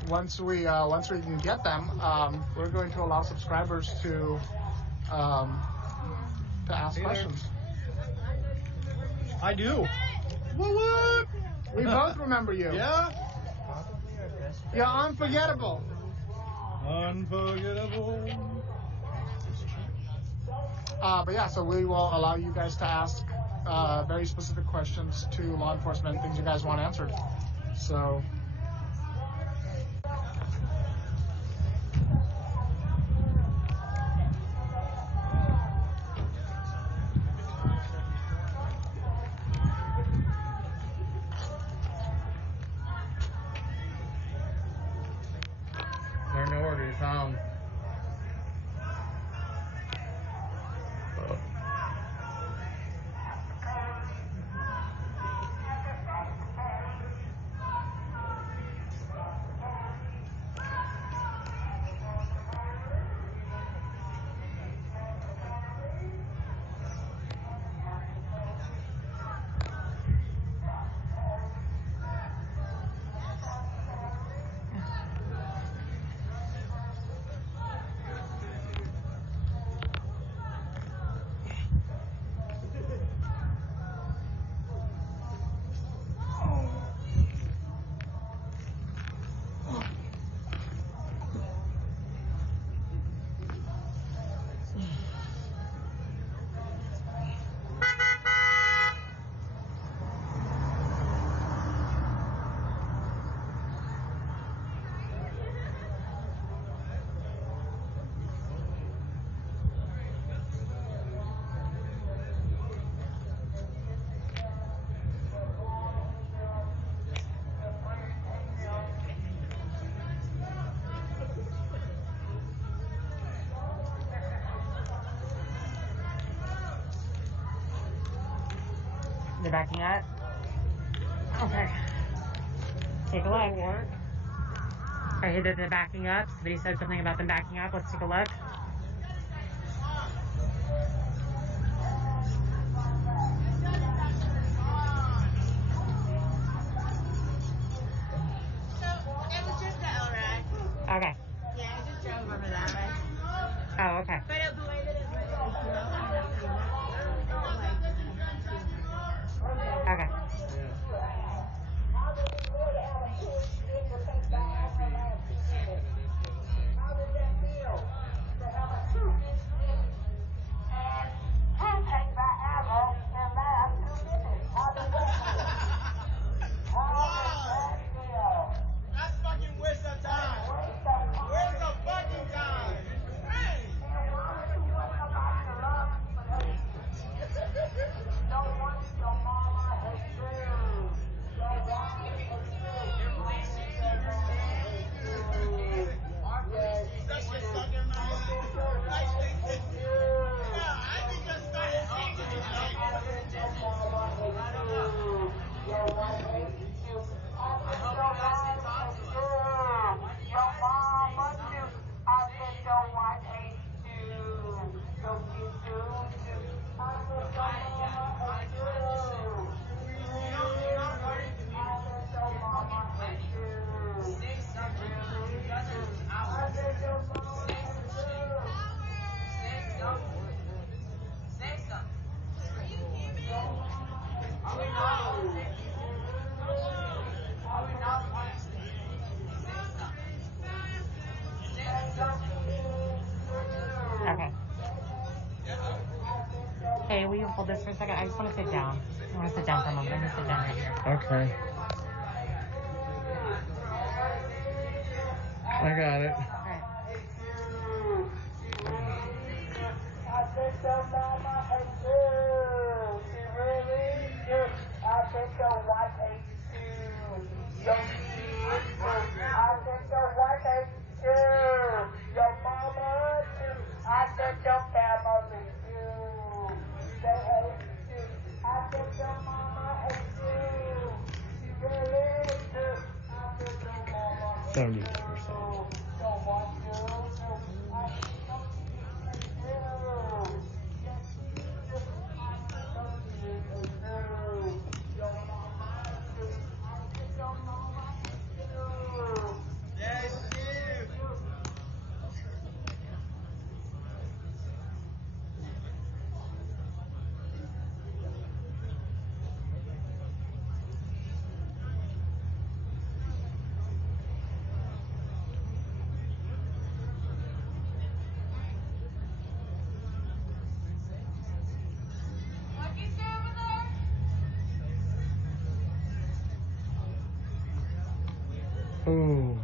once we can get them, we're going to allow subscribers to ask questions. I do. Woo-woo! We both remember you. Yeah? You're unforgettable. Unforgettable. But yeah, so we will allow you guys to ask very specific questions to law enforcement, things you guys want answered. So. There are no orders, They're backing up. Okay. Take a look. I hear that they're backing up. Somebody said something about them backing up. Let's take a look. Okay. Yeah, I just drove over that way. Oh, okay. But the way that it went, Okay. That's fucking waste of time. Waste of fucking time. Hey. Okay. Hey, will you hold this for a second? I just want to sit down. I want to sit down for a moment. I'm going to sit down right here. Okay. I got it. Alright. 72%. Ooh.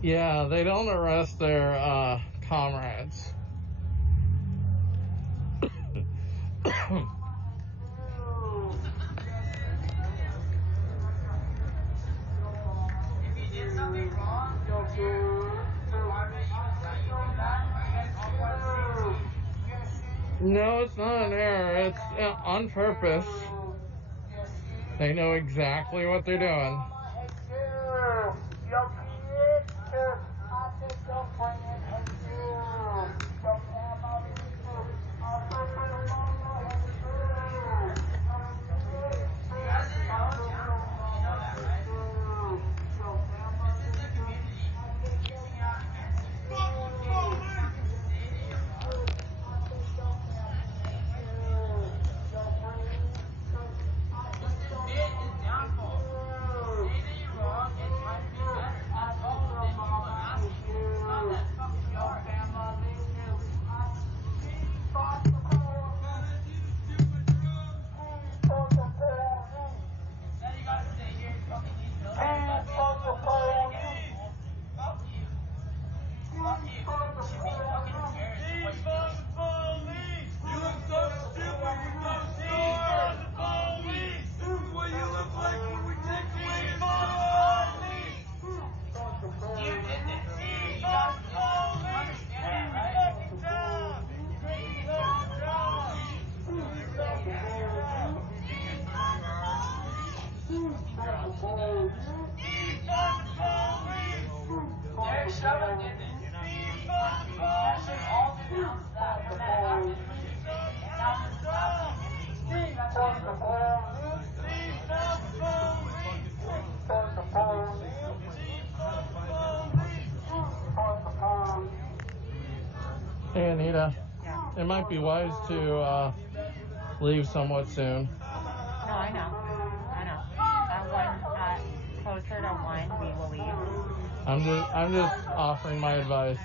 Yeah, they don't arrest their comrades. No, it's not an error. It's on purpose. They know exactly what they're doing. Hey, Anita. Yeah. It might be wise to leave somewhat soon. No, I know. Closer to 1, we will leave. I'm just offering my advice.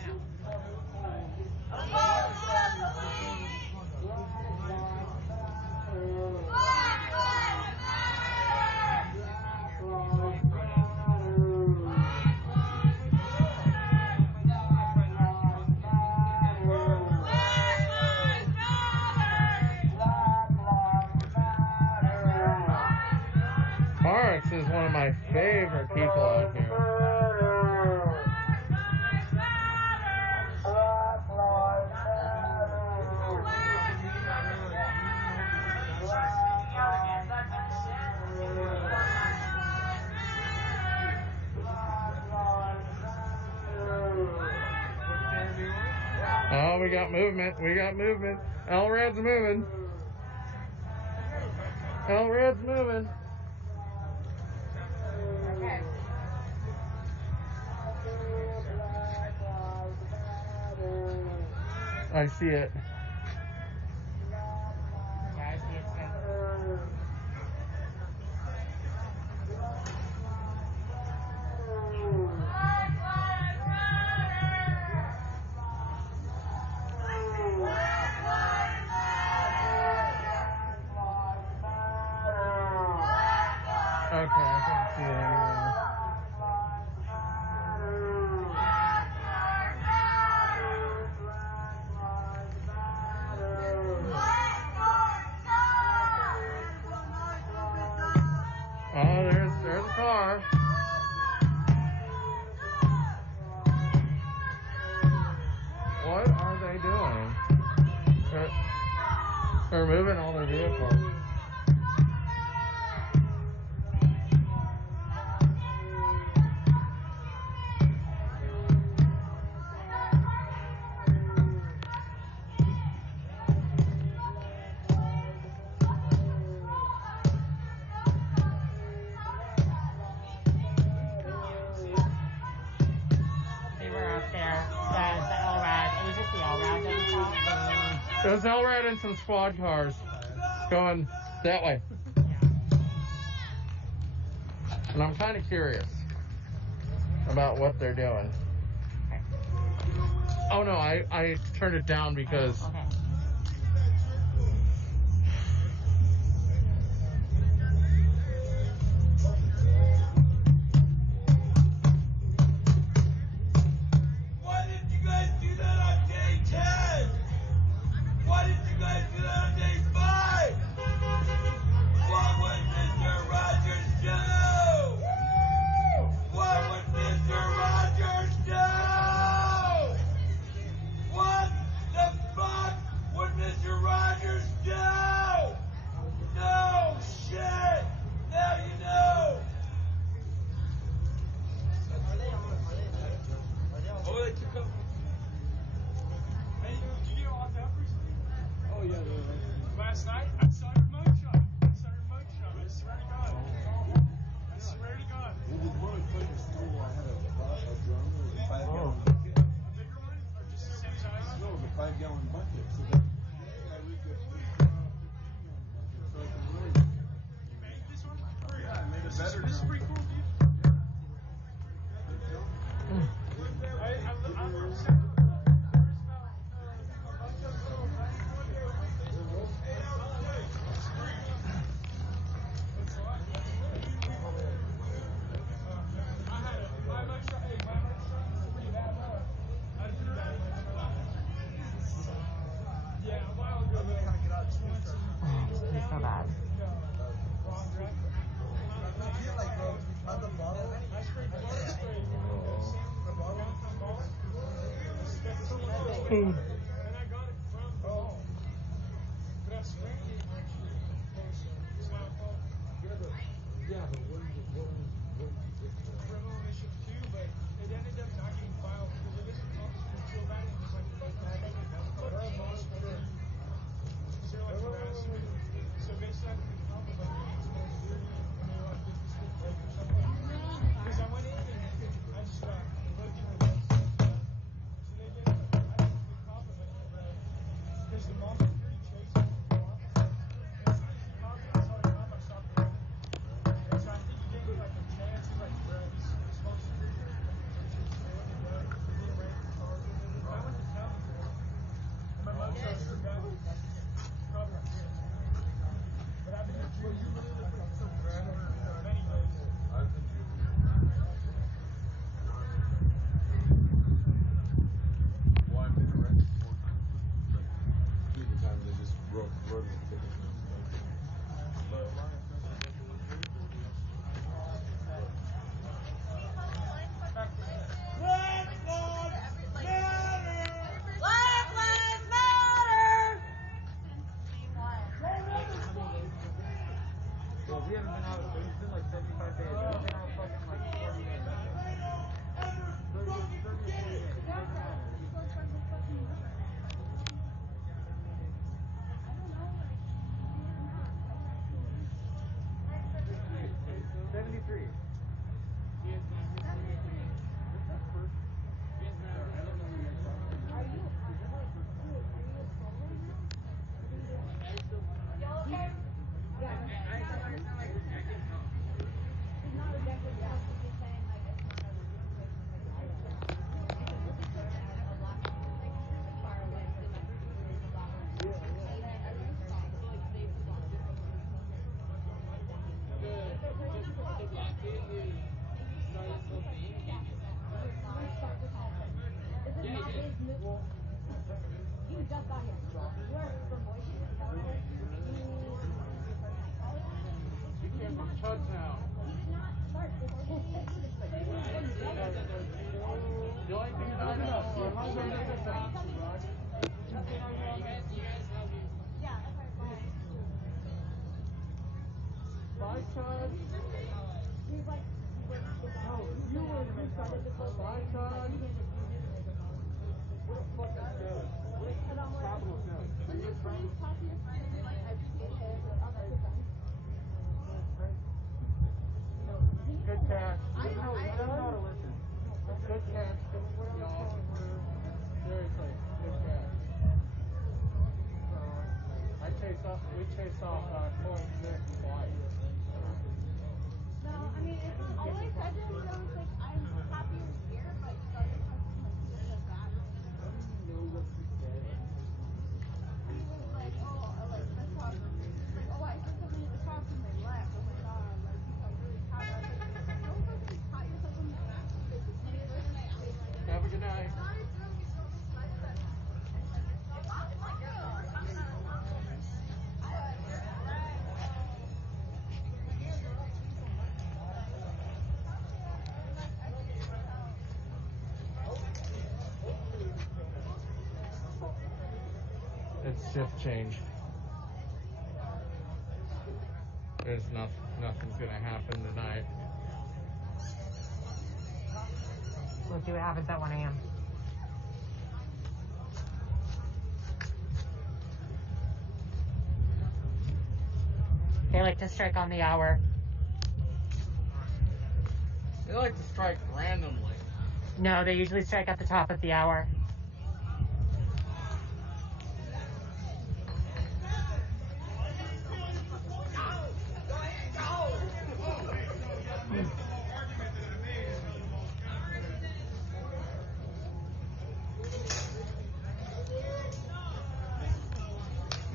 Parks is one of my favorite people out here. Oh, we got movement. We got movement. LRAD's moving. LRAD's moving. Okay. I see it. Yeah, I see it too. Okay, I can't see it anymore. They're moving all their vehicles. They were up there. The LRAD. It was just the LRAD that we saw. There's LRAD and some squad cars going that way. And I'm kind of curious about what they're doing. Oh no, I turned it down because Okay. Why didn't you guys do that on day 10? Why didn't you guys do that on day 5? What would Mr. Rogers do? What would Mr. Rogers do? What the fuck would Mr. Rogers do? No shit! Now you know! Oh, they took up. Hey, did you get locked up recently? Oh, yeah. Last night? I saw your mugshot. I swear to God. I swear to God. Well, the one in front of the school, I had a drum. It was a 5-gallon bucket. A bigger one? Or just the same size? No, it was a 5-gallon bucket. So that I rigged up this 15-gallon bucket. So I can really. You made this one? Yeah, I made a better drum. This is pretty cool, dude. He's so bad. Criminal initiative too, but it ended up not getting filed because it didn't accomplish feel bad. It was like they're like harassing. So basically, I think the cop was like, "Hey, it's more security," and they were like, "Get this kid break or something." Because I went in and I just looked in the list. So they did. I think the cop was Good catch. Good catch. No. Seriously, good catch. We chased off Colt Smith twice. No, I mean, it's not always everyone goes like, I'm happy you're here, but you know, there's something like good and bad. He was like, oh, like, the top, like, oh, I said something at the top and they left. Oh my god, like, I'm really proud of it. Don't fucking pat yourself on the back. Have a good night. It's shift change. There's nothing's gonna happen tonight. We'll see what happens at 1 a.m. They like to strike on the hour. They like to strike randomly. No, they usually strike at the top of the hour.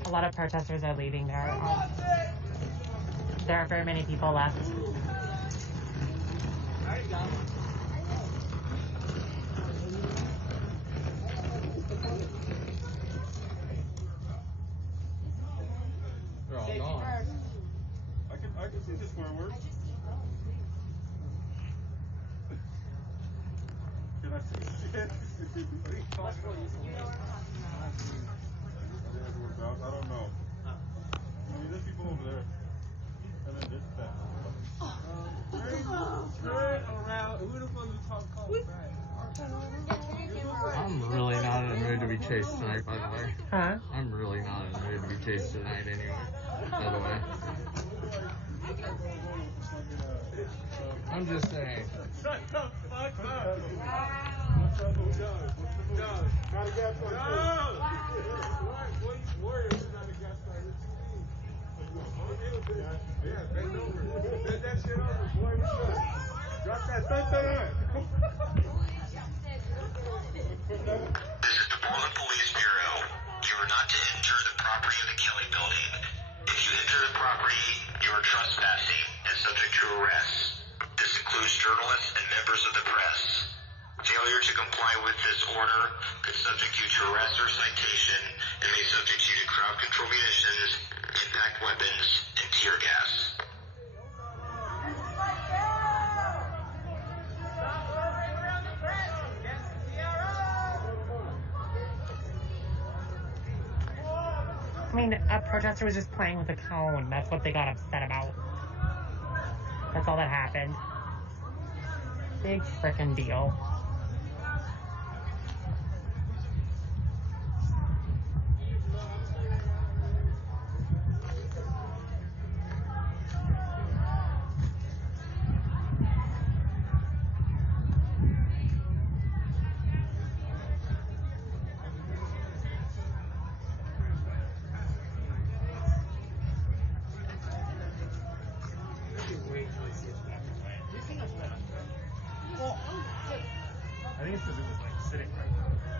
A lot of protesters are leaving there. There aren't very many people left. They're all gone. I can see this forward. Can I see shit? I don't know. I mean, there's people over there. And then this back. Turn around. Who the fuck you calling back? I'm really not in the mood to be chased tonight, by the way. Huh? I'm really not in the mood to be chased tonight anyway, by the way. I'm just saying. Shut the fuck up. What's up, Doug? Not a gas card. Warriors is not a gas card. Yeah, bend over. Bend that shit over, boy. What's up? Drop that thumb. This is the Portland Police Bureau. You are not to enter the property of the Kelly Building. If you enter the property, you are trespassing and subject to arrest. This includes journalists and members of the press. Failure to comply with this order could subject you to arrest or citation and may subject you to crowd control munitions, impact weapons, and tear gas. I mean, a protester was just playing with a cone. That's what they got upset about. That's all that happened. Big frickin' deal. I think it's because it was like sitting right there.